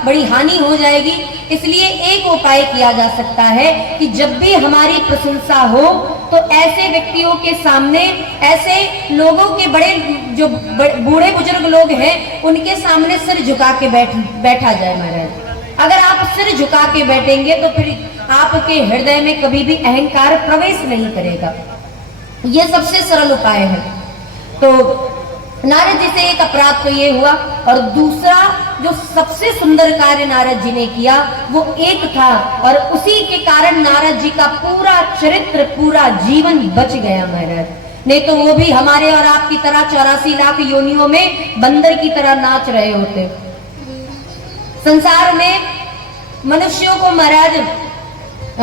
बड़ी हानि हो जाएगी। इसलिए एक उपाय किया जा सकता है कि जब भी हमारी प्रशंसा हो तो ऐसे व्यक्तियों के सामने, ऐसे लोगों के बड़े जो बूढ़े बुजुर्ग लोग हैं उनके सामने सिर झुका के बैठा जाए महाराज। अगर आप सिर झुका के बैठेंगे तो फिर आपके हृदय में कभी भी अहंकार प्रवेश नहीं करेगा। यह सबसे सरल उपाय है। तो नारद जी से एक अपराध तो ये हुआ, और दूसरा जो सबसे सुंदर कार्य नारद जी ने किया वो एक था, और उसी के कारण नारद जी का पूरा चरित्र, पूरा जीवन बच गया महाराज। नहीं तो वो भी हमारे और आपकी तरह 84 लाख योनियों में बंदर की तरह नाच रहे होते। संसार में मनुष्यों को महाराज,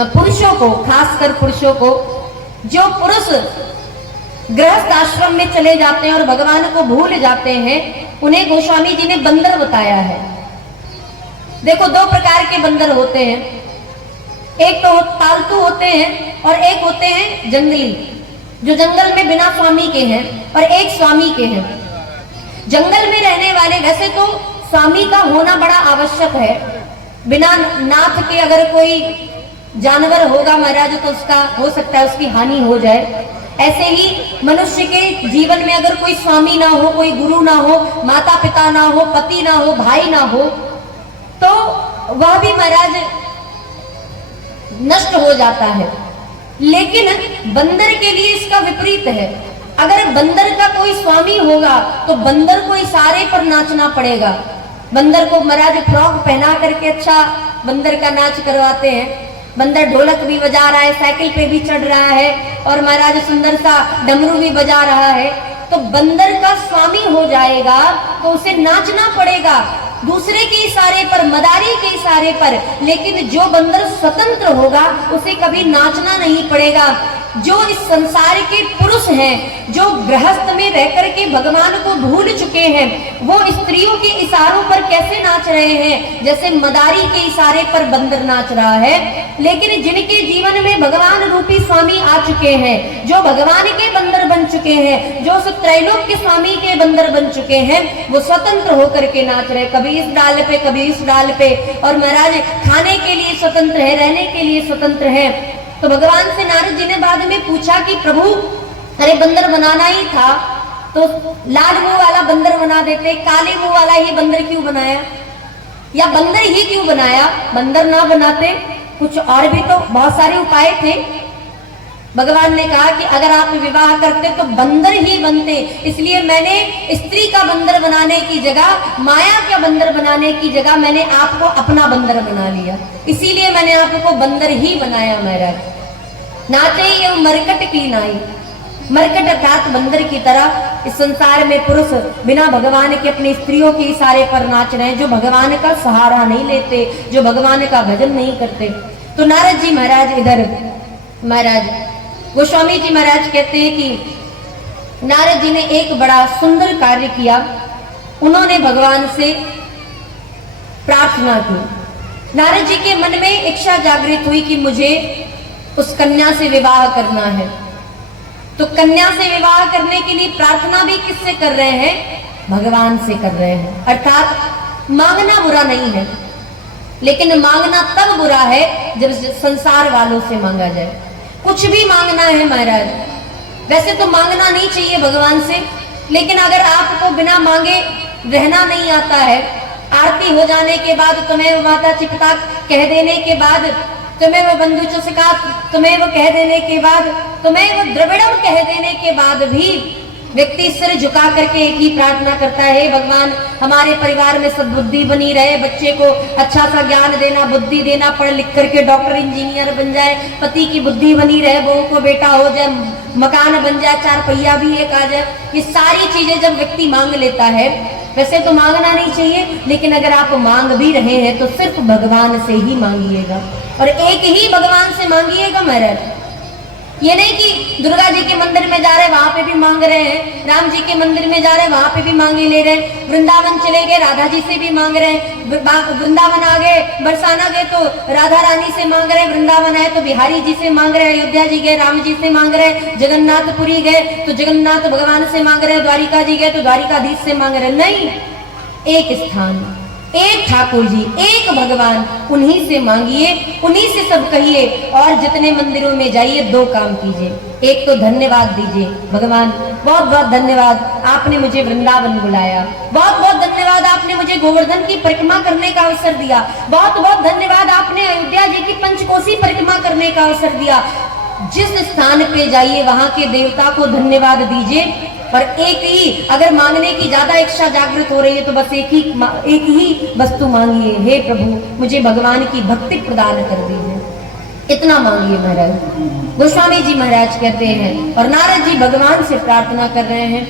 पुरुषों को, खासकर पुरुषों को, जो पुरुष गृहस्थ आश्रम में चले जाते हैं और भगवान को भूल जाते हैं, उन्हें गोस्वामी जी ने बंदर बताया है। देखो दो प्रकार के बंदर होते हैं, एक तो पालतू होते हैं और एक होते हैं जंगली, जो जंगल में बिना स्वामी के हैं, और एक स्वामी के हैं। जंगल में रहने वाले, वैसे तो स्वामी का होना बड़ा आवश्यक है, बिना नाथ के अगर कोई जानवर होगा महाराज तो उसका हो सकता है उसकी हानि हो जाए। ऐसे ही मनुष्य के जीवन में अगर कोई स्वामी ना हो, कोई गुरु ना हो, माता पिता ना हो, पति ना हो, भाई ना हो, तो वह भी महाराज नष्ट हो जाता है। लेकिन बंदर के लिए इसका विपरीत है। अगर बंदर का कोई स्वामी होगा तो बंदर को इशारे पर नाचना पड़ेगा। बंदर को महाराज फ्रॉक पहना करके अच्छा बंदर का नाच करवाते हैं। बंदर ढोलक भी बजा रहा है, साइकिल पे भी चढ़ रहा है, और महाराज सुंदर सा डमरू भी बजा रहा है। तो बंदर का स्वामी हो जाएगा तो उसे नाचना पड़ेगा दूसरे के इशारे पर, मदारी के इशारे पर। लेकिन जो बंदर स्वतंत्र होगा उसे कभी नाचना नहीं पड़ेगा। जो इस संसार के पुरुष हैं, जो गृहस्थ में रहकर के भगवान को भूल चुके हैं, वो स्त्रियों के इशारों पर कैसे नाच रहे हैं, जैसे मदारी के इशारे पर बंदर नाच रहा है। लेकिन जिनके जीवन में भगवान रूपी स्वामी आ चुके हैं, जो भगवान के बंदर बन चुके हैं, जो उस त्रैलोक के स्वामी के बंदर बन चुके हैं, वो स्वतंत्र होकर के नाच रहे, कभी इस डाल पे, कभी इस डाल पे, और महाराज खाने के लिए स्वतंत्र है, रहने के लिए स्वतंत्र है। तो भगवान से नारद जी ने बाद में पूछा कि प्रभु अरे बंदर बनाना ही था तो लाल मुंह वाला बंदर बना देते, काले मुंह वाला ही बंदर क्यों बनाया, या बंदर ही क्यों बनाया, बंदर ना बनाते कुछ और भी तो बहुत सारे उपाय थे। भगवान ने कहा कि अगर आप विवाह करते तो बंदर ही बनते, इसलिए मैंने स्त्री का बंदर बनाने की जगह, माया का बंदर बनाने की जगह मैंने आपको अपना बंदर बना लिया, इसीलिए मैंने आपको बंदर ही बनाया महाराज। नाचे ये मरकट की नाई, मरकट अर्थात बंदर की तरह इस संसार में पुरुष बिना भगवान के अपनी स्त्रियों के इशारे पर नाच रहे हैं, जो भगवान का सहारा नहीं लेते, जो भगवान का भजन नहीं करते। तो नारद जी महाराज इधर महाराज गोस्वामी जी महाराज कहते हैं कि नारद जी ने एक बड़ा सुंदर कार्य किया, उन्होंने भगवान से प्रार्थना की। नारद जी के मन में इच्छा जागृत हुई कि मुझे उस कन्या से विवाह करना है। तो कन्या से विवाह करने के लिए प्रार्थना भी किससे कर रहे हैं, भगवान से कर रहे हैं। अर्थात मांगना बुरा नहीं है, लेकिन मांगना तब बुरा है जब संसार वालों से मांगा जाए। कुछ भी मांगना है महाराज, वैसे तो मांगना नहीं चाहिए भगवान से, लेकिन अगर आपको बिना मांगे रहना नहीं आता है, आरती हो जाने के बाद तुम्हें माता चिपता कह देने के बाद, तुम्हें वो बंधु चुसका तुम्हें वो कह देने के बाद, तुम्हें वो द्रविड़म कह देने के बाद भी व्यक्ति सिर झुका करके एक ही प्रार्थना करता है, भगवान हमारे परिवार में सद्बुद्धि बनी रहे, बच्चे को अच्छा सा ज्ञान देना, बुद्धि देना, पढ़ लिख करके डॉक्टर इंजीनियर बन जाए, पति की बुद्धि बनी रहे, बहू को बेटा हो जाए, मकान बन जाए, चार पहिया भी एक आ जाए। ये सारी चीजें जब व्यक्ति मांग लेता है, वैसे तो मांगना नहीं चाहिए, लेकिन अगर आप मांग भी रहे हैं तो सिर्फ भगवान से ही मांगिएगा और एक ही भगवान से मांगिएगा महाराज। ये नहीं कि दुर्गा जी के मंदिर में जा रहे वहां पे भी मांग रहे हैं, राम जी के मंदिर में जा रहे वहां पे भी मांगे ले रहे हैं, वृंदावन चले गए राधा जी से भी मांग रहे हैं, वृंदावन आ गए बरसाना गए तो राधा रानी से मांग रहे हैं, वृंदावन आए तो बिहारी जी से मांग रहे हैं, अयोध्या जी गए राम जी से मांग रहे हैं, जगन्नाथपुरी गए तो जगन्नाथ भगवान से मांग रहे हैं, द्वारिका जी गए तो द्वारिकाधीश से मांग रहे हैं। नहीं, एक स्थान, एक ठाकुर जी, एक भगवान, उन्हीं से मांगिए, उन्हीं से सब कहिए। और जितने मंदिरों में जाइए दो काम कीजिए, एक तो धन्यवाद दीजिए, भगवान बहुत बहुत धन्यवाद आपने मुझे वृंदावन बुलाया, बहुत बहुत धन्यवाद आपने मुझे गोवर्धन की परिक्रमा करने का अवसर दिया, बहुत बहुत धन्यवाद आपने अयोध्या जी की पंचकोसी परिक्रमा करने का अवसर दिया। जिस स्थान पे जाइए वहां के देवता को धन्यवाद दीजिए। पर एक ही, अगर मांगने की ज्यादा इच्छा जागृत हो रही है तो बस एक ही वस्तु मांगिए, हे प्रभु मुझे भगवान की भक्ति प्रदान कर दीजिए, इतना मांगिए महाराज। गोस्वामी जी महाराज कहते हैं और नारद जी भगवान से प्रार्थना कर रहे हैं,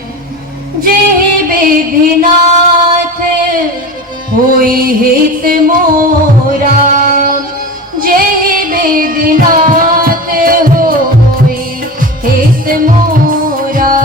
जय विधिनाथ होई हित मोरा, जय विधिनाथ होई हित मोरा,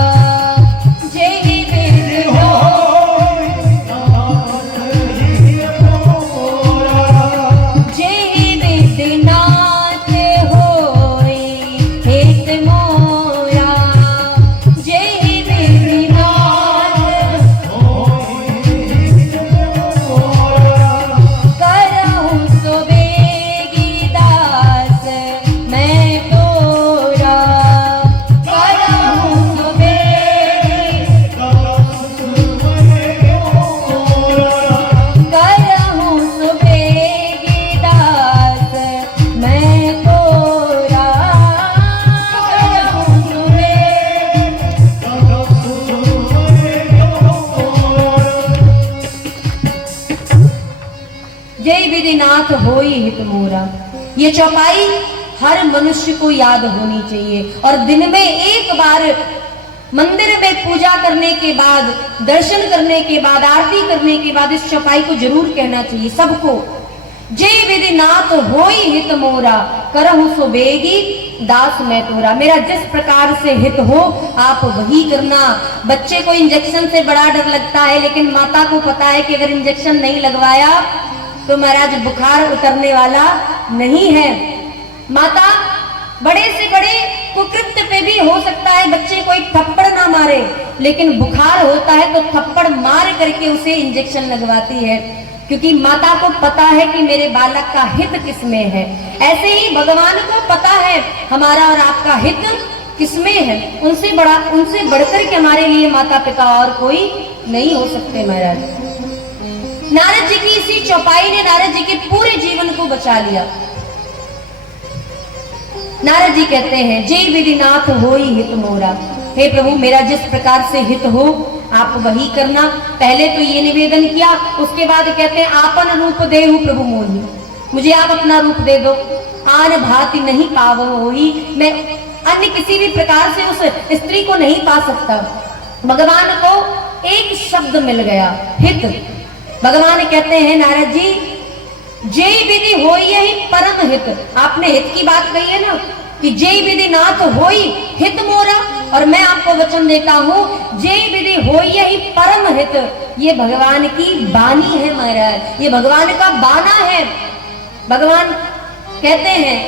विधिनाथ होई हित मोरा। ये चौपाई हर मनुष्य को याद होनी चाहिए और दिन में एक बार मंदिर में पूजा करने के बाद, दर्शन करने के बाद, आरती करने के बाद इस चौपाई को जरूर कहना चाहिए सबको। जय विधिनाथ होई हित मोरा, करहु सो बेगी दास मैं तोरा। मेरा जिस प्रकार से हित हो आप वही करना। बच्चे को इंजेक्शन से बड़ा डर लगता है, लेकिन माता को पता है कि अगर इंजेक्शन नहीं लगवाया तो महाराज बुखार उतरने वाला नहीं है। माता बड़े से बड़े कुकृत्य पे भी हो सकता है बच्चे को एक थप्पड़ ना मारे, लेकिन बुखार होता है तो थप्पड़ मार करके उसे इंजेक्शन लगवाती है। क्योंकि माता को पता है कि मेरे बालक का हित किसमें है। ऐसे ही भगवान को पता है हमारा और आपका हित किसमें है। उनसे बढ़कर के हमारे लिए माता पिता और कोई नहीं हो सकते महाराज। नारद जी की इसी चौपाई ने नारद जी के पूरे जीवन को बचा लिया। नारद जी कहते हैं, जय विधिनाथ होई हित मोरा। हे प्रभु, मेरा जिस प्रकार से हित हो आप वही करना। पहले तो ये निवेदन किया, उसके बाद कहते हैं, आपन रूप देहु प्रभु मोहि, मुझे आप अपना रूप दे दो। आन भांति नहीं पावो होई, मैं अन्य किसी भी प्रकार से उस स्त्री को नहीं पा सकता। भगवान को एक शब्द मिल गया, हित। भगवान कहते हैं, नारद जी, जय विधि होई यही परम हित। आपने हित की बात कही है ना, कि जय विधि नाथ होई हित मोरा, और मैं आपको वचन देता हूं, जय विधि होई यही परम हित। ये भगवान की बानी है महाराज, ये भगवान का बाना है। भगवान कहते हैं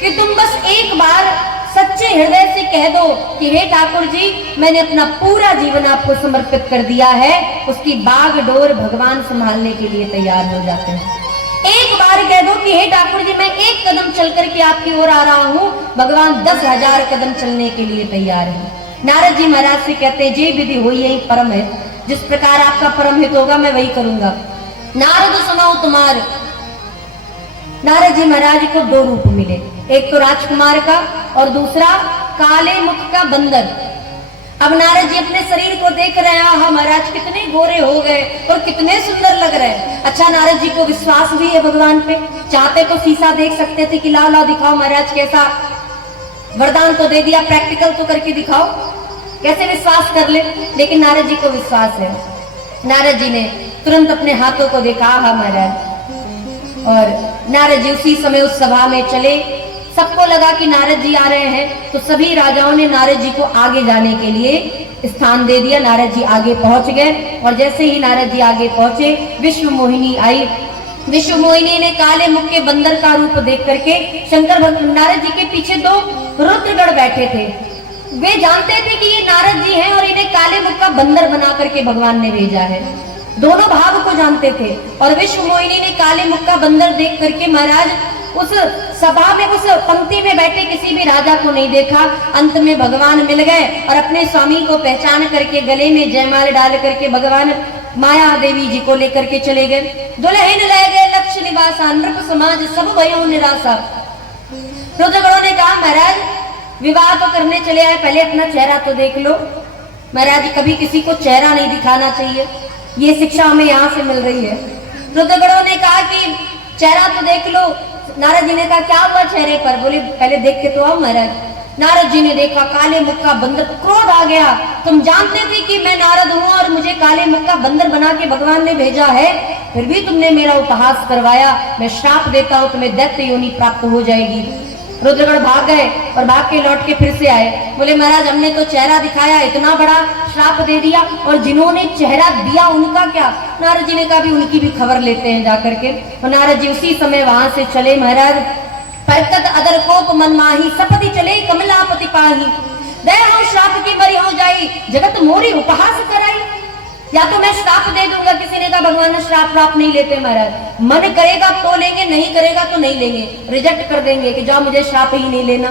कि तुम बस एक बार सच्चे हृदय से कह दो कि हे ठाकुर जी, मैंने अपना पूरा जीवन आपको समर्पित कर दिया है। उसकी बागडोर भगवान संभालने के लिए तैयार हो जाते हैं। एक बार कह दो कि हे ठाकुर जी, मैं एक कदम चल करके आपकी ओर आ रहा हूं, भगवान 10,000 कदम चलने के लिए तैयार है। नारद जी महाराज से कहते हैं, जय विधि होई यही परम हित, जिस प्रकार आपका परम हित होगा मैं वही करूंगा। नारद सुनाओ तुम्हार। नारद जी महाराज को 2 रूप मिले, एक तो राजकुमार का और दूसरा काले मुख का बंदर। अब नारद जी अपने शरीर को देख रहे हैं, हाँ महाराज कितने गोरे हो गए और कितने सुंदर लग रहे हैं। अच्छा, नारद जी को विश्वास भी है भगवान पे, चाहते तो शीशा देख सकते थे कि लाओ दिखाओ महाराज कैसा, वरदान तो दे दिया, प्रैक्टिकल तो करके दिखाओ, कैसे विश्वास कर ले। लेकिन नारद जी को विश्वास है। नारद जी ने तुरंत अपने हाथों को देखा, हाँ महाराज, और नारद जी उसी समय उस सभा में चले। सबको लगा कि नारद जी आ रहे हैं, तो सभी राजाओं ने नारद जी को आगे जाने के लिए स्थान दे दिया। नारद जी आगे पहुंच गए, और जैसे ही नारद जी आगे पहुंचे, विश्व मोहिनी आई। विश्व मोहिनी ने काले मुख के बंदर का रूप देख करके शंकर भगवान नारद जी के पीछे 2 रुद्रगण बैठे थे। वे जानते थे कि ये नारद जी हैं और इन्हें काले मुख का बंदर बना करके भगवान ने भेजा है। दोनों भाव को जानते थे। और विश्व मोहिनी ने काले मुख का बंदर देख करके महाराज उस सभा में, उस पंक्ति में बैठे किसी भी राजा को नहीं देखा। अंत में भगवान मिल गए और अपने स्वामी को पहचान करके गले में जयमाल डाल करके भगवान माया देवी जी को लेकर के चले गए। दुल्हन ले गए लक्ष्य निवासा, नृप समाज सब भयो निराशा। रुद्रगणों ने कहा, महाराज विवाह तो करने चले आए, पहले अपना चेहरा तो देख लो। महाराज कभी किसी को चेहरा नहीं दिखाना चाहिए, ये शिक्षा हमें यहाँ से मिल रही है। रुद्रगणों ने कहा कि चेहरा तो देख लो। नारद जी ने कहा, क्या हुआ चेहरे पर? बोले पहले देख के तो आओ महाराज। नारद जी ने देखा, काले मुख का बंदर। क्रोध आ गया, तुम जानते थे कि मैं नारद हूं और मुझे काले मुख का बंदर बना के भगवान ने भेजा है, फिर भी तुमने मेरा उपहास करवाया। मैं श्राप देता हूं, तुम्हें दैत्य योनि प्राप्त हो जाएगी। रुद्रगण भाग गए और भाग के लौट के फिर से आए। बोले महाराज हमने तो चेहरा दिखाया, इतना बड़ा श्राप दे दिया, और जिन्होंने चेहरा दिया उनका क्या? नारद जी ने कहा भी उनकी भी खबर लेते हैं जाकर के। और नारद जी उसी समय वहां से चले। महाराज परतत अदर कोप मन माही, सपति चले कमलापति पाही। दया हो श्राप की मरी हो जाई, जगत मोरी उपहास कराई। या तो मैं श्राप दे दूंगा, किसी ने कहा भगवान ने श्राप प्राप्त नहीं लेते महाराज, मन करेगा तो लेंगे, नहीं करेगा तो नहीं लेंगे, रिजेक्ट कर देंगे कि जाओ मुझे श्राप ही नहीं लेना।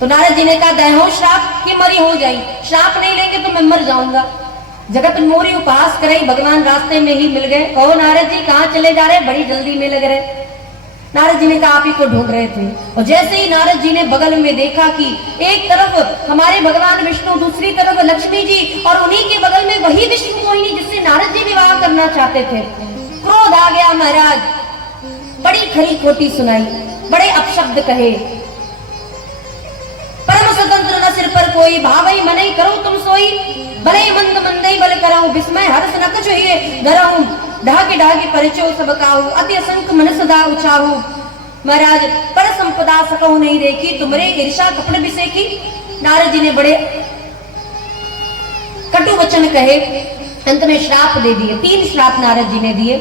तो नारद जी ने कहा दया हो श्राप की मरी हो जाई, श्राप नहीं लेंगे तो मैं मर जाऊंगा। जगत मोरी उपहास करे, भगवान रास्ते में ही मिल गए। कहो नारद जी कहाँ चले जा रहे, बड़ी जल्दी में लग रहे। नारद जी ने कहा आप ही को ढूंढ रहे थे। और जैसे ही नारद जी ने बगल में देखा कि एक तरफ हमारे भगवान विष्णु, दूसरी तरफ लक्ष्मी जी, और उन्हीं के बगल में वही विष्णु मोहिनी जिससे नारद जी विवाह करना चाहते थे। क्रोध आ गया महाराज, बड़ी खरी खोटी सुनाई, बड़े अपशब्द कहे। परम स्वतंत्र न सिर पर कोई, भावई मनई करो तुम सोई। भले मंद मंदई बल कराऊं, विस्मय हर्ष न कछु हिये धराऊं। ढाके ढाके परिचय सब काहू, अति असंख्य मन सदा उचाहू। महाराज पर संपदा सकहु नहीं देखी, तुमरे ईर्षा कपड़ बिसेकी। नारद जी ने बड़े कटु वचन कहे, अंत में श्राप दे दिए। 3 श्राप नारद जी ने दिए।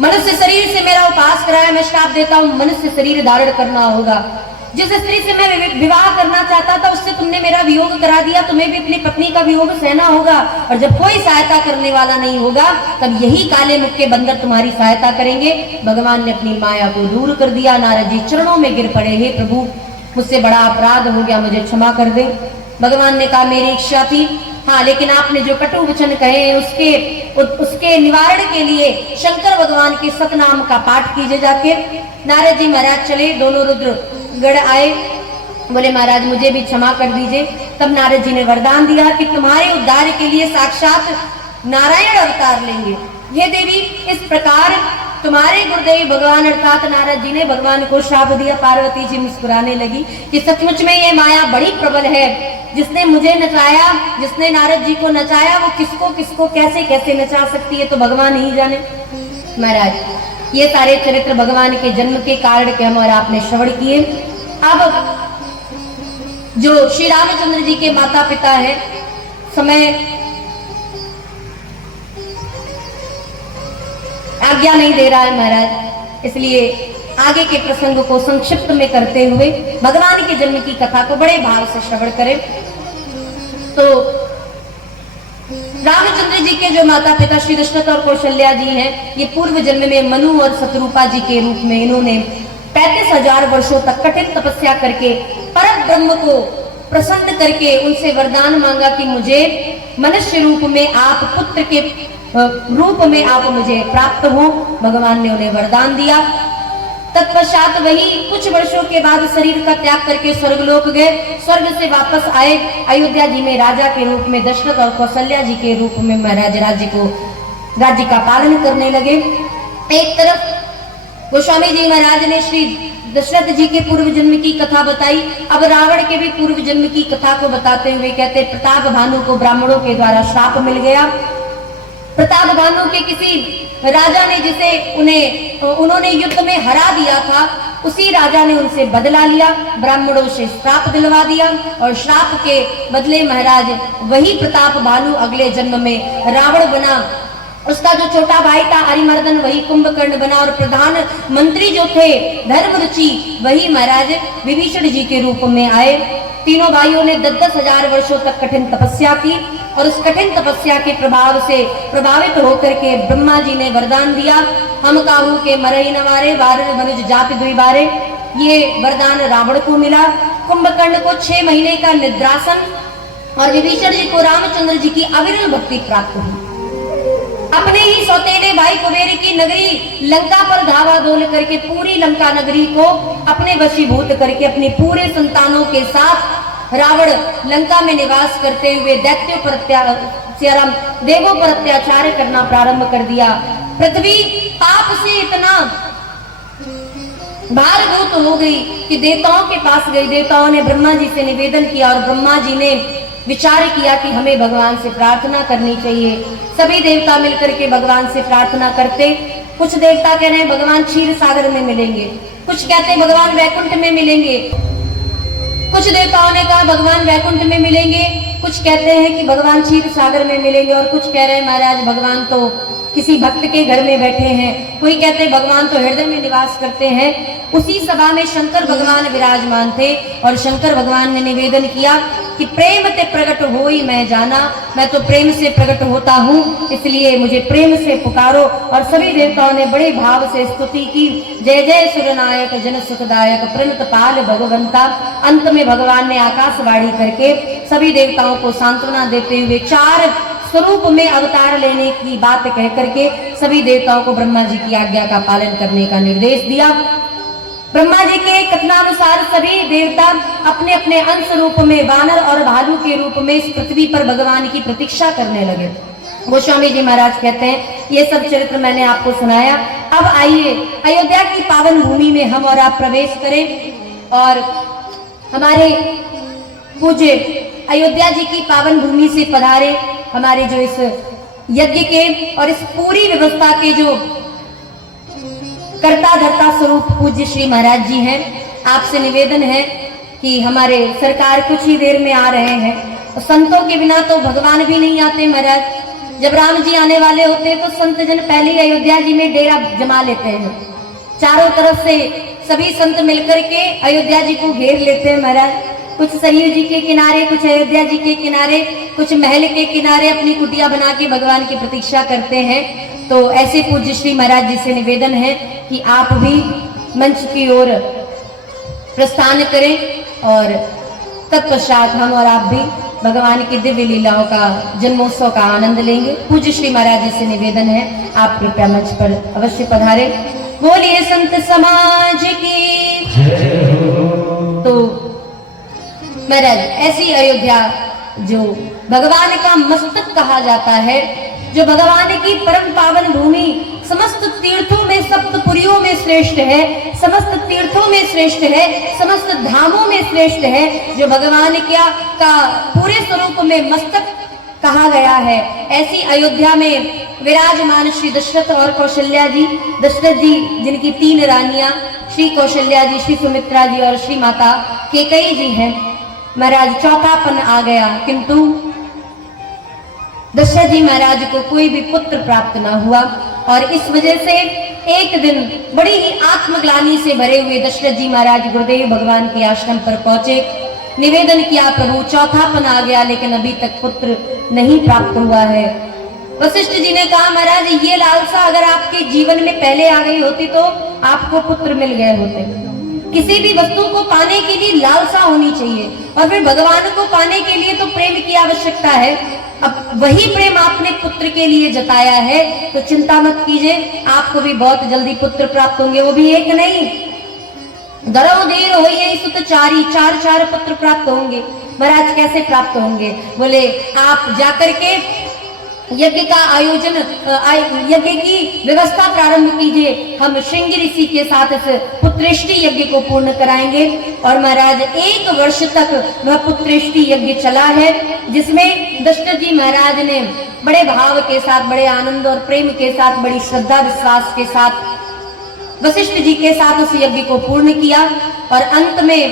मनुष्य शरीर से मेरा उपहास कराया, मैं श्राप देता हूं, मनुष्य शरीर धारण करना होगा। जिस स्त्री से मैं विवाह करना चाहता था उससे तुमने मेरा वियोग करा दिया, तुम्हें भी अपनी पत्नी का वियोग सहना होगा, और जब कोई सहायता करने वाला नहीं होगा तब यही काले मुख के बंदर तुम्हारी सहायता करेंगे। भगवान ने अपनी माया को दूर कर दिया। नारद जी चरणों में गिर पड़े, हे प्रभु मुझसे बड़ा अपराध हो गया, मुझे क्षमा कर दे। भगवान ने कहा मेरी इच्छा थी, हाँ, लेकिन आपने जो कटु वचन कहे उसके निवारण के लिए शंकर भगवान के सतनाम का पाठ कीजिए जाके। नारद जी महाराज चले, दोनों रुद्र गढ़ आए, बोले महाराज मुझे भी क्षमा कर दीजिए। तब नारद जी ने वरदान दिया कि तुम्हारे उद्धार के लिए साक्षात नारायण अवतार लेंगे। ये देवी इस प्रकार तुम्हारे गुरुदेव भगवान अर्थात नारद जी ने भगवान को श्राप दिया। पार्वती जी मुस्कुराने लगी कि सचमुच में ये माया बड़ी प्रबल है। जिसने मुझे नचाया, जिसने नारद जी को नचाया, वो किसको किसको कैसे कैसे नचा सकती है तो भगवान ही जाने। महाराज ये सारे चरित्र भगवान के जन्म के कारण के हम और आपने श्रवण किए। अब जो श्री रामचंद्र जी के माता पिता है, समय आज्ञा नहीं दे रहा है महाराज, इसलिए आगे के प्रसंग को संक्षिप्त में करते हुए भगवान के जन्म की कथा को बड़े भाव से श्रवण करें। तो रामचंद्र जी के जो माता पिता श्री दशरथ और कौशल्या जी हैं, ये पूर्व जन्म में मनु और शत्रुपा जी के रूप में इन्होंने 35,000 वर्षों तक कठिन तपस्या करके परम ब्रह्म को प्रसन्न करके उनसे वरदान मांगा कि मुझे मनुष्य रूप में आप, पुत्र के रूप में आप मुझे प्राप्त हो। भगवान ने उन्हें वरदान दिया। तत्पश्चात वही कुछ वर्षों के बाद शरीर का त्याग करके स्वर्गलोक गए। स्वर्ग से वापस आए, अयोध्या जी में राजा के रूप में दशरथ और कौशल्या जी के रूप में महाराज राज्य का पालन करने लगे। एक तरफ गोस्वामी जी महाराज ने श्री दशरथ जी के पूर्व जन्म की कथा बताई। अब रावण के भी पूर्व जन्म की कथा को बताते हुए कहते, प्रताप भानु को ब्राह्मणों के द्वारा श्राप मिल गया। प्रताप भानु के किसी राजा ने जिसे उन्होंने युद्ध में हरा दिया था, उसी राजा ने उनसे बदला लिया, ब्राह्मणों से श्राप दिलवा दिया, और श्राप के बदले महाराज वही प्रताप भानु अगले जन्म में रावण बना। उसका जो छोटा भाई था अरिमर्दन वही कुंभकर्ण बना, और प्रधान मंत्री जो थे धर्मरुचि वही महाराज विभीषण जी के रूप में आए। तीनों भाइयों ने 10,000 वर्षों तक कठिन तपस्या की, और उस कठिन तपस्या के प्रभाव से प्रभावित होकर के ब्रह्मा जी ने वरदान दिया, हम काहू के मरई न मारे, वारन मनुज जाति दुई बारे। ये वरदान रावण को मिला। कुंभकर्ण को 6 महीने का निद्रासन, और विभीषण जी को रामचंद्र जी की अविरल भक्ति प्राप्त हुई। अपने ही सौतेले भाई कुबेर की नगरी लंका पर धावा बोल करके पूरी लंका नगरी को अपने वशीभूत करके अपने पूरे संतानों के साथ रावण लंका में निवास करते हुए दैत्यों पर देवों पर अत्याचार करना प्रारंभ कर दिया। पृथ्वी पाप से इतना भारभूत हो गई कि देवताओं के पास गई। देवताओं ने ब्रह्मा जी से निवेदन किया, और ब्रह्मा जी ने विचार किया कि हमें भगवान से प्रार्थना करनी चाहिए। सभी देवता मिलकर के भगवान से प्रार्थना करते। कुछ देवता कह रहे हैं भगवान क्षीर सागर में मिलेंगे, कुछ कहते हैं भगवान वैकुंठ में मिलेंगे, कुछ देवताओं ने कहा भगवान वैकुंठ में मिलेंगे, कुछ कहते हैं कि भगवान क्षीर सागर में मिलेंगे, और कुछ कह रहे हैं महाराज भगवान तो किसी भक्त के घर में बैठे हैं, कोई कहते हैं भगवान तो हृदय में निवास करते हैं। उसी सभा में शंकर भगवान विराजमान थे, और शंकर भगवान ने निवेदन किया कि प्रेम ते प्रकट होई मैं जाना, मैं तो प्रेम से प्रकट होता हूँ, इसलिए मुझे प्रेम से पुकारो। और सभी देवताओं ने बड़े भाव से स्तुति की, जय जय सुरनायक जन सुखदायक प्रणत पाल भगवंता। अंत में भगवान ने आकाशवाणी करके सभी देवताओं को सांत्वना देते हुए 4 स्वरूप में अवतार लेने की बात कह करके सभी देवताओं को ब्रह्मा जी की आज्ञा का पालन करने का निर्देश दिया। ब्रह्मा जी के कथनानुसार सभी देवता अपने अपने अंश रूप में वानर और भालू के रूप में इस पृथ्वी पर भगवान की प्रतीक्षा करने लगे। गोस्वामी जी महाराज कहते हैं ये सब चरित्र मैंने आपको सुनाया। अब आइए अयोध्या की पावन भूमि में हम और आप प्रवेश करें, और हमारे पूज्य अयोध्या जी की पावन भूमि से पधारे हमारे जो इस यज्ञ के और इस पूरी व्यवस्था के जो कर्ता धर्ता स्वरूप पूज्य श्री महाराज जी हैं। आपसे निवेदन है कि हमारे सरकार कुछ ही देर में आ रहे हैं, और संतों के बिना तो भगवान भी नहीं आते महाराज। जब राम जी आने वाले होते तो संत जन पहले ही अयोध्या जी में डेरा जमा लेते हैं, चारों तरफ से सभी संत मिलकर के अयोध्या जी को घेर लेते हैं महाराज। कुछ सरयू जी के किनारे, कुछ अयोध्या जी के किनारे, कुछ महल के किनारे अपनी कुटिया बना के भगवान की प्रतीक्षा करते हैं। तो ऐसे पूज्य श्री महाराज जी से निवेदन है कि आप भी मंच की ओर प्रस्थान करें और तत्पश्चात हम और आप भी भगवान की दिव्य लीलाओं का, जन्मोत्सव का आनंद लेंगे। पूज्य श्री महाराज जी से निवेदन है आप कृपया मंच पर अवश्य पधारे। बोलिए संत समाज की। तो महाराज ऐसी अयोध्या जो भगवान का मस्तक कहा जाता है, जो भगवान की परम पावन भूमि, समस्त तीर्थों में, सप्तपुरियों में श्रेष्ठ है, समस्त तीर्थों में श्रेष्ठ है, समस्त धामों में श्रेष्ठ है, जो भगवान का पूरे स्वरूप में मस्तक कहा गया है, ऐसी अयोध्या में विराजमान श्री दशरथ और कौशल्या जी, दशरथ जी जिनकी 3 रानियां, श्री कौशल्या जी, श्री सुमित्रा जी और श्री माता कैकेयी जी हैं। महाराज चौथापन आ गया, किंतु दशरथ जी महाराज को कोई भी पुत्र प्राप्त ना हुआ और इस वजह से एक दिन बड़ी ही आत्मग्लानि से भरे हुए दशरथ जी महाराज गुरुदेव भगवान के आश्रम पर पहुंचे। निवेदन किया, प्रभु चौथापन आ गया लेकिन अभी तक पुत्र नहीं प्राप्त हुआ है। वशिष्ठ जी ने कहा, महाराज ये लालसा अगर आपके जीवन में पहले आ गई होती तो आपको पुत्र मिल गए होते। किसी भी वस्तु को पाने के लिए लालसा होनी चाहिए और फिर भगवान को पाने के लिए तो प्रेम की आवश्यकता है। अब वही प्रेम आपने पुत्र के लिए जताया है तो चिंता मत कीजिए, आपको भी बहुत जल्दी पुत्र प्राप्त होंगे, वो भी एक नहीं। दरो देर हो ये सुत चारी, 4 पुत्र प्राप्त होंगे। महाराज कैसे प्राप्त होंगे? बोले आप जाकर के यज्ञ का आयोजन, यज्ञ की व्यवस्था प्रारंभ कीजिए, हम श्रृंगी ऋषि के साथ इस पुत्रेष्टि यज्ञ को पूर्ण कराएंगे। और महाराज 1 वर्ष तक वह पुत्रेष्टि यज्ञ चला है, जिसमें दशरथ जी महाराज ने बड़े भाव के साथ, बड़े आनंद और प्रेम के साथ, बड़ी श्रद्धा विश्वास के साथ वशिष्ठ जी के साथ उस यज्ञ को पूर्ण किया। और अंत में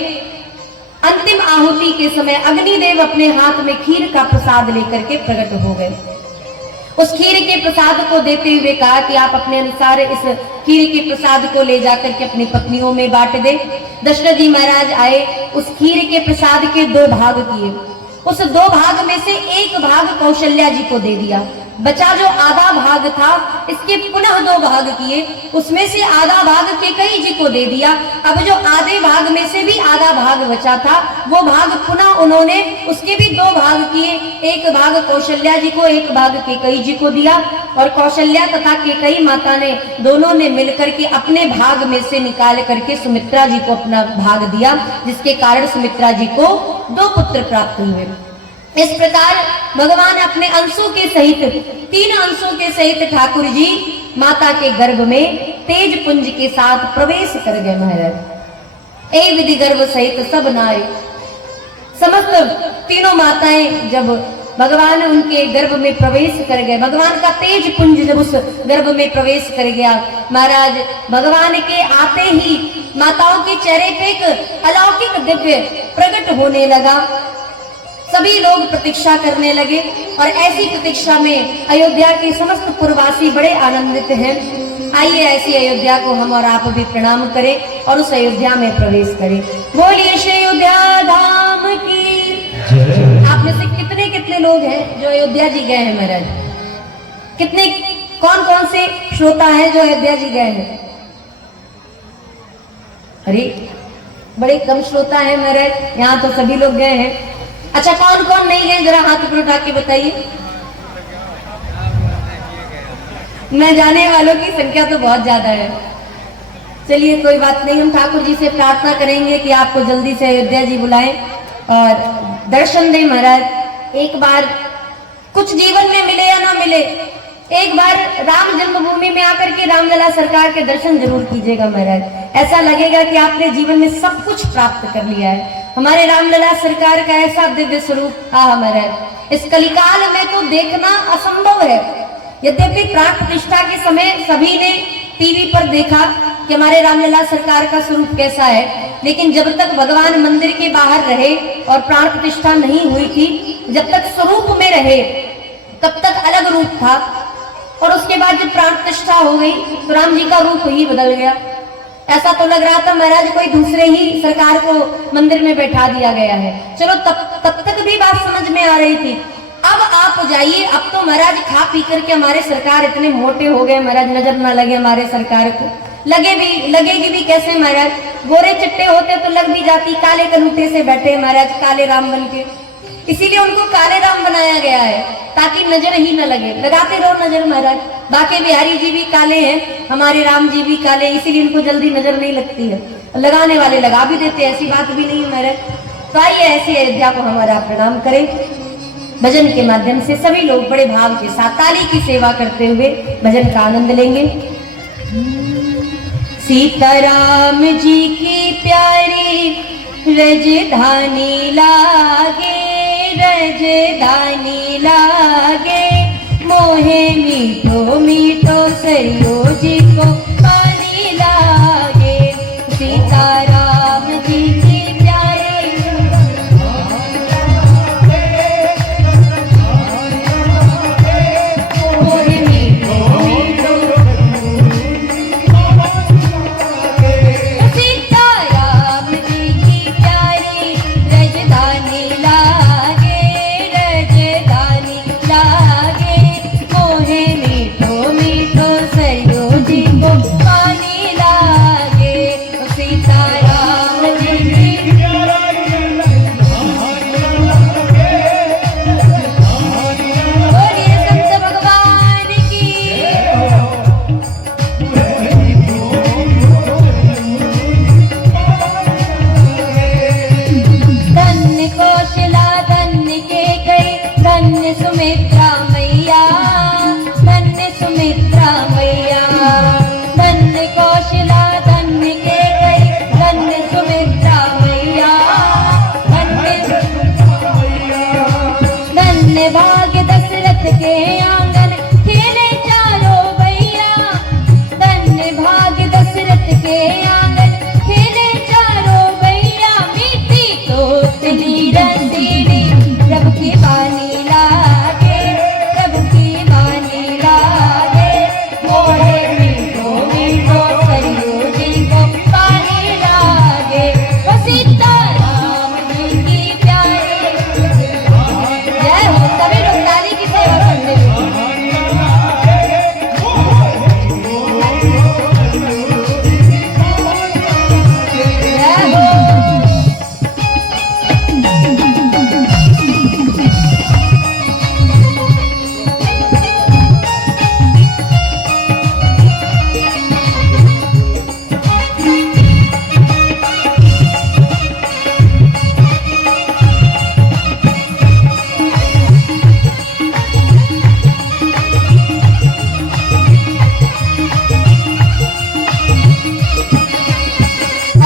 अंतिम आहुति के समय अग्निदेव अपने हाथ में खीर का प्रसाद लेकर के प्रकट हो गए। उस खीर के प्रसाद को देते हुए कहा कि आप अपने अनुसार इस खीर के प्रसाद को ले जाकर के अपनी पत्नियों में बांट दे। दशरथ जी महाराज आए, उस खीर के प्रसाद के 2 भाग किए। उस 2 भाग में से 1 भाग कौशल्या जी को दे दिया, बचा जो आधा भाग था इसके पुनः 2 भाग किए, उसमें से आधा भाग कैकेयी जी को दे दिया। अब जो आधे भाग में से भी आधा भाग बचा था वो भाग पुनः उन्होंने उसके भी 2 भाग किए, 1 भाग कौशल्या जी को, 1 भाग कैकेयी जी को दिया। और कौशल्या तथा कैकेयी माता ने दोनों ने मिलकर के अपने भाग में से निकाल करके सुमित्रा जी को अपना भाग दिया, जिसके कारण सुमित्रा जी को 2 पुत्र प्राप्त हुए। इस प्रकार भगवान अपने अंशों के सहित, 3 अंशों के सहित ठाकुर जी माता के गर्भ में तेज पुंज के साथ प्रवेश कर गए। महाराज ए विधि गर्भ सहित सब नाय, समस्त तीनों माताएं जब भगवान उनके गर्भ में प्रवेश कर गए, भगवान का तेज पुंज जब उस गर्भ में प्रवेश कर गया, महाराज भगवान के आते ही माताओं के चेहरे पे एक अलौकिक दिव्य प्रकट होने लगा। सभी लोग प्रतीक्षा करने लगे और ऐसी प्रतीक्षा में अयोध्या के समस्त पुरवासी बड़े आनंदित हैं। आइए ऐसी अयोध्या को हम और आप भी प्रणाम करें और उस अयोध्या में प्रवेश करें। बोलिए श्री अयोध्या धाम की। आप में से कितने कितने लोग हैं जो अयोध्या जी गए हैं महाराज? कितने, कौन कौन से श्रोता हैं जो अयोध्या जी गए हैं? अरे बड़े कम श्रोता हैं महाराज, यहाँ तो सभी लोग गए हैं। अच्छा कौन कौन नहीं गए जरा हाथ ऊपर उठा के बताइए। मैं जाने वालों की संख्या तो बहुत ज्यादा है। चलिए कोई बात नहीं, हम ठाकुर जी से प्रार्थना करेंगे कि आपको जल्दी से अयोध्या जी बुलाएं और दर्शन दें महाराज। एक बार कुछ जीवन में मिले या ना मिले, एक बार राम जन्मभूमि में आकर के रामलला सरकार के दर्शन जरूर कीजिएगा महाराज। ऐसा लगेगा कि आपने जीवन में सब कुछ प्राप्त कर लिया है। हमारे रामलला सरकार का ऐसा दिव्य स्वरूप महाराज इस कलिकाल में तो देखना असंभव है। यद्यपि प्राण प्रतिष्ठा के समय सभी ने टीवी पर देखा कि हमारे रामलला सरकार का स्वरूप कैसा है, लेकिन जब तक भगवान मंदिर के बाहर रहे और प्राण प्रतिष्ठा नहीं हुई थी, जब तक स्वरूप में रहे तब तक अलग रूप था। और उसके बाद जब प्राण प्रतिष्ठा हो गई तो राम जी का रूप ही बदल गया। ऐसा तो लग रहा था महाराज कोई दूसरे ही सरकार को मंदिर में बैठा दिया गया है। चलो तब तक भी बात समझ में आ रही थी। अब आप जाइए, अब तो महाराज खा पी करके हमारे सरकार इतने मोटे हो गए महाराज, नजर ना लगे हमारे सरकार को। लगेगी भी कैसे महाराज, गोरे चिट्टे होते तो लग भी जाती, काले कलूटे से बैठे महाराज काले राम बन के, इसीलिए उनको काले राम बनाया गया है ताकि नजर ही न लगे। लगाते रहो नजर महाराज, बाकी बिहारी जी भी काले हैं, हमारे राम जी भी काले, इसीलिए उनको जल्दी नजर नहीं लगती है। लगाने वाले लगा भी देते, ऐसी बात भी नहीं है महाराज। तो आइए ऐसी अयोध्या को हमारा प्रणाम करें। भजन के माध्यम से सभी लोग बड़े भाव के साथ ताली की सेवा करते हुए भजन का आनंद लेंगे। सीताराम जी की प्यारी रजधानी लागे, रजधानी लागे, मोहे मीठो मीठो सरयो जी को पानी लागे। सीताराम जी की प्यारी मोहे मीठो मीठो, सीताराम जी की प्यारी रजधानी लागे, रजधानी लागे, मोहे मीठो मीठो सरयो जी को पानी लागे। सीताराम जी की बोलिए संत भगवान की। धन्य कौशला धन्य केकई, धन्य सुमित्रा मैया, धन्य सुमित्रा मैया। धन्य कौशला धन्य केकई, धन्य सुमित्रा मैया, धन्य भाग्य दशरथ के आंगन खेले चारों भैया, धन्य भाग्य दशरथ के आंगन खेले चारों भैया। मीठी तोतली रसीली प्रभु की वाणी लागे, प्रभु की वाणी लागे, मोहे मीठो मीठो सरयू जी को पानी लागे। वो सीताराम जी की प्यारी, जय हो। सभी लोग ताली की सेवा करते हुए जय हो।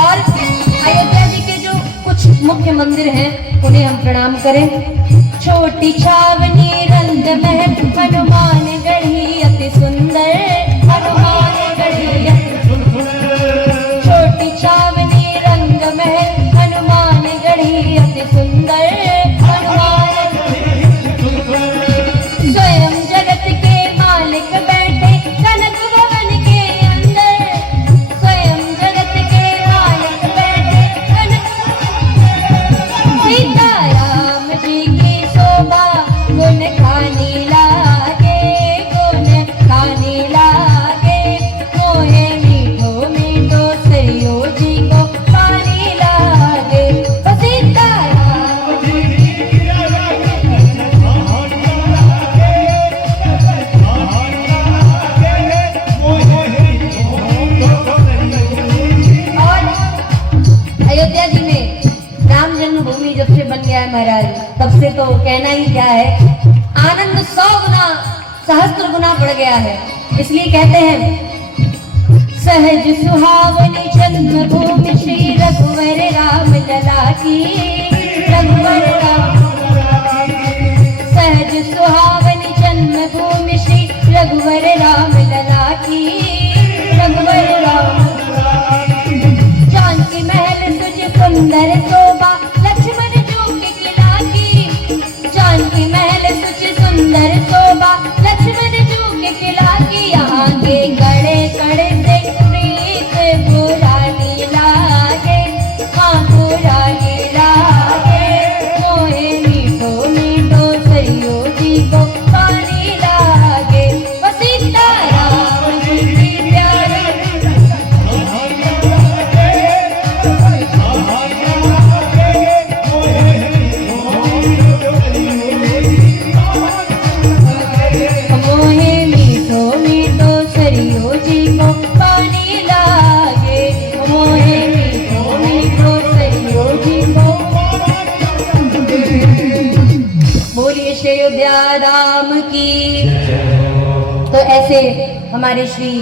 और अयोध्या जी के जो कुछ मुख्य मंदिर हैं उन्हें हम प्रणाम करें। छोटी छावनी रंग महल, हनुमान गढ़ी अति सुंदर, हनुमान गढ़ी अति सुंदर। छोटी छावनी रंग महल, हनुमान गढ़ी अति सुंदर, हनुमान स्वयं जगत के मालिक बैठे कनक भवन के अंदर, स्वयं जगत के मालिक बैठे कनक। सीताराम जी की शोभा गुण खानी लागे, गुण खानी लागे, मोहे मीठो मीठो सरयो जी को पानी लागे। वो सीताराम जी की और अयोध्या जी में राम जन्मभूमि जब से बन गया है महाराज, तब से तो कहना ही क्या है, आनंद 100 गुना सहस्त्र गुना बढ़ गया है। इसलिए कहते हैं सहज सुहावनी जन्मभूमि श्री रघुवर राम लला की, रघुवर राम। सहज सुहावनी जन्मभूमि श्री रघुवर राम लला की, रघुवर राम। जानकी महल तुझ सुंदर शोभा, लक्ष्मण जो के किला की। जानकी महल तुझ सुंदर शोभा, लक्ष्मण जो के किला की। यहाँ के कड़े कड़े से प्रीत बुरा सिया राम की। तो ऐसे हमारे श्री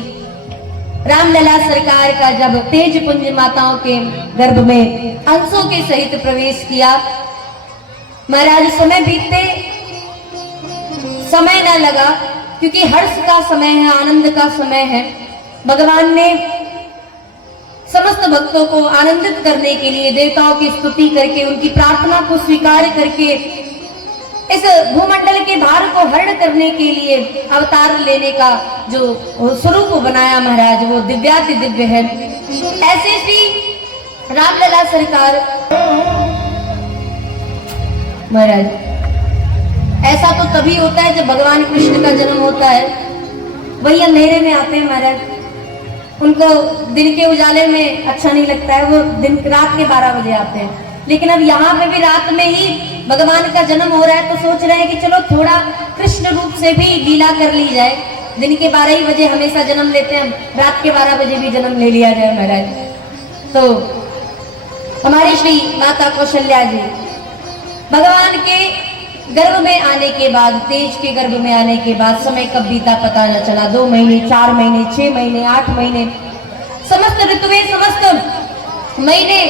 रामलला सरकार का जब तेज पुंज माताओं के गर्भ में अंशों के सहित प्रवेश किया, महाराज समय बीतते समय न लगा, क्योंकि हर्ष का समय है, आनंद का समय है। भगवान ने समस्त भक्तों को आनंदित करने के लिए देवताओं की स्तुति करके, उनकी प्रार्थना को स्वीकार करके इस भूमंडल के भार को हरण करने के लिए अवतार लेने का जो स्वरूप बनाया महाराज, वो दिव्याति दिव्य है। ऐसे श्री रामलला सरकार महाराज, ऐसा तो तभी होता है जब भगवान कृष्ण का जन्म होता है। वही अंधेरे में आते हैं महाराज, उनको दिन के उजाले में अच्छा नहीं लगता है, वो दिन रात के 12 बजे आते हैं। लेकिन अब यहाँ पे भी रात में ही भगवान का जन्म हो रहा है, तो सोच रहे हैं कि चलो थोड़ा कृष्ण रूप से भी लीला कर ली जाए। दिन के 12 ही बजे हमेशा जन्म लेते हैं, रात के 12 बजे भी जन्म ले लिया जाए महाराज। तो हमारी श्री माता कौशल्या जी भगवान के गर्भ में आने के बाद, तेज के गर्भ में आने के बाद समय कब बीता पता न चला। 2 महीने, 4 महीने, 6 महीने, 8 महीने, समस्त ऋतुएं, समस्त महीने,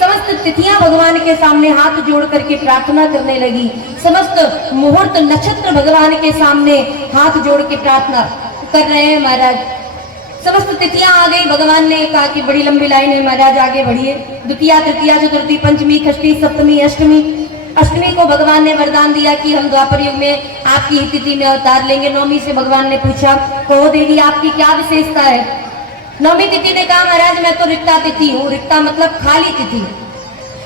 समस्त तिथियां भगवान के सामने हाथ जोड़ करके प्रार्थना करने लगी। समस्त मुहूर्त नक्षत्र भगवान के सामने हाथ जोड़ के प्रार्थना कर रहे हैं महाराज। समस्त तिथियां आ गई। भगवान ने कहा कि बड़ी लंबी लाइन है महाराज, आगे बढ़िए। द्वितीया, तृतीया, चतुर्थी, पंचमी, षष्ठी, सप्तमी, अष्टमी। अष्टमी को भगवान ने वरदान दिया कि हम द्वापर युग में आपकी ही तिथि में अवतार लेंगे। नौमी से भगवान ने पूछा, कहो देवी आपकी क्या विशेषता है। नौमी तिथि ने कहा महाराज मैं तो रिक्ता तिथि हूँ। रिक्ता मतलब खाली तिथि।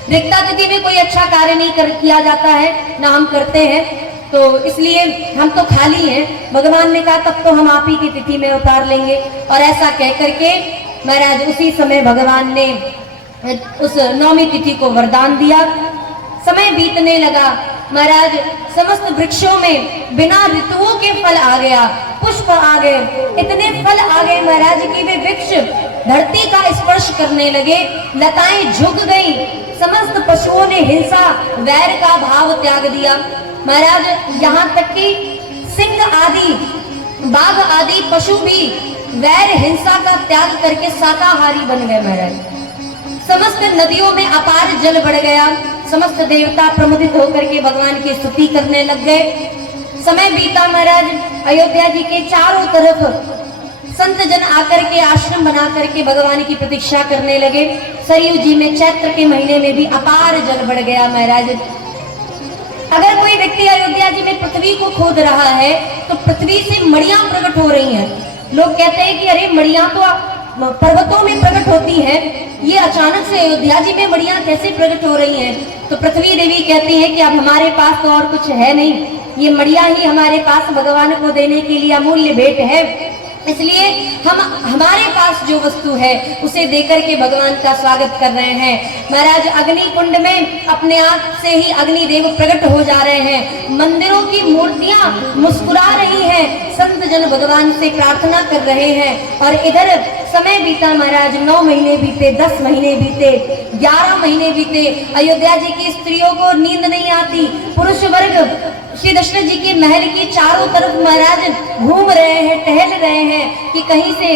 रिक्ता तिथि में कोई अच्छा कार्य नहीं किया जाता है, ना हम करते हैं, तो इसलिए हम तो खाली हैं। भगवान ने कहा तब तो हम आप ही की तिथि में अवतार लेंगे। और ऐसा कह करके महाराज उसी समय भगवान ने उस नौमी तिथि को वरदान दिया। समय बीतने लगा महाराज, समस्त वृक्षों में बिना ऋतुओं के फल आ गया, पुष्प आ गए, इतने फल आ गए महाराज कि वे वृक्ष धरती का स्पर्श करने लगे, लताएं झुक गई। समस्त पशुओं ने हिंसा वैर का भाव त्याग दिया महाराज। यहाँ तक कि सिंह आदि, बाघ आदि पशु भी वैर हिंसा का त्याग करके शाकाहारी बन गए महाराज। समस्त नदियों में अपार जल बढ़ गया। समस्त देवता प्रमुदित होकर के भगवान की स्तुति करने लग गए। समय बीता महाराज। अयोध्या जी के चारों तरफ संत जन आकर के आश्रम बना करके भगवान की प्रतीक्षा करने लगे। सरयू जी में चैत्र के महीने में भी अपार जल बढ़ गया महाराज। अगर कोई व्यक्ति अयोध्या जी में पृथ्वी को खोद रहा है तो पृथ्वी से मड़ियां प्रकट हो रही हैं। लोग कहते हैं कि अरे मड़ियां तो पर्वतों में प्रकट होती है, ये अचानक से अयोध्या जी में मड़ियां कैसे प्रकट हो रही हैं। तो पृथ्वी देवी कहती है कि अब हमारे पास तो और कुछ है नहीं, ये मड़ियां ही हमारे पास भगवान को देने के लिए अमूल्य भेंट है। इसलिए हम हमारे पास जो वस्तु है उसे देकर के भगवान का स्वागत कर रहे हैं महाराज। अग्नि कुंड में अपने आप से ही अग्नि देव प्रकट हो जा रहे हैं। मंदिरों की मूर्तियां मुस्कुरा रही हैं। संत जन भगवान से प्रार्थना कर रहे हैं। और इधर समय बीता महाराज। 9 महीने बीते, 10 महीने बीते, 11 महीने बीते। अयोध्या जी की स्त्रियों को नींद नहीं आती। पुरुष वर्ग श्री दशरथ जी के महल की चारों तरफ महाराज घूम रहे हैं, टहल रहे हैं कि कहीं से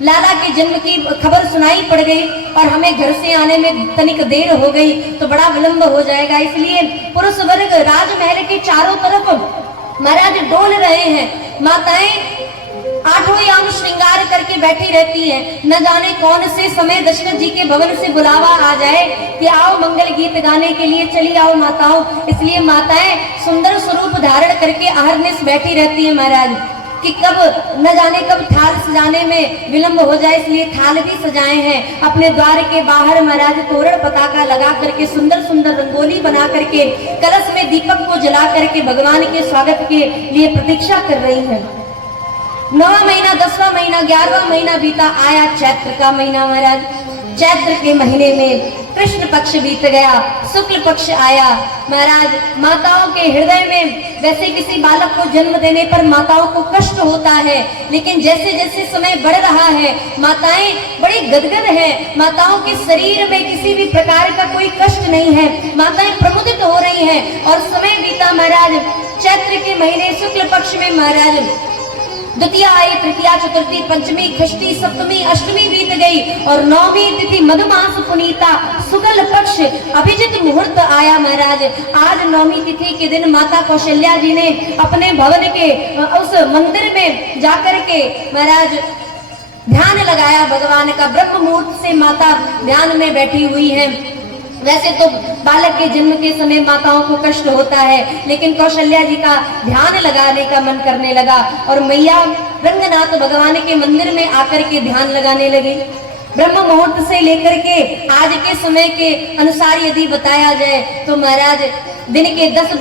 लाला के जन्म की खबर सुनाई पड़ गई और हमें घर से आने में तनिक देर हो गई तो बड़ा विलंब हो जाएगा। इसलिए पुरुष वर्ग राजमहल के चारों तरफ महाराज डोल रहे हैं। माताएं 8 याम श्रृंगार करके बैठी रहती हैं। न जाने कौन से समय दशरथ जी के भवन से बुलावा आ जाए कि आओ मंगल गीत गाने के लिए चली आओ माताओं। इसलिए माताएं सुंदर स्वरूप धारण करके अहरनिश बैठी रहती है महाराज कि कब न जाने कब थाल सजाने में विलंब हो जाए, इसलिए थाल भी सजाए हैं। अपने द्वार के बाहर महाराज तोरण पताका लगा करके सुंदर सुंदर रंगोली बना करके कलश में दीपक को जला करके भगवान के स्वागत के लिए प्रतीक्षा कर रही है। 9वां महीना, 10वां महीना, 11वां महीना बीता। आया चैत्र का महीना महाराज। चैत्र के महीने में कृष्ण पक्ष बीत गया, शुक्ल पक्ष आया महाराज। माताओं के हृदय में वैसे किसी बालक को जन्म देने पर माताओं को कष्ट होता है, लेकिन जैसे जैसे समय बढ़ रहा है माताएं बड़ी गदगद हैं। माताओं के शरीर में किसी भी प्रकार का कोई कष्ट नहीं है। माताएं प्रमुदित हो रही हैं। और समय बीता महाराज। चैत्र के महीने शुक्ल पक्ष में महाराज द्वितीया आई, तृतीया, चतुर्थी, पंचमी, षष्ठी, सप्तमी, अष्टमी बीत गई और नौवीं तिथि मधुमास पुनीता शुक्ल पक्ष अभिजित मुहूर्त आया महाराज। आज नौवीं तिथि के दिन माता कौशल्या जी ने अपने भवन के उस मंदिर में जाकर के महाराज ध्यान लगाया भगवान का। ब्रह्म मुहूर्त से माता ध्यान में बैठी हुई है। वैसे तो बालक के जन्म के समय माताओं को कष्ट होता है, लेकिन कौशल्या जी का ध्यान लगाने का मन करने लगा और मैया रंगनाथ भगवान के मंदिर में आकर के ध्यान लगाने लगी। ब्रह्म मुहूर्त से लेकर के आज के समय के अनुसार यदि बताया जाए तो महाराज दिन के 10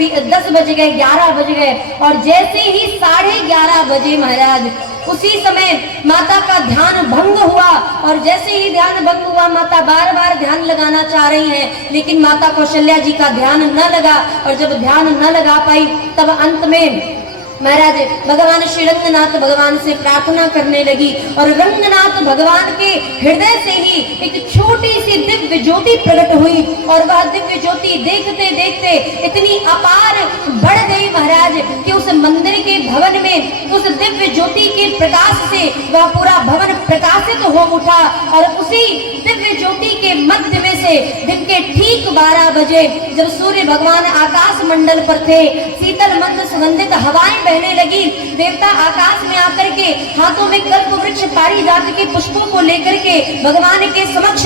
बज गए, 11 बज गए और जैसे ही 11:30 बजे महाराज उसी समय माता का ध्यान भंग हुआ और जैसे ही ध्यान भंग हुआ माता बार बार ध्यान लगाना चाह रही हैं, लेकिन माता कौशल्या जी का ध्यान न लगा और जब ध्यान न लगा पाई तब अंत में महाराज भगवान श्री रंगनाथ भगवान से प्रार्थना करने लगी और रंगनाथ भगवान के हृदय से ही एक छोटी सी दिव्य ज्योति प्रकट हुई और वह दिव्य ज्योति देखते देखते इतनी अपार बढ़ गई महाराज कि उस मंदिर के भवन में उस दिव्य ज्योति के प्रकाश से वह पूरा भवन प्रकाशित हो उठा और उसी दिव्य ज्योति के मध्य में से दिन के ठीक 12 बजे जब सूर्य भगवान आकाश मंडल पर थे, शीतल मंद सुगंधित हवाएं बहने लगी। देवता आकाश में आकर के हाथों में कल्प वृक्ष पारिजात के पुष्पों को लेकर के भगवान के समक्ष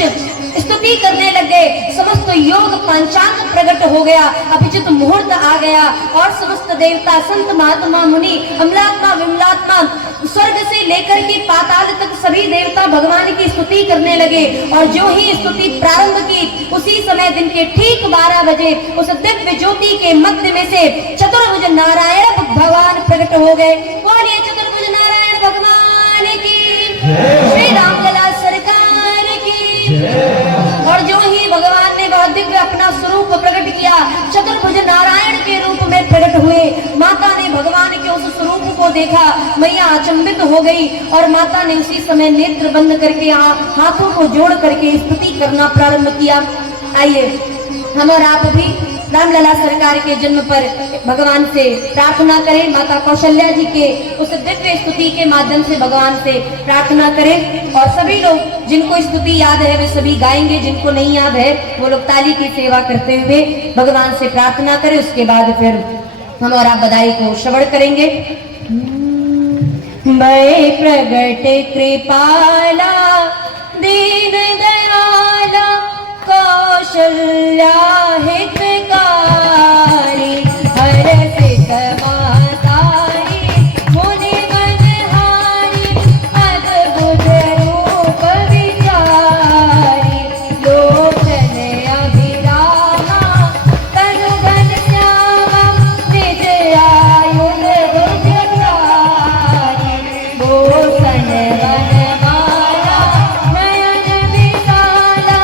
स्तुति करने लगे। समस्त योग पंचांग प्रकट हो गया, अभिजित मुहूर्त आ गया और समस्त देवता संत महात्मा मुनि अमलात्मा विमलात्मा स्वर्ग से लेकर के पाताल तक सभी देवता भगवान की स्तुति करने लगे और जो ही स्तुति प्रारंभ की उसी समय दिन के ठीक 12 बजे उस दिव्य ज्योति के मध्य में से चतुर्भुज नारायण भगवान प्रकट हो गए। बोलिए चतुर्भुज नारायण भगवान की, श्री रामलला सरकार की। और जो ही भगवान ने वह दिव्य अपना स्वरूप प्रकट किया, चतुर्भुज नारायण के रूप में प्रकट हुए। माता ने भगवान के उस स्वरूप को देखा, मैया अचंभित हो गई और माता ने उसी समय नेत्र बंद करके हाथों को जोड़ करके स्तुति करना प्रारंभ किया। आइए हम और आप भी रामलला सरकार के जन्म पर भगवान से प्रार्थना करें, माता कौशल्या जी के उस दिव्य स्तुति के माध्यम से भगवान से प्रार्थना करें। और सभी लोग जिनको स्तुति याद है वे सभी गाएंगे, जिनको नहीं याद है वो लोग ताली की सेवा करते हुए भगवान से प्रार्थना करें। उसके बाद फिर हम और आप बधाई को श्रवण करेंगे। भय प्रगट कृपाला दीन दयाला कौशल्या हितकारी हरसित मातारी मुनि मनहारी अद्भुत रूप विचारी लोचन अभिरामा तनु घन श्यामा निज आयुध बुझारी भूषण वनमाला नयन विशाला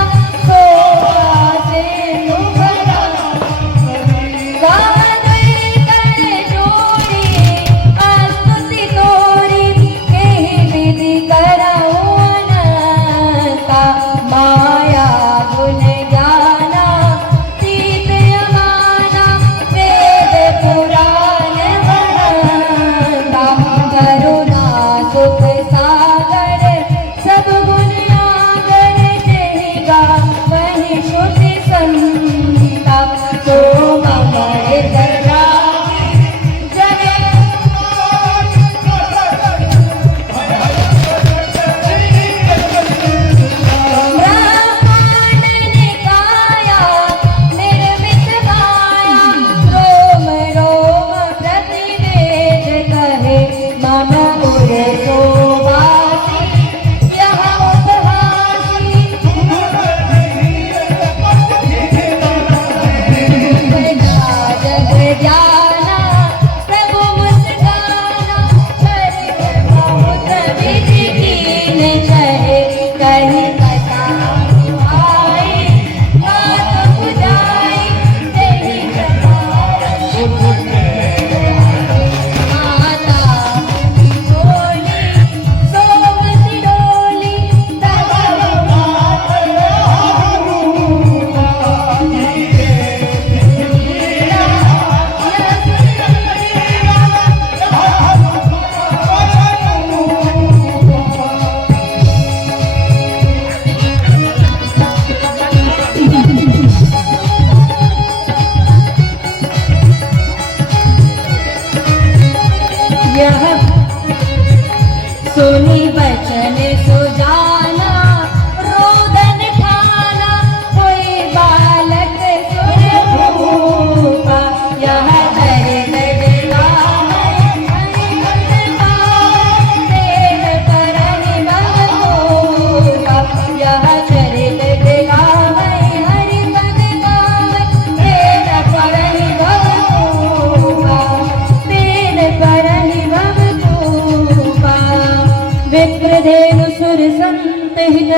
विप्रधेनु सुर संत हित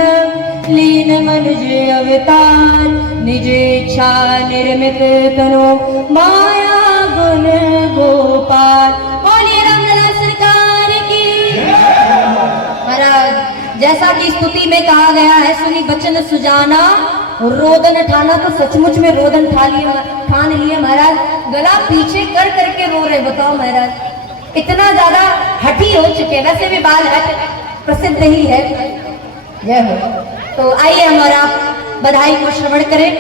लीन मनुज अवतार निजेच्छा निर्मित तनु माया गुण गोपाल। बोलिए रामलला सरकार की। महाराज जैसा कि स्तुति में कहा गया है, सुनी बचन सुजाना रोदन ठाना, तो सचमुच में रोदन ठान लिए महाराज। गला पीछे कर करके रो रहे, बताओ महाराज, इतना ज्यादा हठी हो चुके। वैसे भी बाल हट प्रसिद्ध ही है, जय हो। तो आइए हमारा बधाई को श्रवण करें।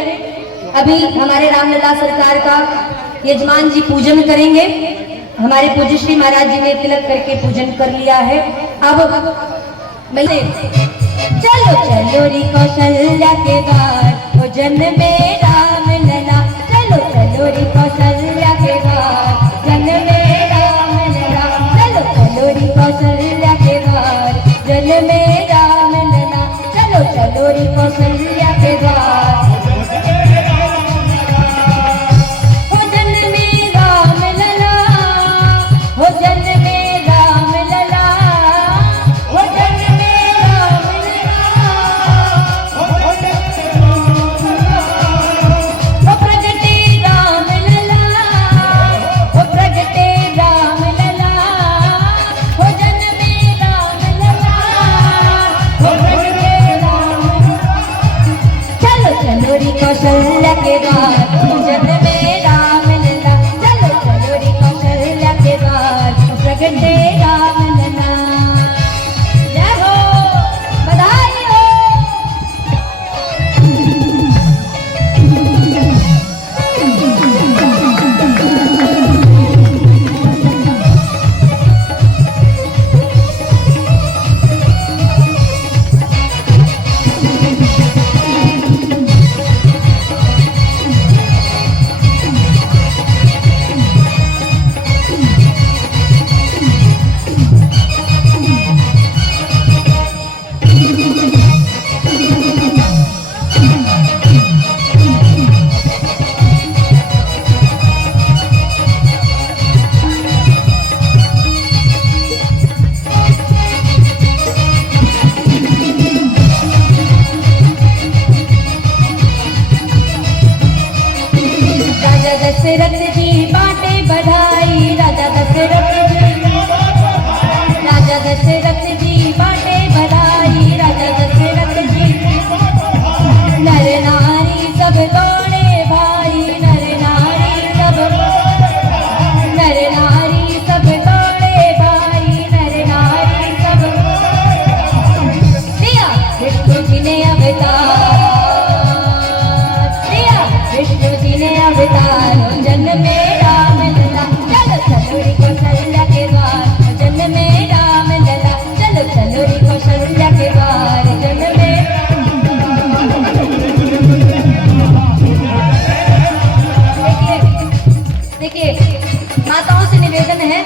अभी हमारे रामलला सरकार का यजमान जी पूजन करेंगे। हमारे पूज्य श्री महाराज जी ने तिलक करके पूजन कर लिया है। अब चलो चलो री कौशल्या के द्वार, वो जन्म में राम लला। चलो चलो री कौशल्या के द्वार, जन्म में राम लला। चलो चलो री कौशल्या के द्वार, जन्म में राम लला। चलो चलो री कौशल्या के द्वार, हो जन्म में राम लला, हो जन्म में राम लला, हो जन्म में राम लला, हो प्रगटे राम लला, हो प्रगटे राम लला, हो जन्म में राम लला, हो प्रगटे राम लला। चलो चलो री कौशल्या के द्वार, जन्म में राम लला। चलो चलो री कौशल्या के द्वार, प्रगटे राम लला। जय हो, बधाई हो। राजा दशरथ जी बाटे बधाई, राजा दशरथ जी, राजा दशरथ जी बाटे बधाई, राजा दशरथ जी। नर नारी सब गौड़े भाई, नर नारी सब, नर नारी सब गौड़े भाई, नर नारी सब। दिया विष्णु जी ने अवतार, दिया विष्णु जी ने अवतार, जन्म में राम लला। चलो चलो री कौशल्या के द्वार, जन्म में राम लला। चलो चलो री कौशल्या के द्वार, जन्म में। देखिए माताओं से निवेदन है,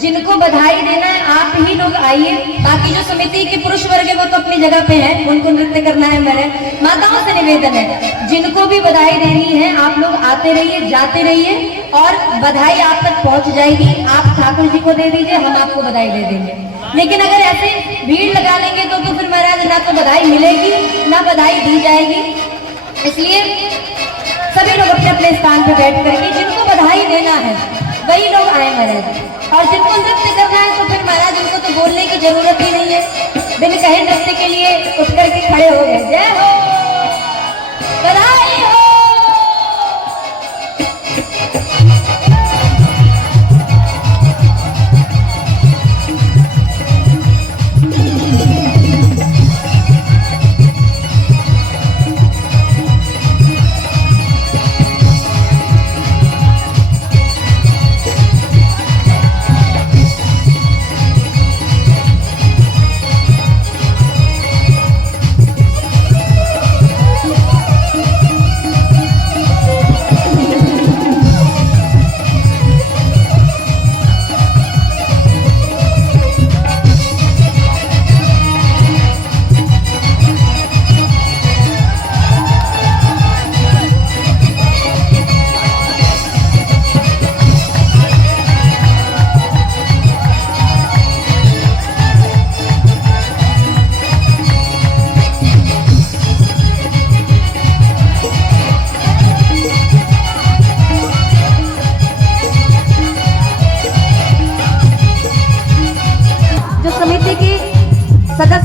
जिनको बधाई देना है आप ही लोग आइए। बाकी जो समिति के पुरुष वर्ग है वो तो अपनी जगह पे हैं, उनको नृत्य करना है। मेरे माताओं से निवेदन है, जिनको भी बधाई देनी है आप लोग आते रहिए, जाते रहिए, और बधाई आप तक पहुंच जाएगी। आप ठाकुर जी को दे दीजिए, हम आपको बधाई दे देंगे। लेकिन अगर ऐसे भीड़ लगा लेंगे तो फिर महाराज ना तो बधाई मिलेगी ना बधाई दी जाएगी। इसलिए सभी लोग अपने अपने स्थान पर बैठ करके जिनको बधाई देना है वही लोग आए महाराज। और जिनको नृत्य करना है तो फिर महाराज उनको तो बोलने की जरूरत ही नहीं है, बिन कहे नृत्य के लिए उठ करके खड़े हो गए। जय हो, बधाई हो।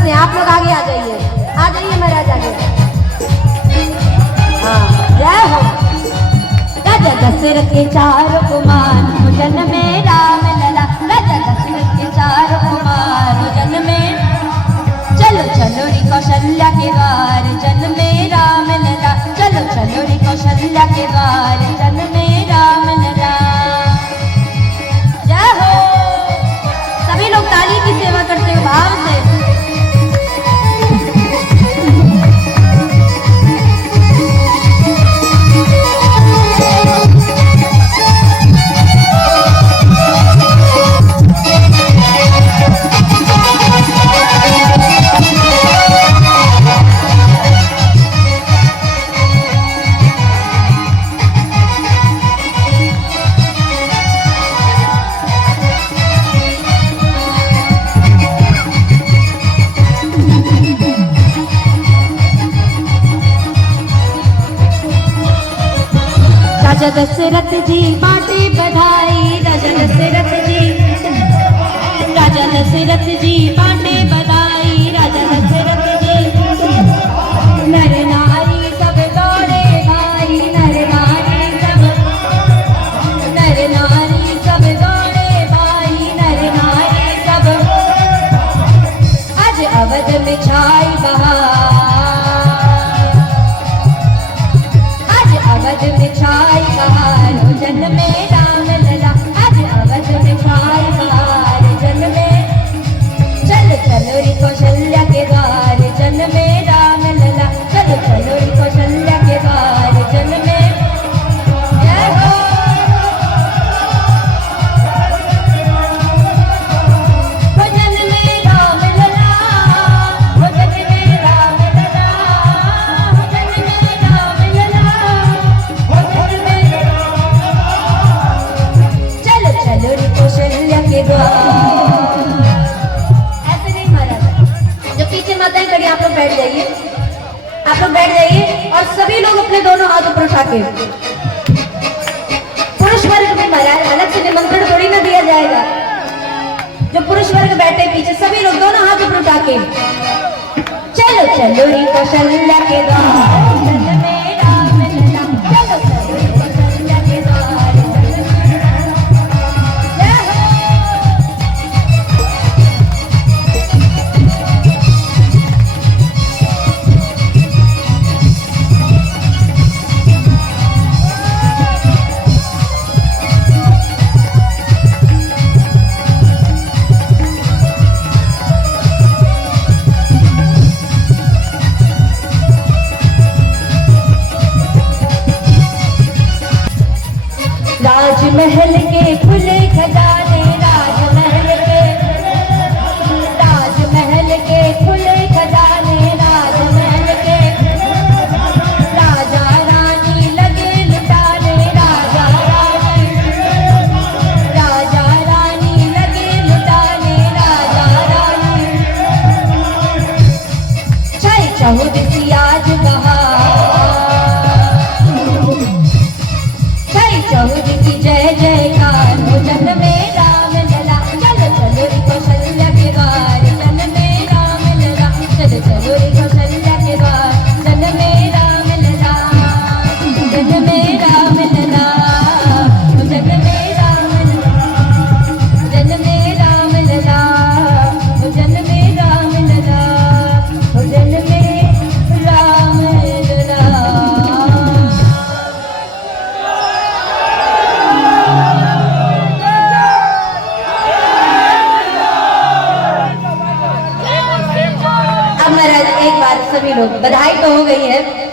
से आप लोग आगे आ जाइए महाराज आगे। हाँ जय हो। राजा दशरथ के चारों कुमार भोजन में राम लला, राजा दशरथ के चारों कुमार भोजन में, चलो चलो री कौशल्या के द्वार जन में राम लला, चलो चलो री कौशल्या के द्वार जन में राम लला। जय हो। सभी लोग ताली की सेवा करते हुए भाव से। राजा दशरथ जी बाटे बधाई, राजा दशरथ जी, राजा दशरथ जी बाटे बधाई, राजा दशरथ जी, नर नारी सब दौड़े भाई, नर नारी सब, नर नारी सब दौड़े भाई, नर नारी सब, आज अवध में छाई बहार, अवध में छाई बहार जन में राम लला, आज अवध में छाई बहार जन में, चल चलो री कौशल्या के द्वार जन में राम लला, चल चलो री कौशल्या के द्वार जन में। जय हो। जन में राम लला, जन में राम लला, जन में राम लला, चलो री कौशल्या के द्वार। ऐसे नहीं महाराज, जो पीछे माताएं खड़ी आप लोग बैठ जाइए, आप लोग बैठ जाइए और सभी लोग अपने दोनों हाथ ऊपर उठा के, पुरुष वर्ग में महाराज अलग से निमंत्रण थोड़ी ना दिया जाएगा, जो पुरुष वर्ग बैठे पीछे सभी लोग दोनों हाथ ऊपर उठा के, चलो चलो री कौशल्या के द्वार जन में राम लला, चलो चलो री कौशल्या के द्वार जन में। राजमहल के खुले खजाने, राजमहल के, राजमहल के खुले खजाने, राजमहल के, राजा रानी लगे लुटाने, राजा रानी, राजा रानी लगे लुटाने, राजा रानी, छाई चहुदिसी आज बहार, छाई चहुदिसी जय जयकार हो जन में राम लला, चलो चलो री कौशल्या के द्वार जन में राम लला, चलो चलो री कौशल्या के द्वार जन में राम लला, जन में राम लला, जन में राम लला, जन में राम लला, जन में राम लला, जन में राम लला। अब महाराज एक बार सभी लोग, बधाई तो हो गई है,